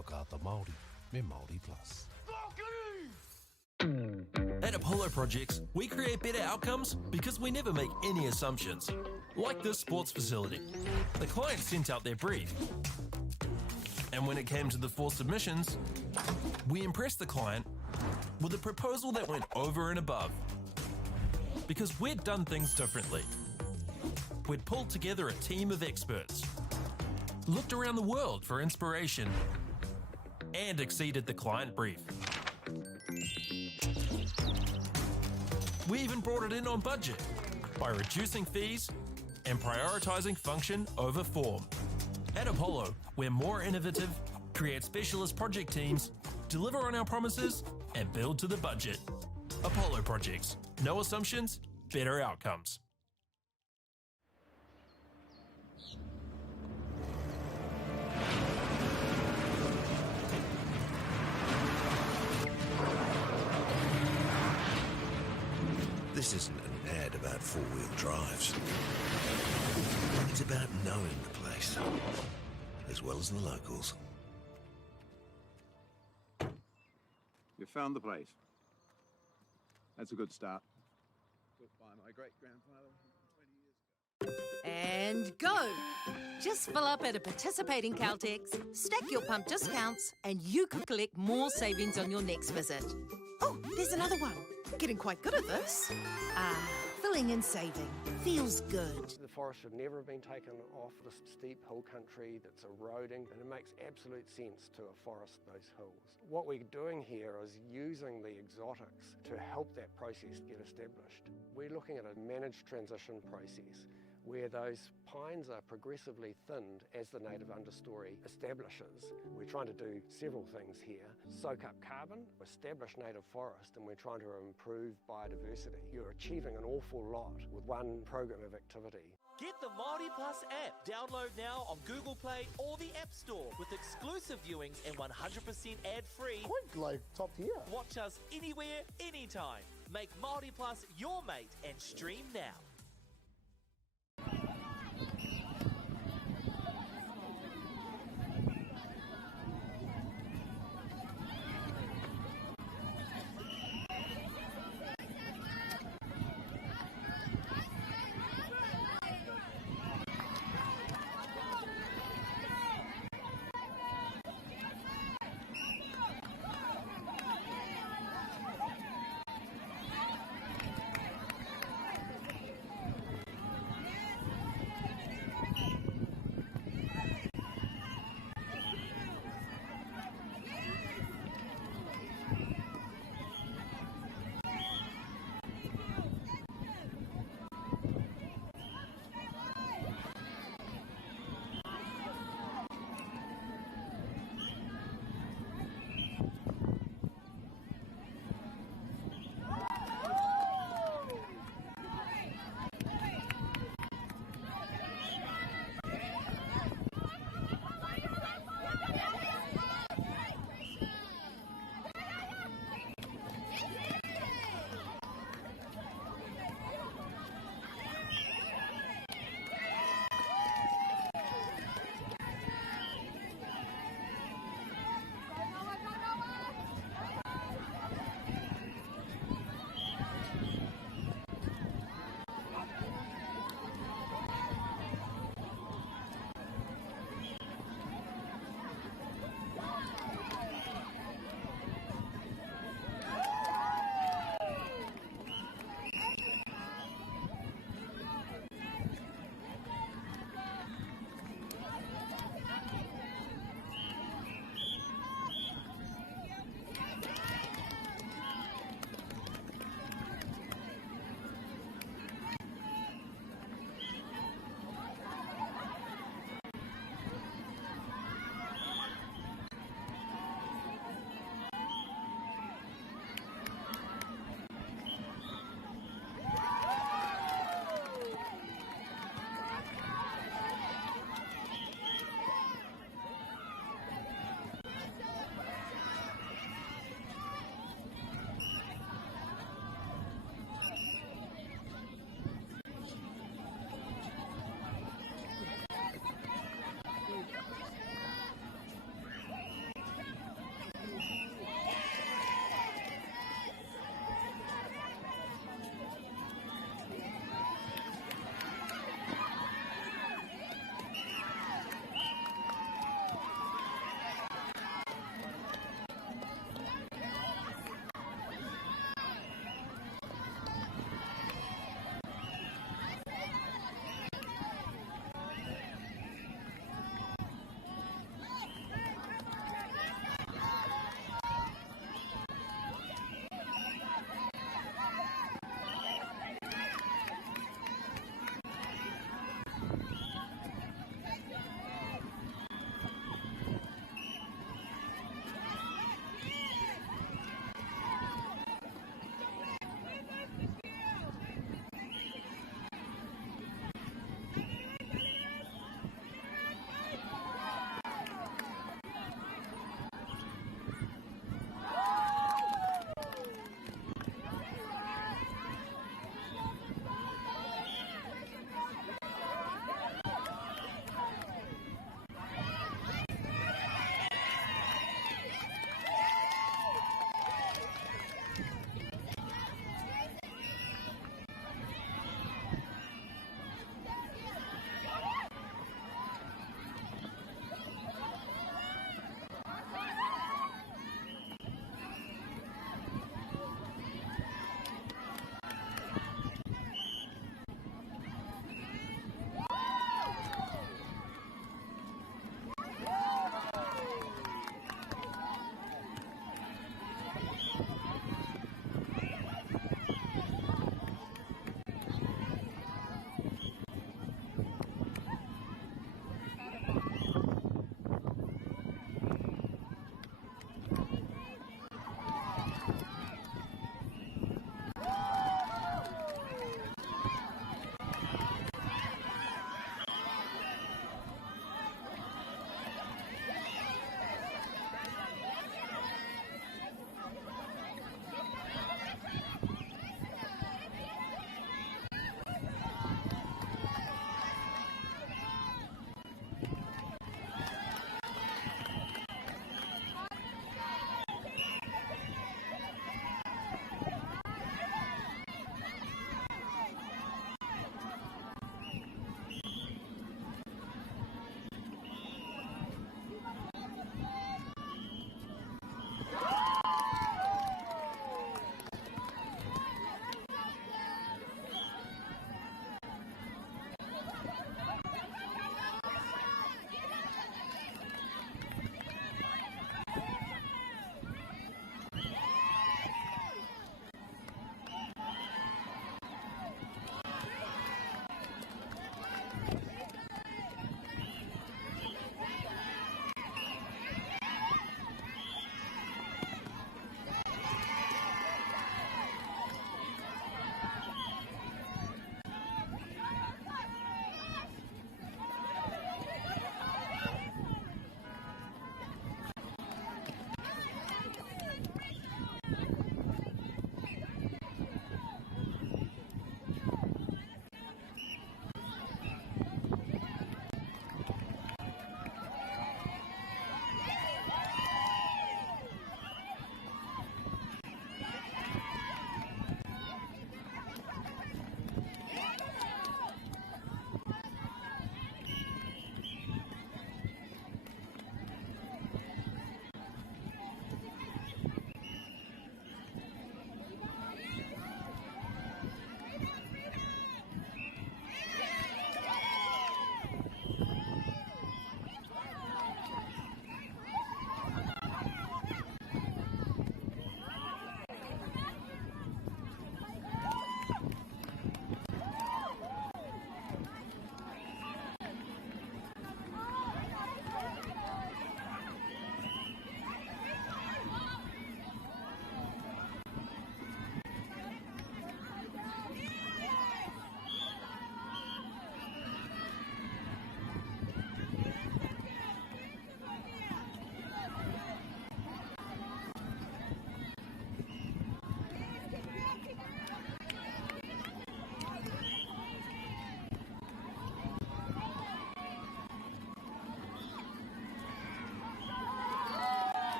whakaata Māori me Māori Plus. At Apollo Projects, we create better outcomes because we never make any assumptions. Like this sports facility. The client sent out their brief. And when it came to the 4 submissions, we impressed the client with a proposal that went over and above. Because we'd done things differently. We'd pulled together a team of experts, looked around the world for inspiration, and exceeded the client brief. We even brought it in on budget by reducing fees and prioritising function over form. At Apollo, we're more innovative, create specialist project teams, deliver on our promises, and build to the budget. Apollo Projects. No assumptions, better outcomes. This isn't an ad about four-wheel drives. It's about knowing the place, as well as the locals. You found the place. That's a good start. Built by my great-grandfather 20 years ago. And go! Just fill up at a participating Caltex, stack your pump discounts, and you could collect more savings on your next visit. Oh, there's another one. Getting quite good at this. Filling and saving. Feels good. The forest should never have been taken off the steep hill country that's eroding, and it makes absolute sense to afforest those hills. What we're doing here is using the exotics to help that process get established. We're looking at a managed transition process where those pines are progressively thinned as the native understory establishes. We're trying to do several things here. Soak up carbon, establish native forest, and we're trying to improve biodiversity. You're achieving an awful lot with one program of activity. Get the Māori Plus app. Download now on Google Play or the App Store with exclusive viewings and 100% ad-free. Quite like top tier. Watch us anywhere, anytime. Make Māori Plus your mate and stream now.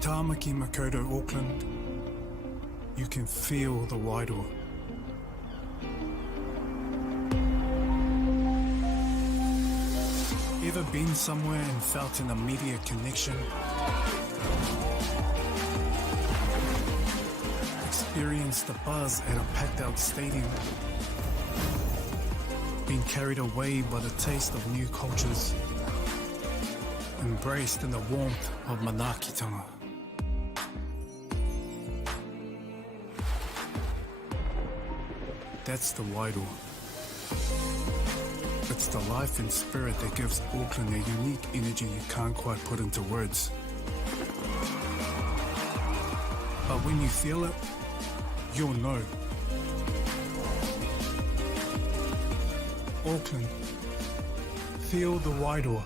From Tāmaki Makaurau, Auckland, you can feel the Wairoa. Ever been somewhere and felt an immediate connection? Experienced the buzz at a packed out stadium? Been carried away by the taste of new cultures? Embraced in the warmth of manaakitanga? That's the Wairoa. It's the life and spirit that gives Auckland a unique energy you can't quite put into words. But when you feel it, you'll know. Auckland, feel the Wairoa.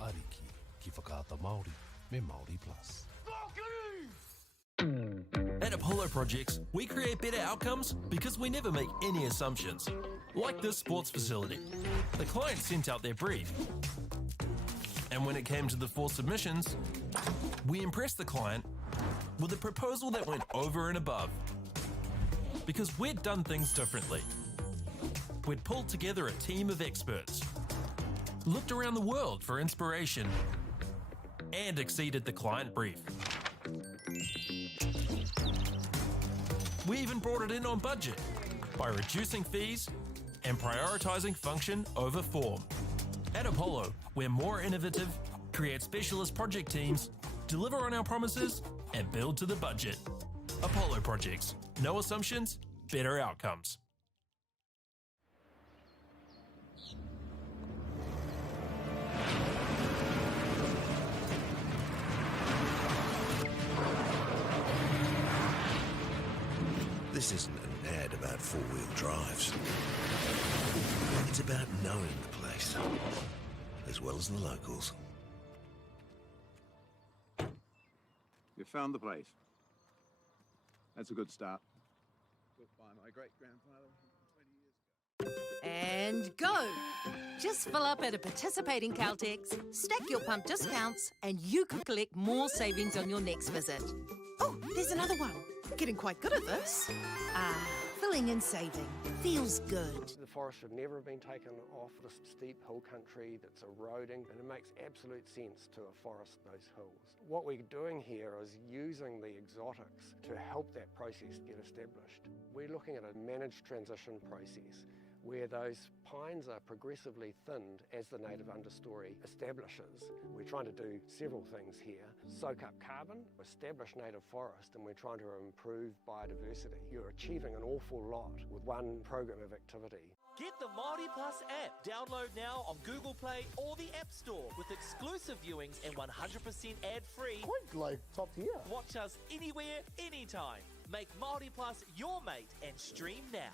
Ariki, ki whakaata Māori, me Māori Plus. At Apollo Projects, we create better outcomes because we never make any assumptions. Like this sports facility. The client sent out their brief. And when it came to the 4 submissions, we impressed the client with a proposal that went over and above. Because we'd done things differently. We'd pulled together a team of experts, looked around the world for inspiration, and exceeded the client brief. We even brought it in on budget by reducing fees and prioritising function over form. At Apollo, we're more innovative, create specialist project teams, deliver on our promises, and build to the budget. Apollo Projects. No assumptions, better outcomes. This isn't an ad about 4-wheel drives. It's about knowing the place, as well as the locals. You found the place. That's a good start. Built by my great-grandfather 20 years ago. And go! Just fill up at a participating Caltex, stack your pump discounts, and you could collect more savings on your next visit. Oh, there's another one. Getting quite good at this. Filling and saving. Feels good. The forest should never have been taken off the steep hill country that's eroding, and it makes absolute sense to afforest those hills. What we're doing here is using the exotics to help that process get established. We're looking at a managed transition process where those pines are progressively thinned as the native understory establishes. We're trying to do several things here. Soak up carbon, establish native forest, and we're trying to improve biodiversity. You're achieving an awful lot with one program of activity. Get the Māori Plus app. Download now on Google Play or the App Store with exclusive viewings and 100% ad-free. Quite like top tier. Watch us anywhere, anytime. Make Māori Plus your mate and stream now.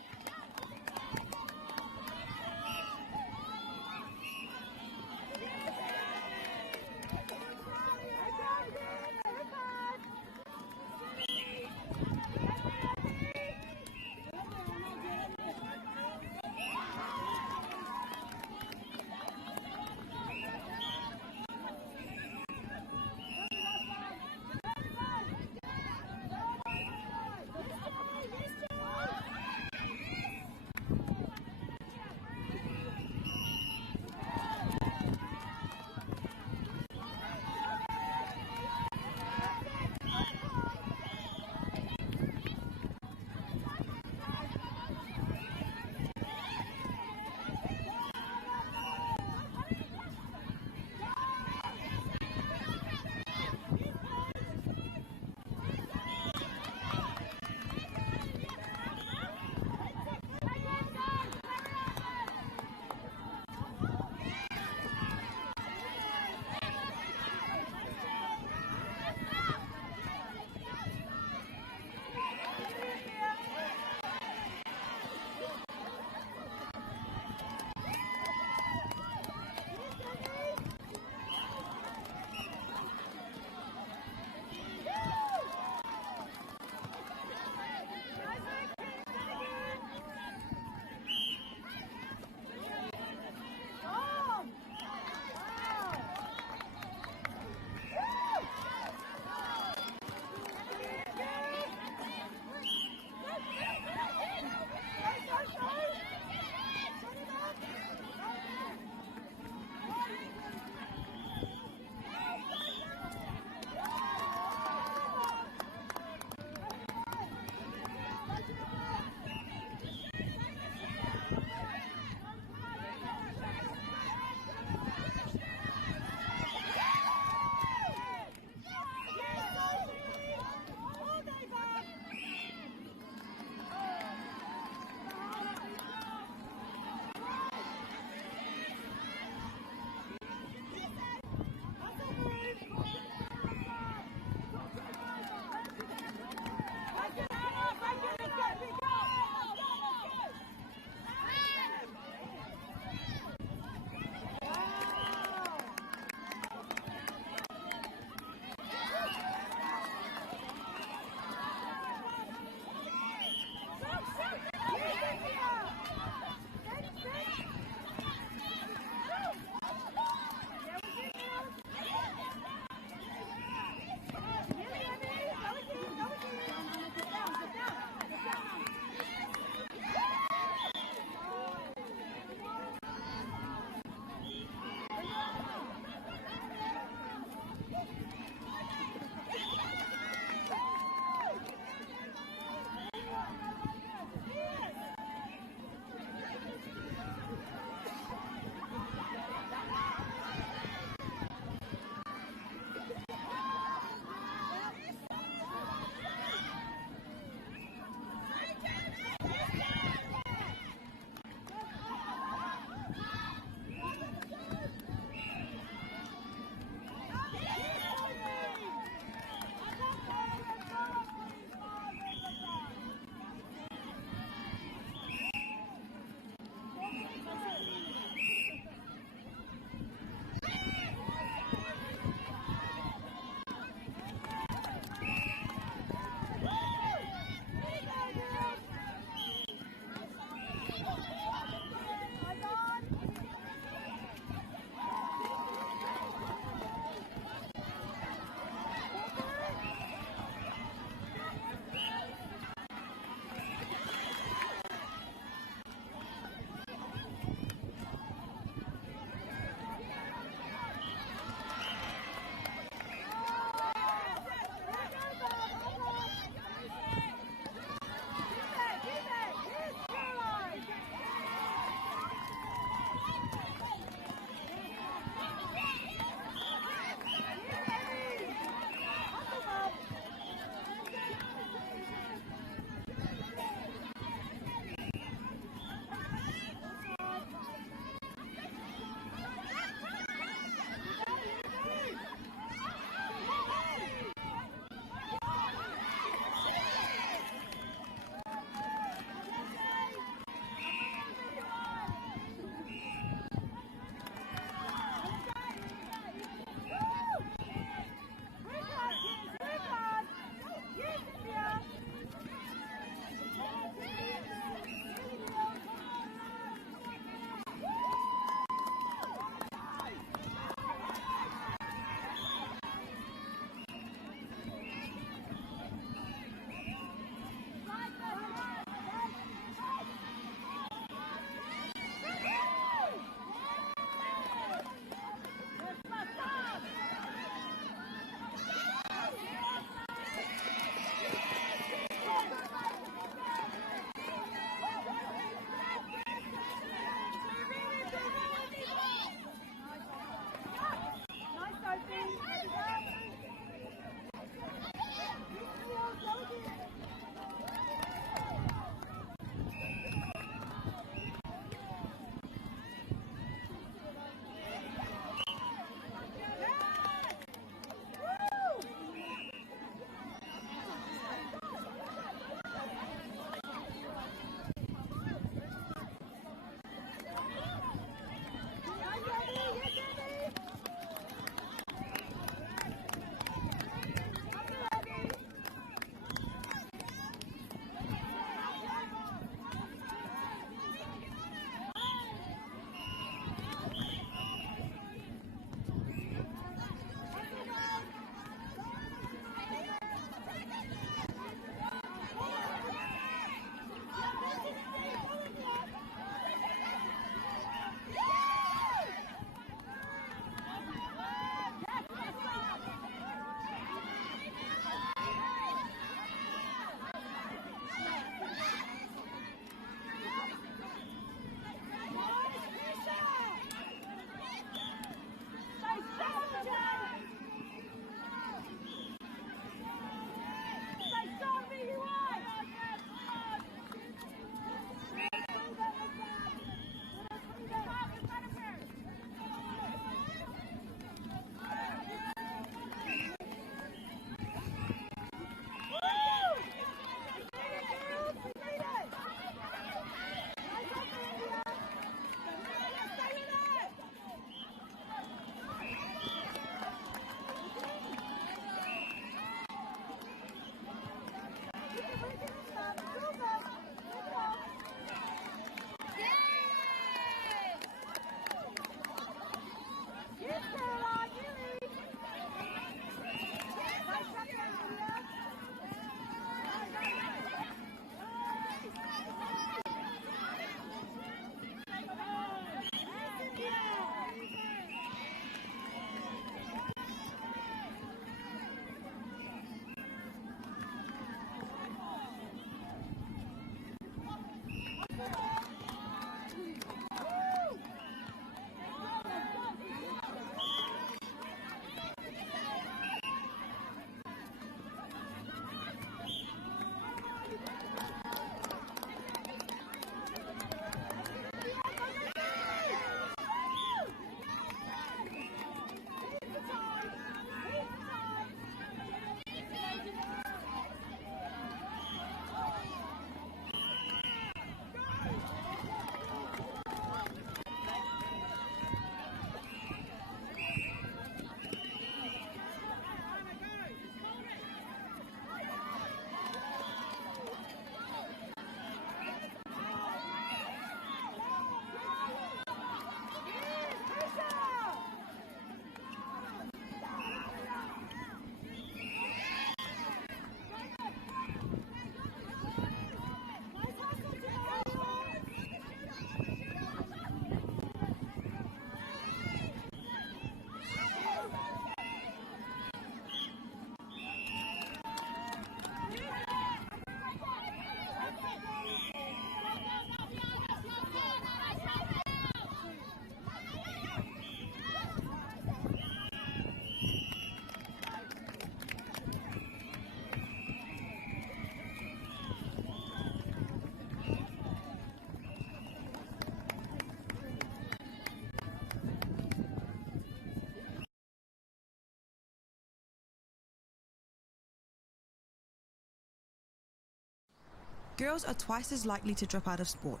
girls are twice as likely to drop out of sport.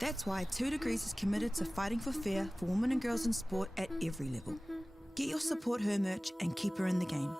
That's why 2 Degrees is committed to fighting for fair for women and girls in sport at every level. Get your Support Her merch and keep her in the game.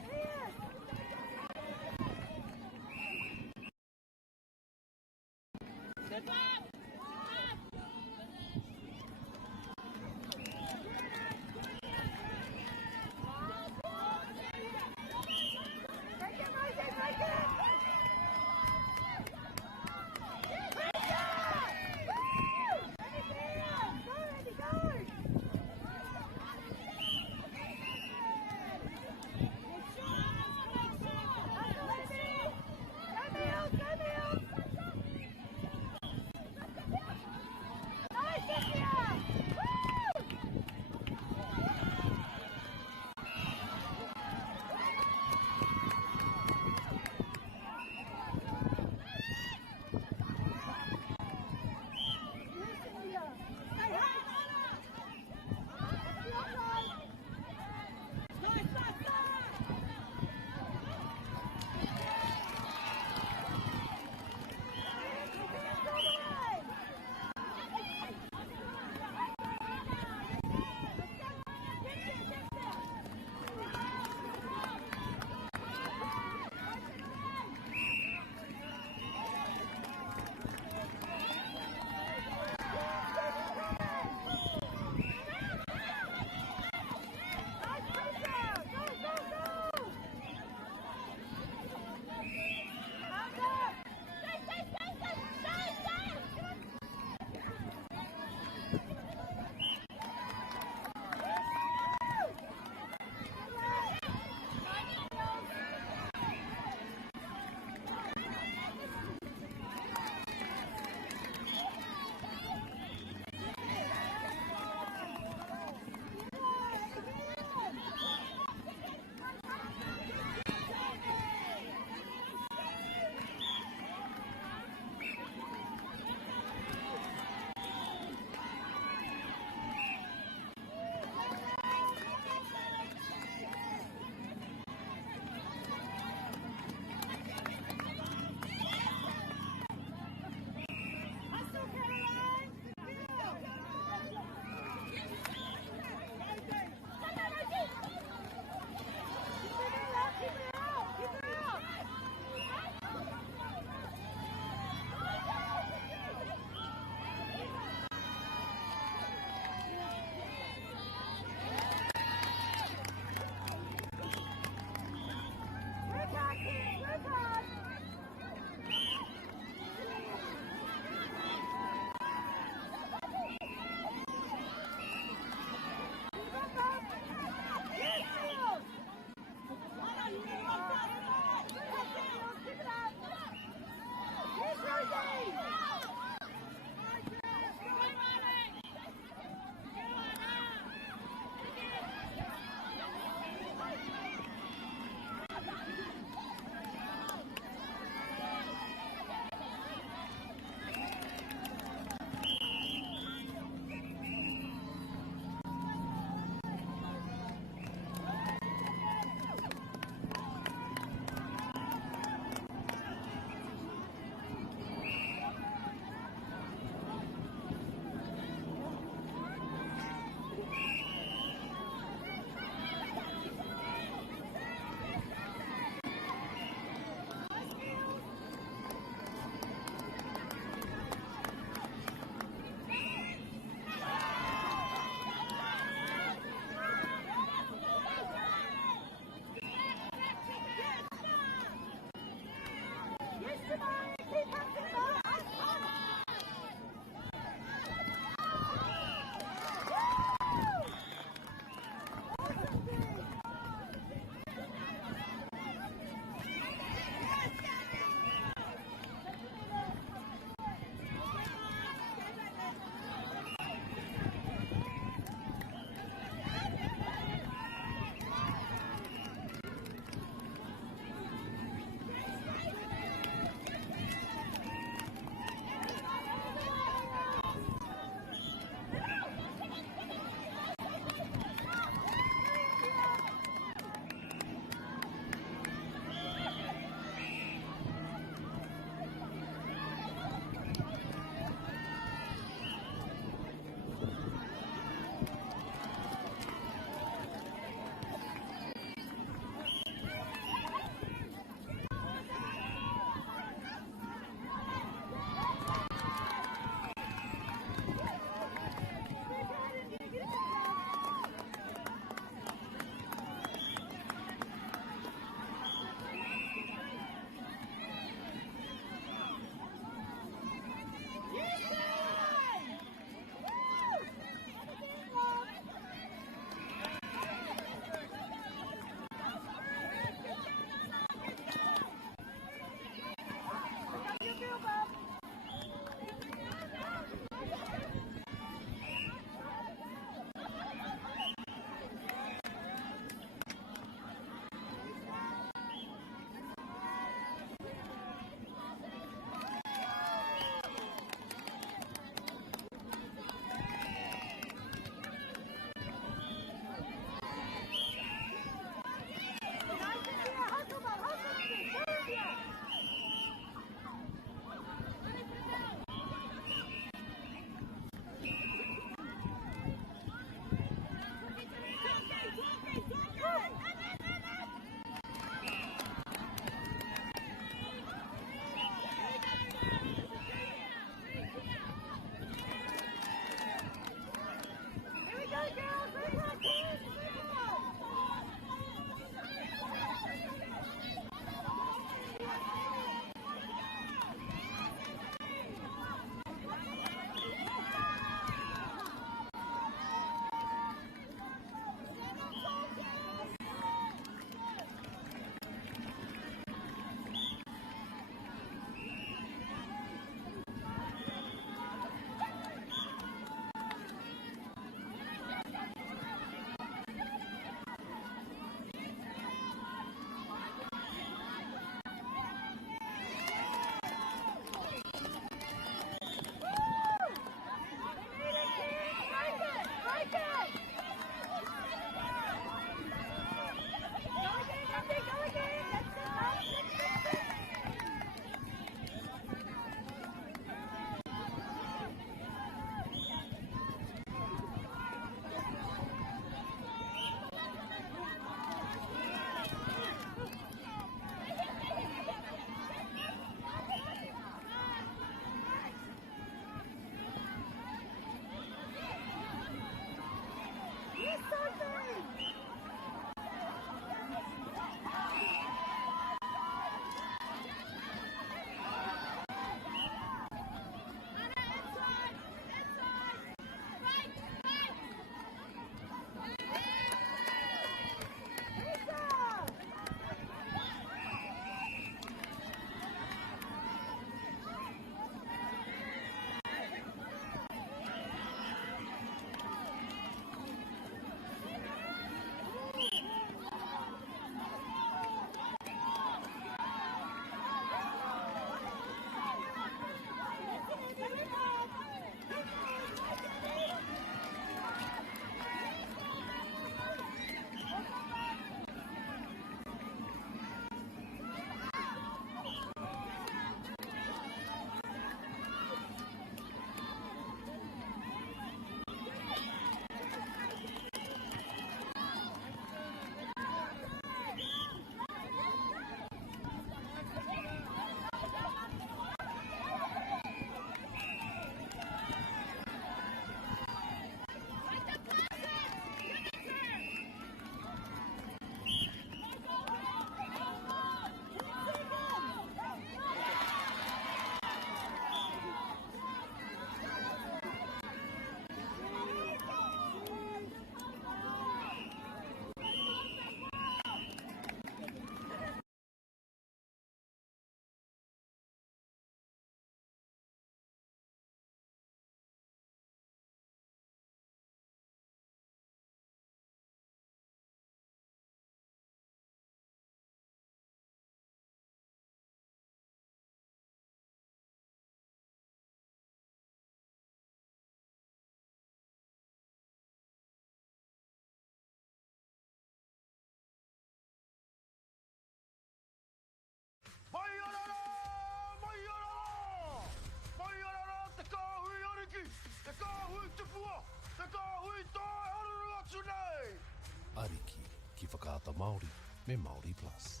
ki whakaata Māori me Māori Plus.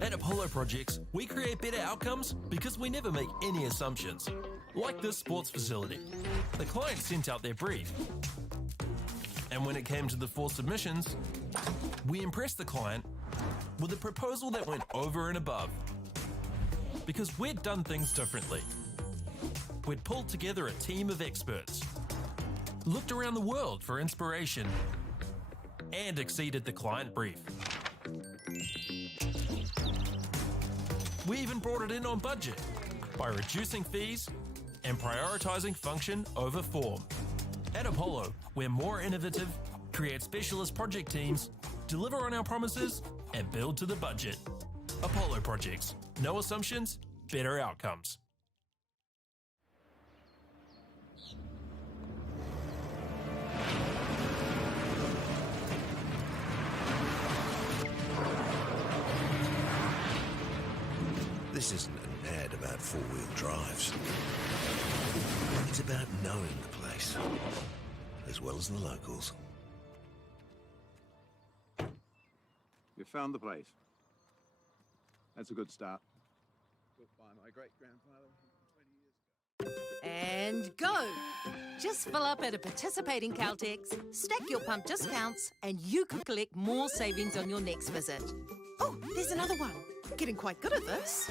At Apollo Projects, we create better outcomes because we never make any assumptions. Like this sports facility. The client sent out their brief. And when it came to the 4 submissions, we impressed the client with a proposal that went over and above. Because we'd done things differently. We'd pulled together a team of experts, looked around the world for inspiration, and exceeded the client brief. We even brought it in on budget by reducing fees and prioritising function over form. At Apollo, we're more innovative, create specialist project teams, deliver on our promises, and build to the budget. Apollo Projects. No assumptions, better outcomes. This isn't an ad about four-wheel drives. It's about knowing the place, as well as the locals. You found the place. That's a good start. Built by my great-grandfather 20 years ago. And go! Just fill up at a participating Caltex, stack your pump discounts, and you could collect more savings on your next visit. Oh, there's another one. Getting quite good at this.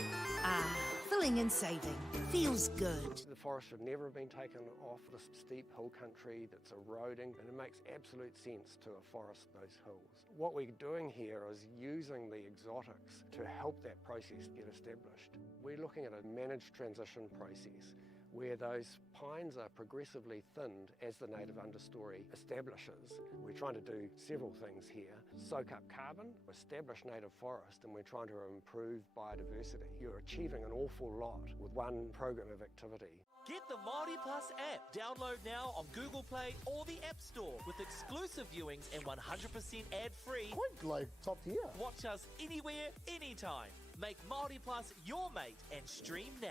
Filling and saving. Feels good. The forest should never have been taken off the steep hill country that's eroding, and it makes absolute sense to afforest those hills. What we're doing here is using the exotics to help that process get established. We're looking at a managed transition process where those pines are progressively thinned as the native understory establishes. We're trying to do several things here. Soak up carbon, establish native forest, and we're trying to improve biodiversity. You're achieving an awful lot with one program of activity. Get the Māori Plus app. Download now on Google Play or the App Store with exclusive viewings and 100% ad-free. Quite like top tier. Watch us anywhere, anytime. Make Māori Plus your mate and stream now.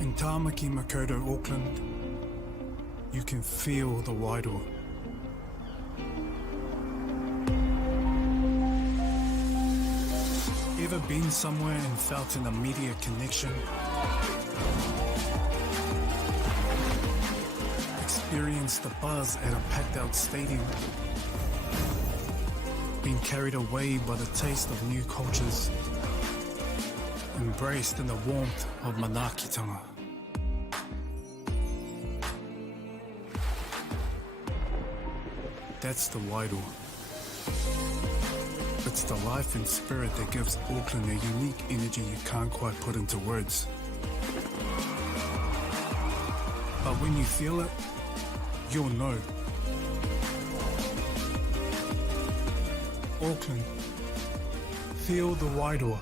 In Tāmaki Makaurau, Auckland, you can feel the Wairoa. Ever been somewhere and felt an immediate connection? Experienced the buzz at a packed out stadium? Been carried away by the taste of new cultures? Embraced in the warmth of manaakitanga? That's the Wairoa. It's the life and spirit that gives Auckland a unique energy you can't quite put into words. But when you feel it, you'll know. Auckland, feel the Wairoa.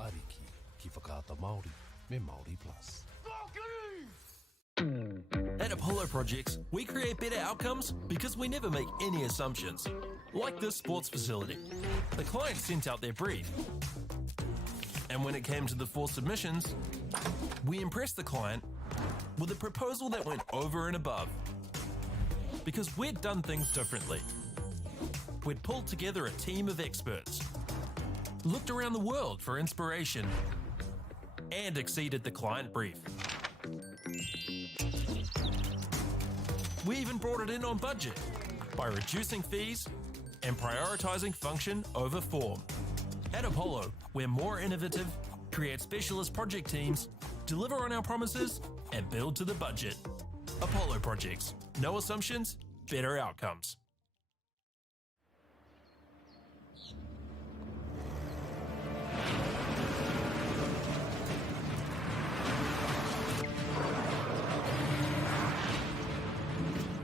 Ariki, ki whakaata Māori, me Māori Plus. At Apollo Projects, we create better outcomes because we never make any assumptions. Like this sports facility. The client sent out their brief. And when it came to the 4 submissions, we impressed the client with a proposal that went over and above. Because we'd done things differently. We'd pulled together a team of experts, looked around the world for inspiration, and exceeded the client brief. We even brought it in on budget by reducing fees and prioritising function over form. At Apollo, we're more innovative, create specialist project teams, deliver on our promises, and build to the budget. Apollo Projects. No assumptions, better outcomes.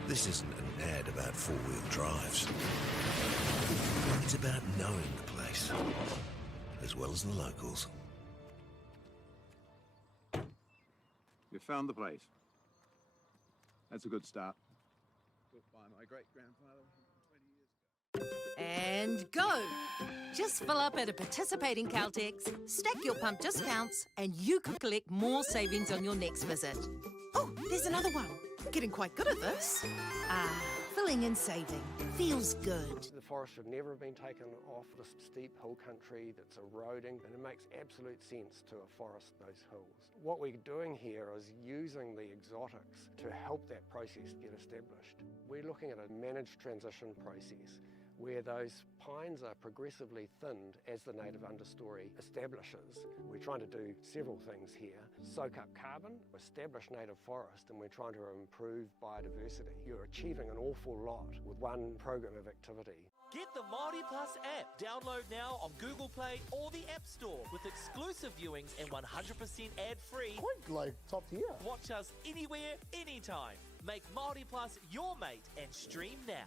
This isn't an ad about four-wheel drives. It's about knowing the place, as well as the locals. You found the place. That's a good start. Built by my great-grandfather 120 years ago. And go! Just fill up at a participating Caltex, stack your pump discounts, and you could collect more savings on your next visit. Oh, there's another one. Getting quite good at this. Filling and saving. Feels good. The forest should never have been taken off the steep hill country that's eroding, and it makes absolute sense to afforest those hills. What we're doing here is using the exotics to help that process get established. We're looking at a managed transition process where those pines are progressively thinned as the native understory establishes. We're trying to do several things here. Soak up carbon, establish native forest, and we're trying to improve biodiversity. You're achieving an awful lot with one program of activity. Get the Māori Plus app. Download now on Google Play or the App Store with exclusive viewings and 100% ad-free. Quite like top tier. Watch us anywhere, anytime. Make Māori Plus your mate and stream now.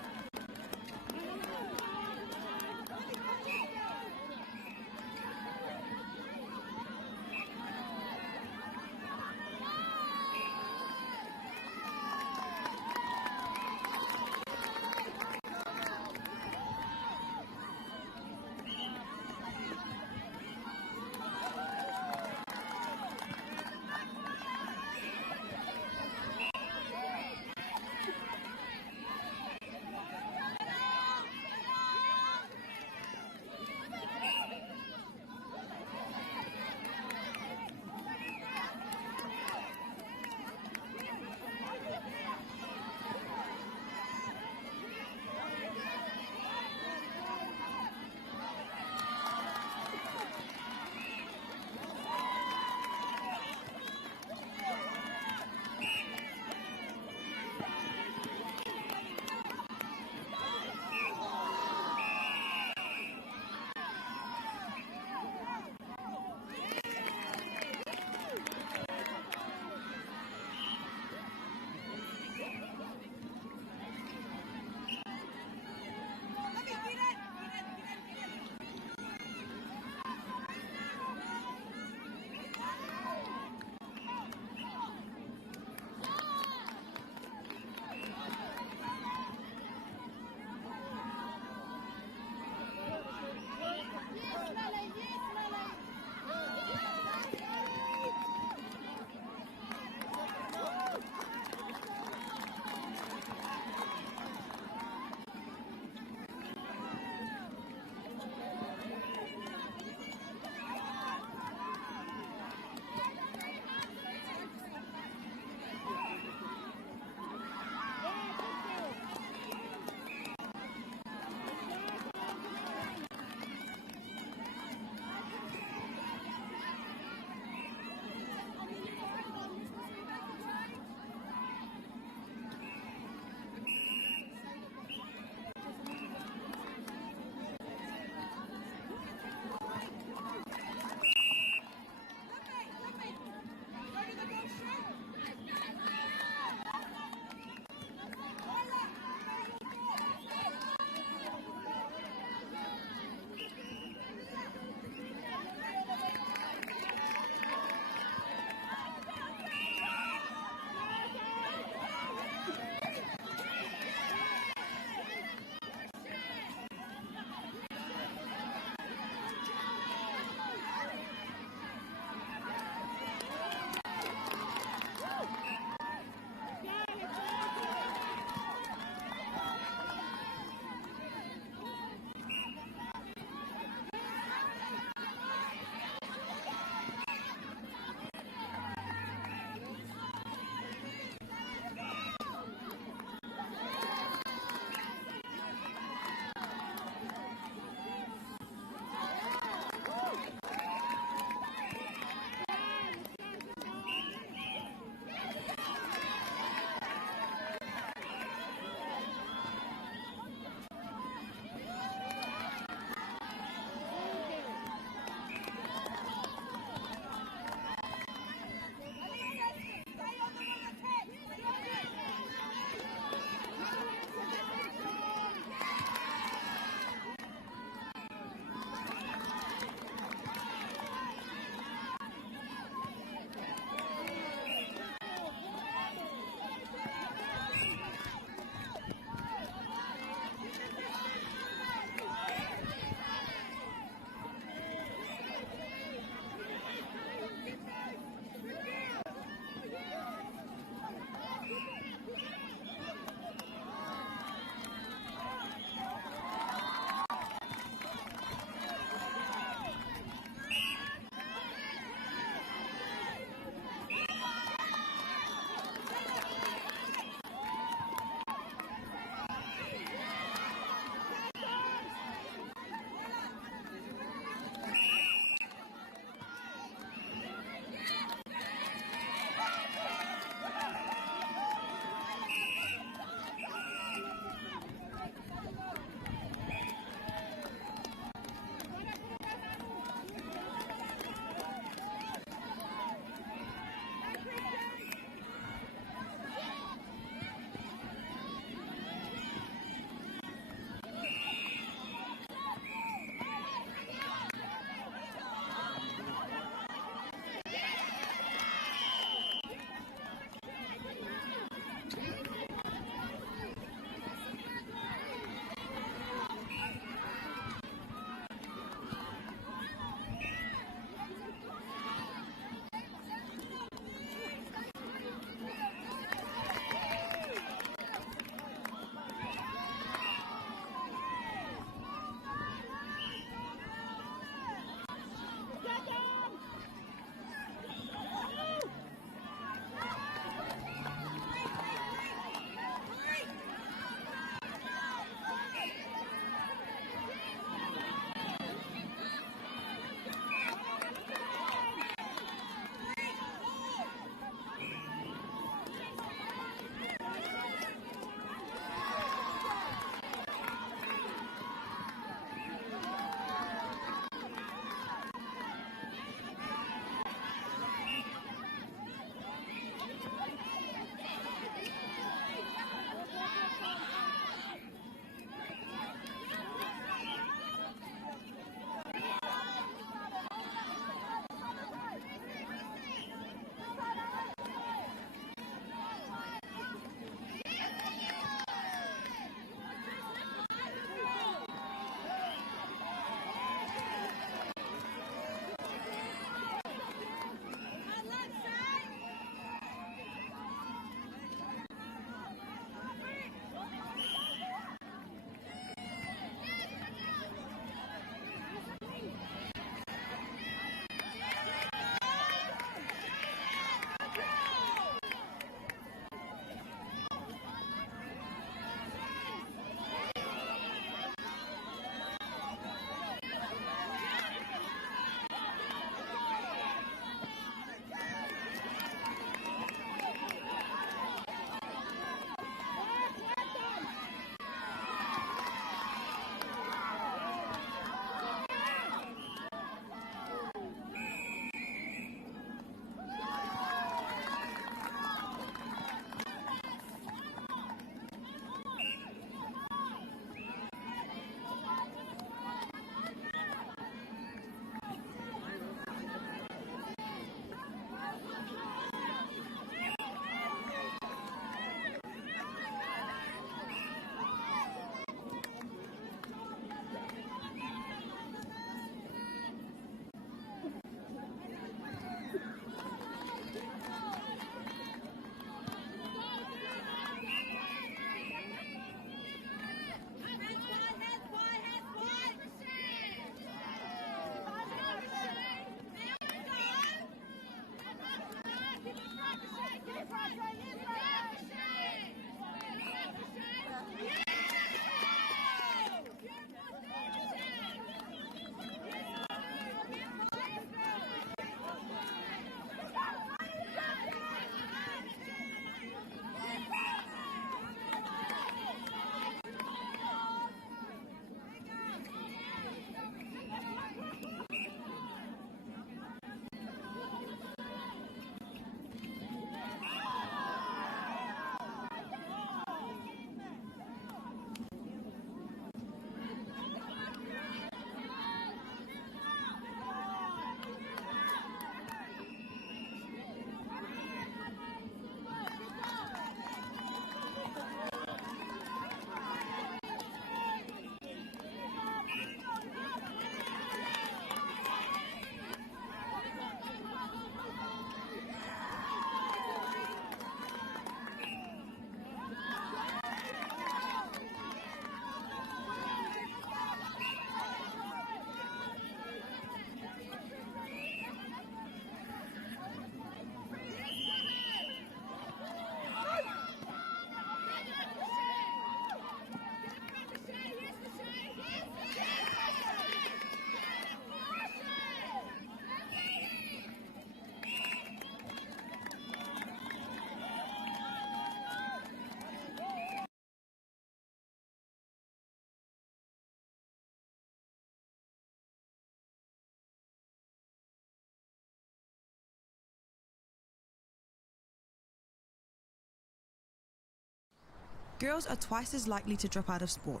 girls are twice as likely to drop out of sport.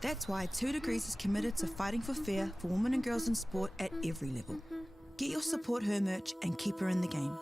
That's why 2 Degrees is committed to fighting for fair for women and girls in sport at every level. Get your Support Her merch and keep her in the game.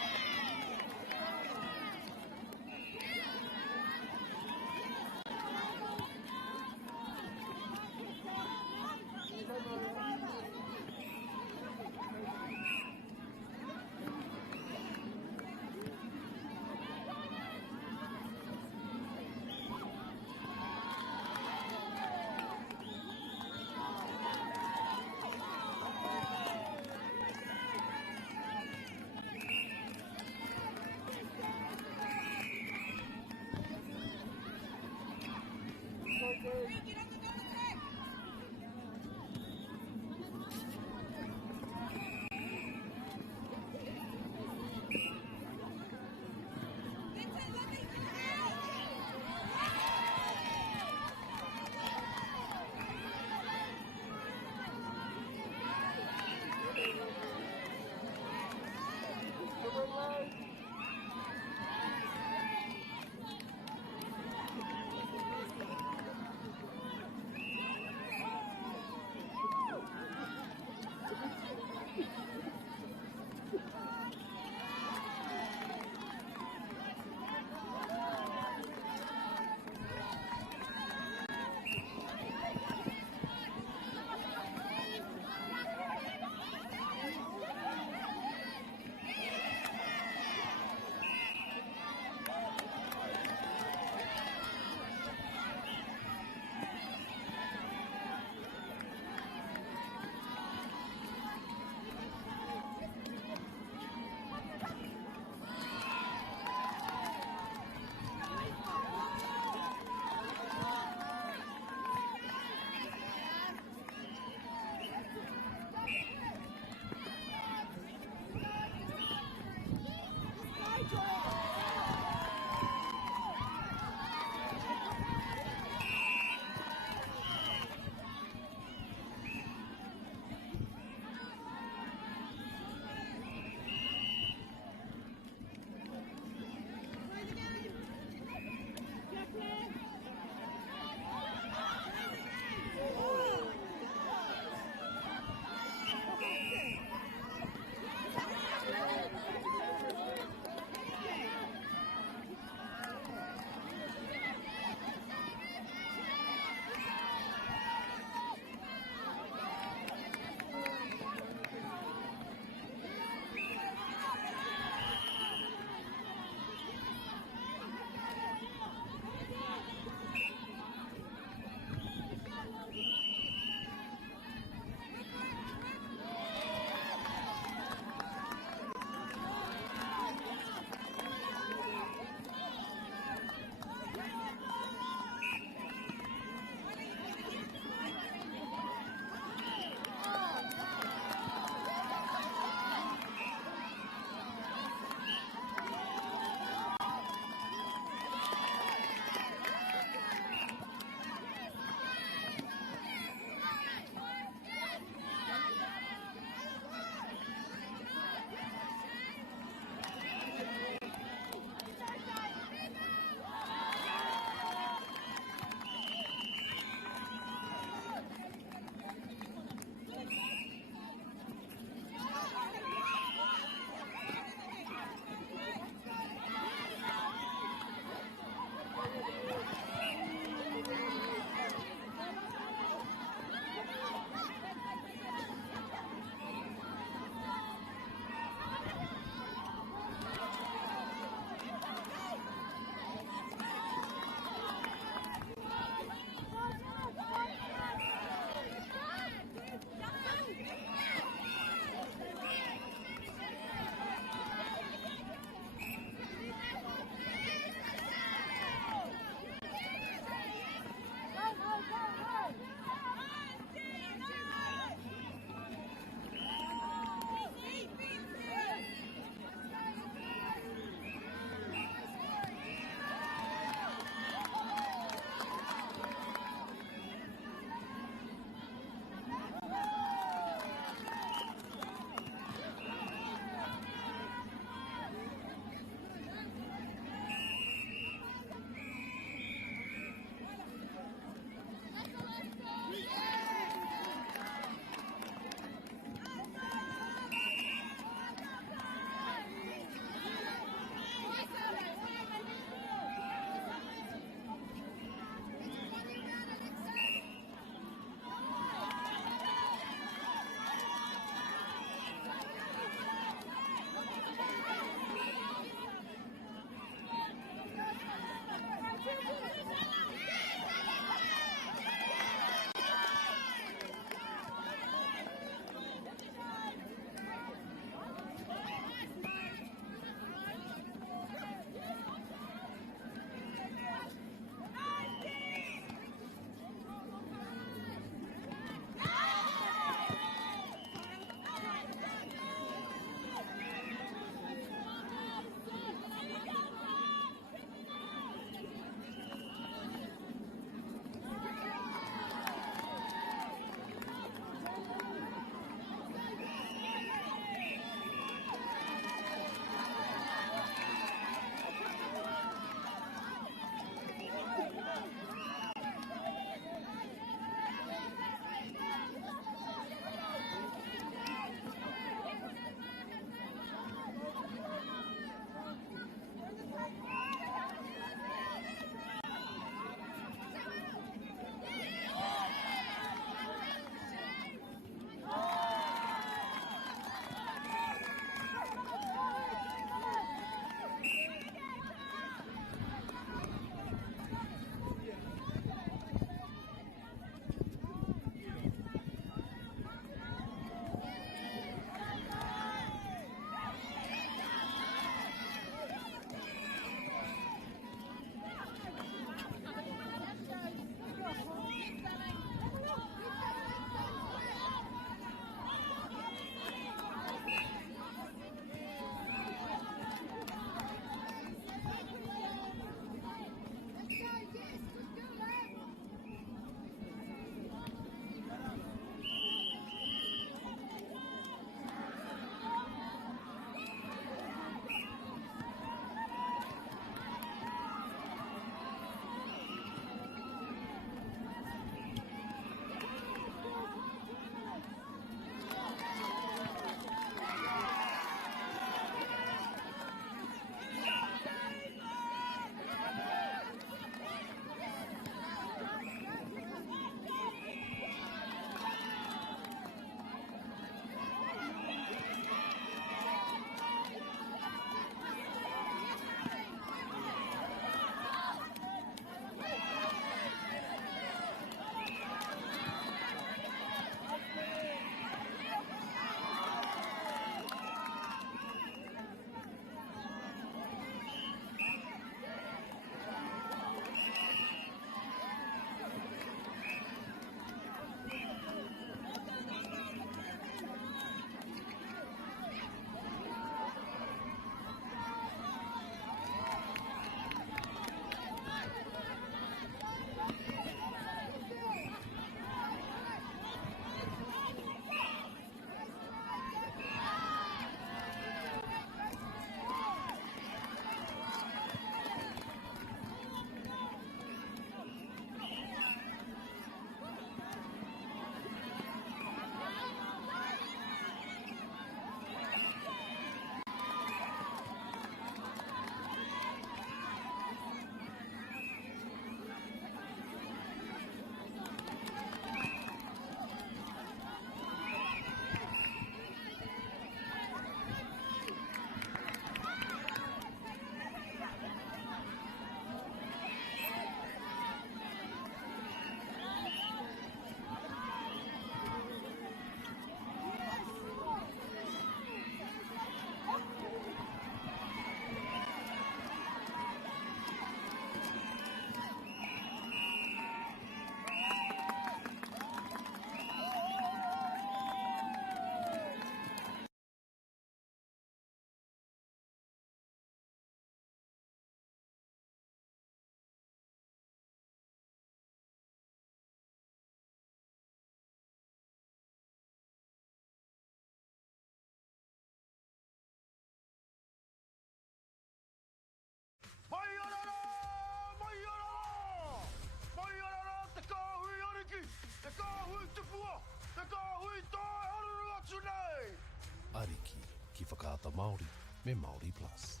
whakaata Māori me Māori Plus.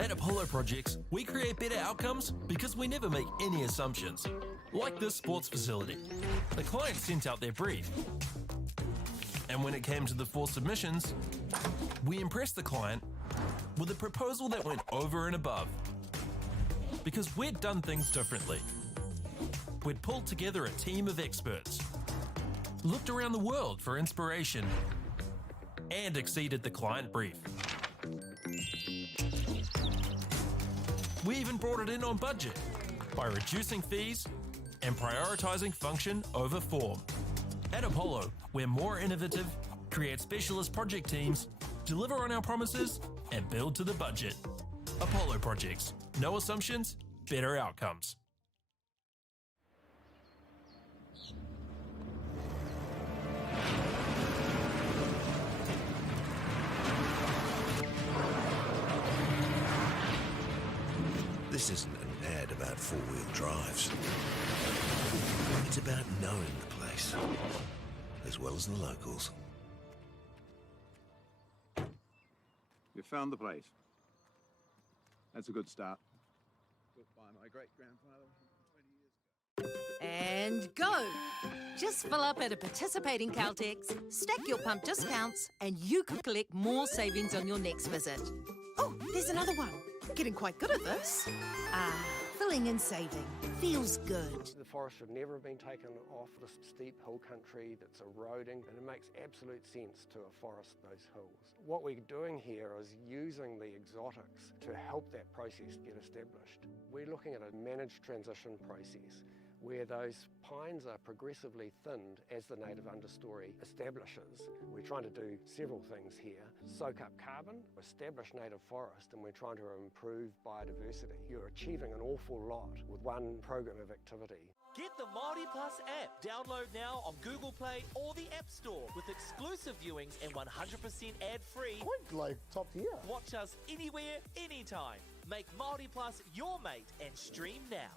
At Apollo Projects, we create better outcomes because we never make any assumptions. Like this sports facility. The client sent out their brief. And when it came to the 4 submissions, we impressed the client with a proposal that went over and above. Because we'd done things differently. We'd pulled together a team of experts, looked around the world for inspiration, and exceeded the client brief. We even brought it in on budget by reducing fees and prioritising function over form. At Apollo, we're more innovative, create specialist project teams, deliver on our promises, and build to the budget. Apollo Projects. No assumptions, better outcomes. This isn't an ad about four-wheel drives. It's about knowing the place, as well as the locals. You found the place. That's a good start. Built by my great-grandfather 20 years ago. And go! Just fill up at a participating Caltex, stack your pump discounts, and you could collect more savings on your next visit. Oh, there's another one. Getting quite good at this. Filling and saving. Feels good. The forest should never have been taken off the steep hill country that's eroding, and it makes absolute sense to afforest those hills. What we're doing here is using the exotics to help that process get established. We're looking at a managed transition process where those pines are progressively thinned as the native understory establishes. We're trying to do several things here. Soak up carbon, establish native forest, and we're trying to improve biodiversity. You're achieving an awful lot with one program of activity. Get the Māori Plus app. Download now on Google Play or the App Store with exclusive viewings and 100% ad-free. Quite like top tier. Watch us anywhere, anytime. Make Māori Plus your mate and stream now.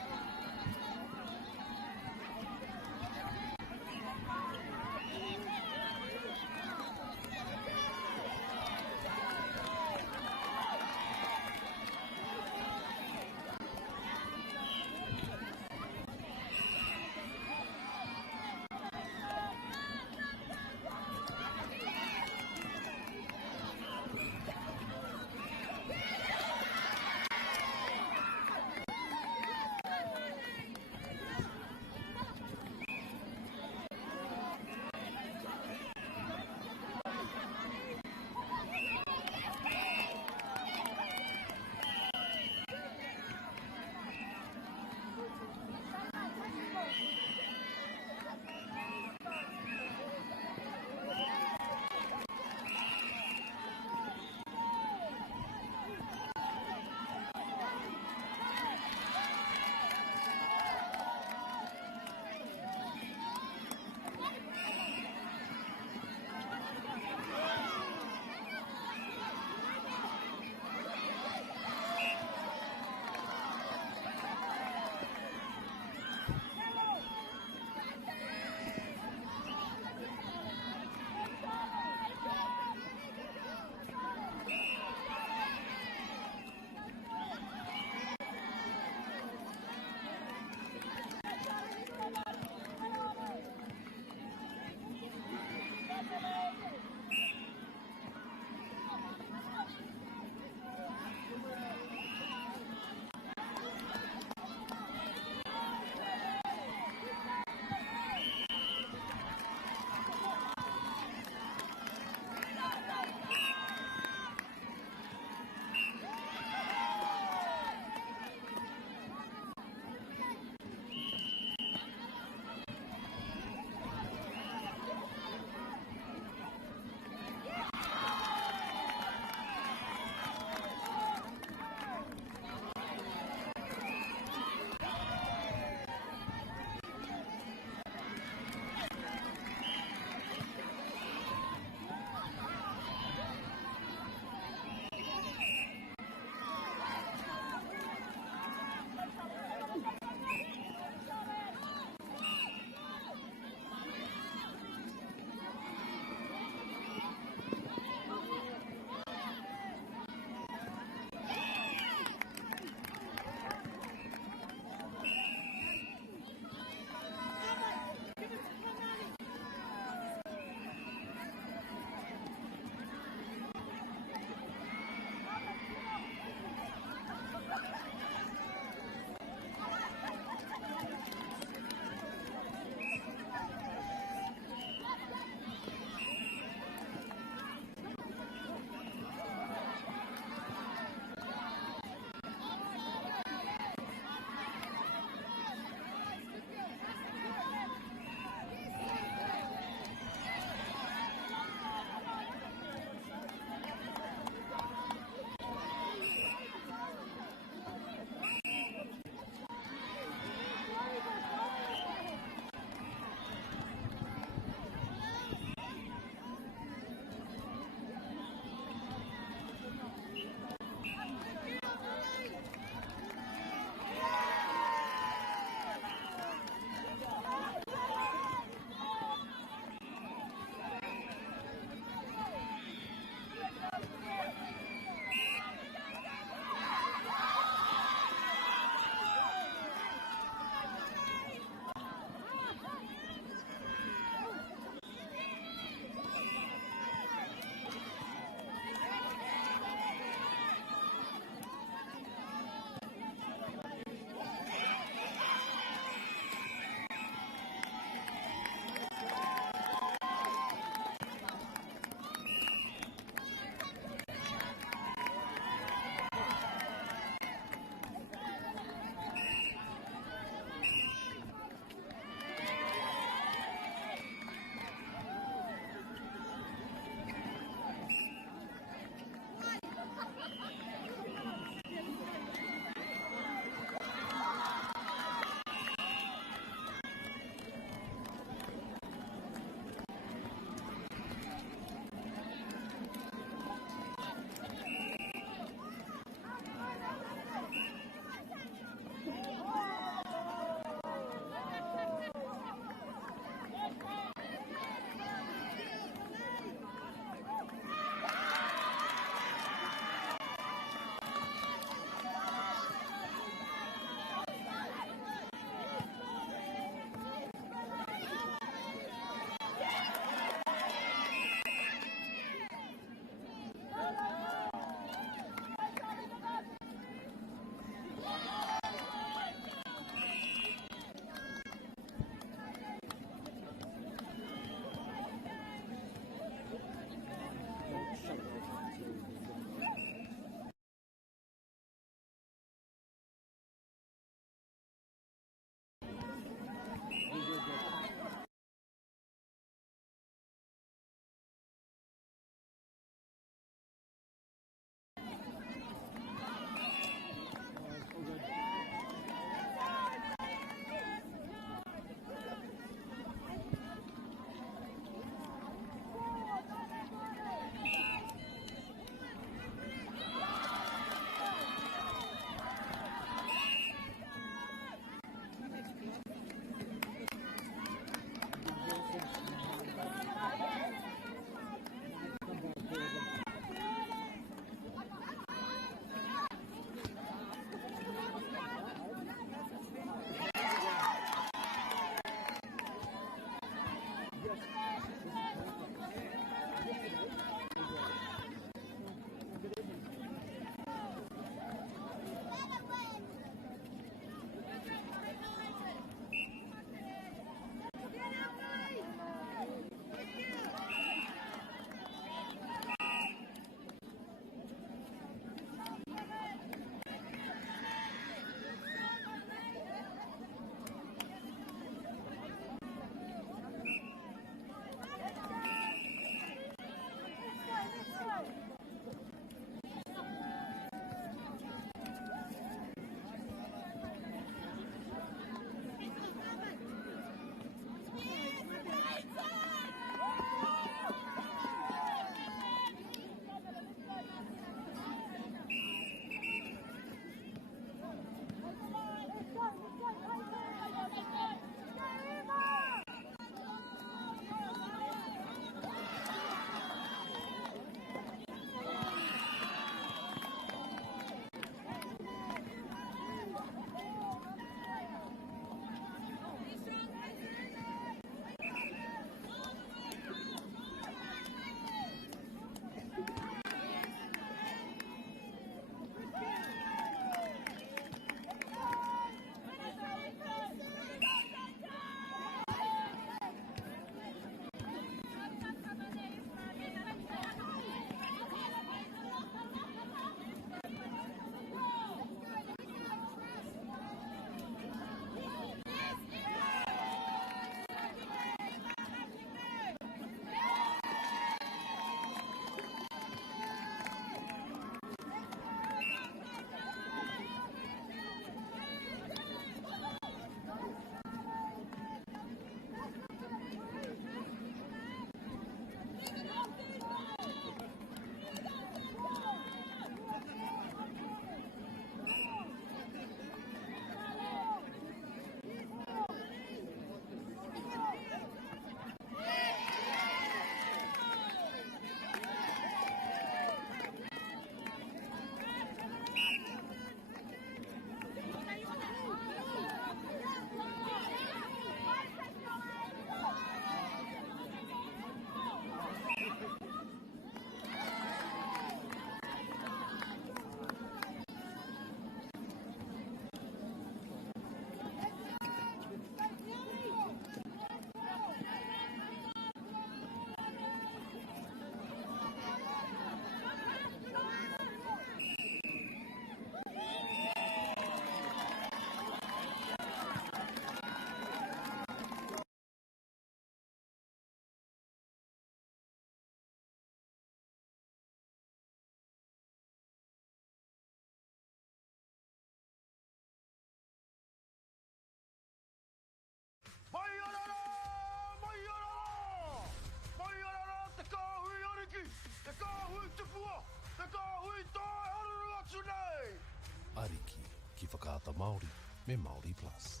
Ariki, ki whakaata Māori, me Māori Plus.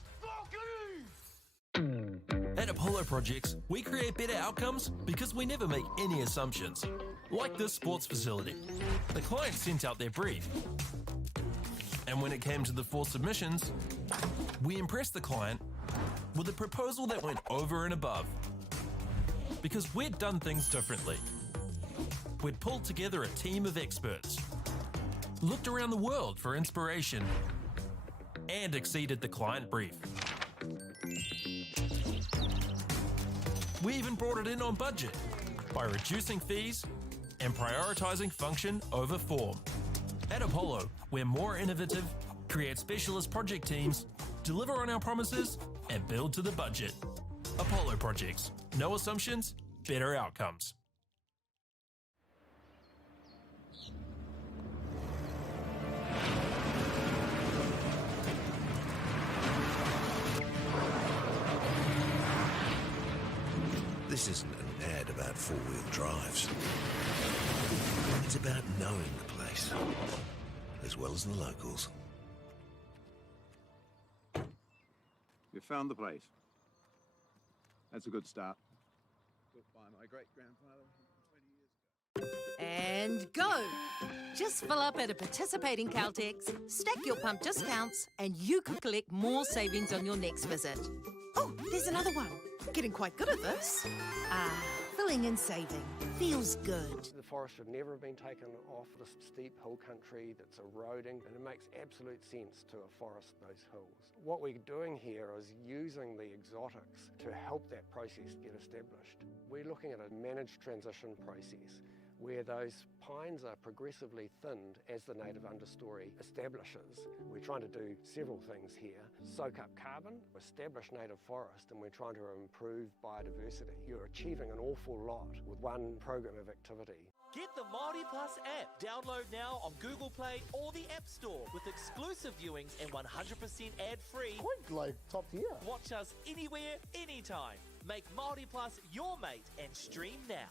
At Apollo Projects, we create better outcomes because we never make any assumptions. Like this sports facility. The client sent out their brief. And when it came to the 4 submissions, we impressed the client with a proposal that went over and above. Because we'd done things differently. We'd pulled together a team of experts, looked around the world for inspiration, and exceeded the client brief. We even brought it in on budget by reducing fees and prioritising function over form. At Apollo, we're more innovative, create specialist project teams, deliver on our promises, and build to the budget. Apollo Projects. No assumptions, better outcomes. This isn't an ad about four-wheel drives. It's about knowing the place, as well as the locals. You found the place. That's a good start. Built by my great-grandfather 20 years ago. And go! Just fill up at a participating Caltex, stack your pump discounts, and you could collect more savings on your next visit. Oh, there's another one. Getting quite good at this. Filling and saving. Feels good. The forest should never have been taken off the steep hill country that's eroding, and it makes absolute sense to afforest those hills. What we're doing here is using the exotics to help that process get established. We're looking at a managed transition process where those pines are progressively thinned as the native understory establishes. We're trying to do several things here. Soak up carbon, establish native forest, and we're trying to improve biodiversity. You're achieving an awful lot with one program of activity. Get the Māori Plus app. Download now on Google Play or the App Store with exclusive viewings and 100% ad-free. Quite like top tier. Watch us anywhere, anytime. Make Māori Plus your mate and stream now.